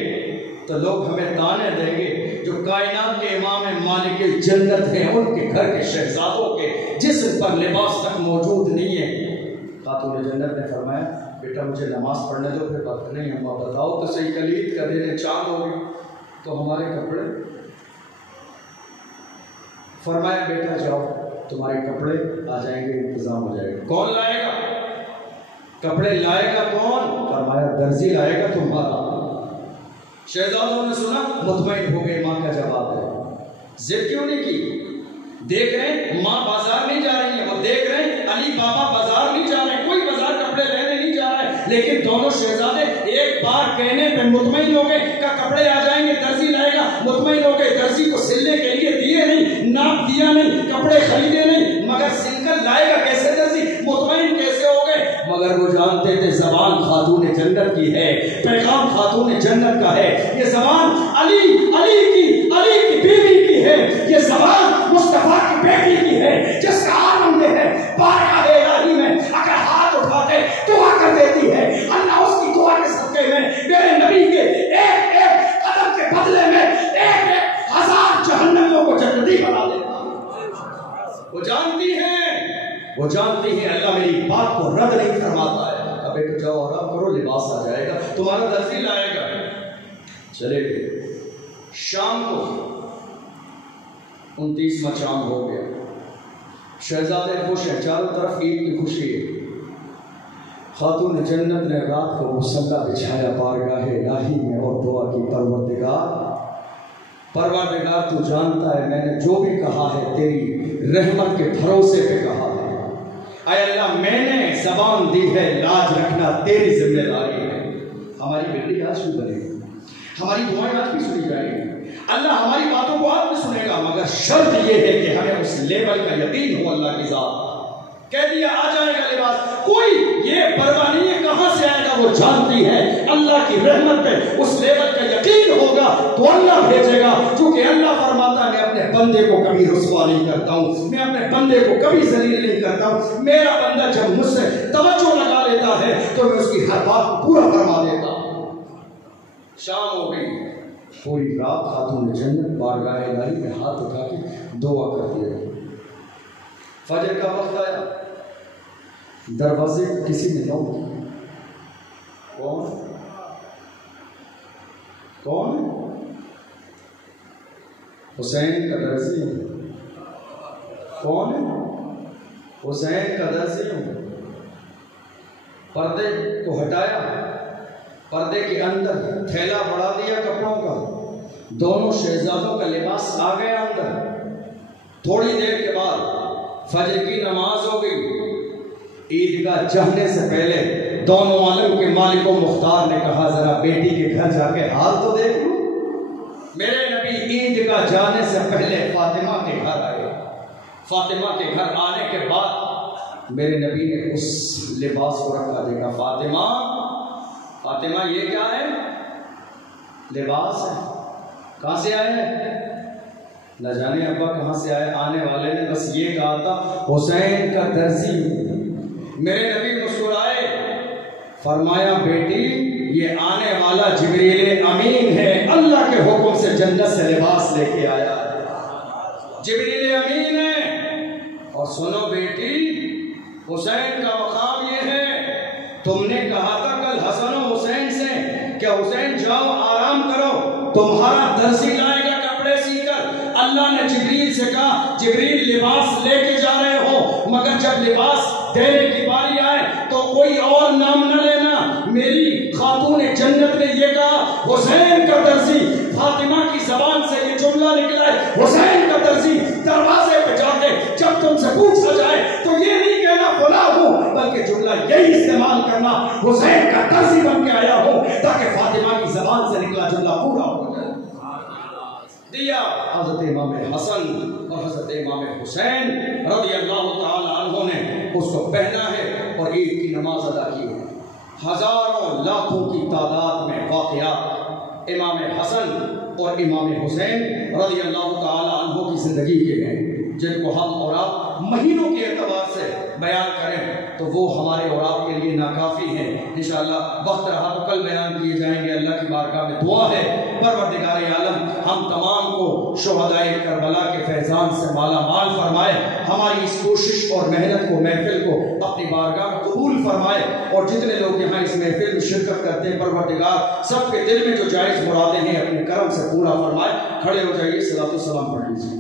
تو لوگ ہمیں تانے دیں گے، جو کائنات کے امام مالک جنت ہیں ان کے گھر کے شہزادوں کے جسم پر لباس تک موجود نہیں ہے۔ خاتون جنت نے فرمایا بیٹا مجھے نماز پڑھنے دو، پھر وقت نہیں اماں بتاؤ تو صحیح، کل عید کا دن ہے، چاند ہو گئی تو ہمارے کپڑے؟ فرمایا بیٹا جاؤ تمہارے کپڑے آ جائیں گے، انتظام ہو جائے گا۔ کون لائے گا کپڑے؟ لائے گا کون؟ فرمایا درزی لائے گا تمہارا۔ شہزادوں نے سنا، مطمئن ہو گئے، ماں کا جواب ہے۔ ضد کیوں نہیں کی؟ دیکھ رہے ہیں ماں بازار نہیں جا رہی ہیں، وہ دیکھ رہے ہیں علی بابا بازار نہیں جا رہے ہیں، کوئی بازار کپڑے لینے نہیں جا رہا ہے، لیکن دونوں شہزادے ایک بار کہنے پہ مطمئن ہو گئے کہ کپڑے آ جائیں گے، درزی لائے گا، مطمئن ہو گئے۔ درزی کو سلنے کے لیے دیے نہیں، ناپ دیا نہیں، کپڑے خریدے نہیں، مگر سل کر لائے گا کیسے درزی؟ مطمئن کیسے ہو گئے؟ مگر وہ جانتے تھے زبان خاتون جنت کی ہے، پیغام خاتون جنت کا ہے، یہ زبان علی کی بیوی کی ہے، یہ زبان مصطفیٰ کی بیٹی کی ہے، جس کا عالم میں ہے بارگاہ الہی میں اگر ہاتھ اٹھاتے دعا کر دیتی ہے، اللہ اس کی دعا کے صدقے میں میرے نبی کے ایک ایک قدم کے بدلے میں ایک ایک ہزار جہنمیوں کو جنتی بنا دیتا۔ وہ جانتی ہیں اللہ میری بات کو رد نہیں فرماتا ہے۔ اب بیٹو جاؤ آرام کرو، لباس آ جائے گا، تمہارا درزی لائے گا۔ چلے گئے۔ شام کو 29واں چاند ہو گیا، شہزادے خوش ہیں، چاروں طرف عید کی خوشی ہے۔ خاتون جنت نے رات کو مصلی بچھایا بارگاہ الہی میں اور دعا کی، پروردگار تو جانتا ہے میں نے جو بھی کہا ہے تیری رحمت کے بھروسے پہ کہا ہے، اے اللہ میں نے زبان دی ہے، لاج رکھنا تیری ذمہ داری ہے۔ ہماری بیٹی آج بھی بنے گی، ہماری دعائیں آج بھی سنی جائیں گی، اللہ ہماری باتوں کو آپ بھی سنے گا، مگر شرط یہ ہے کہ ہمیں اس لیول کا یقین ہو اللہ کی ذات۔ کہہ دیا آ جائے گا لباس، کوئی یہ پرواہ نہیں ہے کہاں سے آئے گا، وہ جانتی ہے اللہ کی رحمت پہ اس لیول کا یقین ہوگا تو اللہ بھیجے گا، چونکہ اللہ فرماتا ہے میں اپنے بندے کو کبھی رسوا نہیں کرتا ہوں، میں اپنے بندے کو کبھی ذلیل نہیں کرتا ہوں، میرا بندہ جب مجھ سے توجہ لگا لیتا ہے تو میں اس کی ہر بات کو پورا فرما دیتا ہوں۔ شام ہو گئی، پوری رات خاتون جنت بارگاہ الہی میں ہاتھ اٹھا کے دعا کرتی رہی۔ فجر کا وقت آیا، دروازے کسی نے نوک کیا۔ کون؟ حسین کا درزی ہوں۔ کون ہے؟ حسین کا درزی ہوں۔ پردے کو ہٹایا، پردے کے اندر تھیلا بڑھا دیا کپڑوں کا، دونوں شہزادوں کا لباس آ گیا اندر۔ تھوڑی دیر کے بعد فجر کی نماز ہو گئی۔ عید کا جانے سے پہلے دونوں عالم کے مالک و مختار نے کہا ذرا بیٹی کے گھر جا کے حال تو دیکھ لو۔ میرے نبی عید کا جانے سے پہلے فاطمہ کے گھر آئے۔ فاطمہ کے گھر آنے کے بعد میرے نبی نے اس لباس کو رکھا، دیکھا فاطمہ یہ کیا ہے؟ لباس ہے۔ کہاں سے آئے ہیں؟ نہ جانے ابا کہاں سے آئے، آنے والے نے بس یہ کہا تھا حسین کا درزی۔ میرے نبی مسکرائے، فرمایا بیٹی یہ آنے والا جبریل امین ہے، اللہ کے حکم سے جنت سے لباس لے کے آیا ہے، جبریل امین ہے۔ اور سنو بیٹی، حسین کا مقام یہ ہے، تم نے کہا تھا کل حسن و حسین سے کہ حسین جاؤ آرام کرو، تمہارا درزی لائے گا کپڑے سی کر۔ اللہ نے جبریل سے کہا جبریل لباس لے کے جا رہے ہو، مگر جب لباس دینے کی باری آئے تو کوئی اور نام نہ لینا۔ میری خاتون جنت نے یہ کہا حسین کا درزی، فاطمہ کی زبان سے یہ جملہ نکلا ہے حسین کا درزی۔ دروازے پہ جا کے جب تم سے پوچھا جائے تو یہ نہیں کہنا فلاں ہوں، بلکہ جملہ یہی استعمال کرنا حسین کا درزی بن کے آیا ہوں، تاکہ فاطمہ کی زبان سے نکلا جملہ پورا ہو جائے۔ دیا حضرت امام حسن اور حضرت امام حسین رضی اللہ تعالی عنہ نے اس کو پہنا ہے اور عید کی نماز ادا کی ہے۔ ہزاروں لاکھوں کی تعداد میں واقعات امام حسن اور امام حسین رضی اللہ تعالی عنہ کی زندگی کے ہیں، جن کو ہم اور آپ مہینوں کے اعتبار سے بیان کریں تو وہ ہمارے اور آپ کے لیے ناکافی ہیں۔ انشاءاللہ وقت رہا تو کل بیان کیے جائیں گے۔ اللہ کی بارگاہ میں دعا ہے پروردگار عالم ہم تمام کو شہدائے کربلا کے فیضان سے مالا مال فرمائے، ہماری اس کوشش اور محنت کو، محفل کو اپنی بارگاہ میں قبول فرمائے، اور جتنے لوگ یہاں اس محفل میں شرکت کرتے ہیں پروردگار سب کے دل میں جو جائز مرادیں ہیں اپنے کرم سے پورا فرمائے۔ کھڑے ہو جائیے، صلاۃ و سلام پڑھ لیجیے۔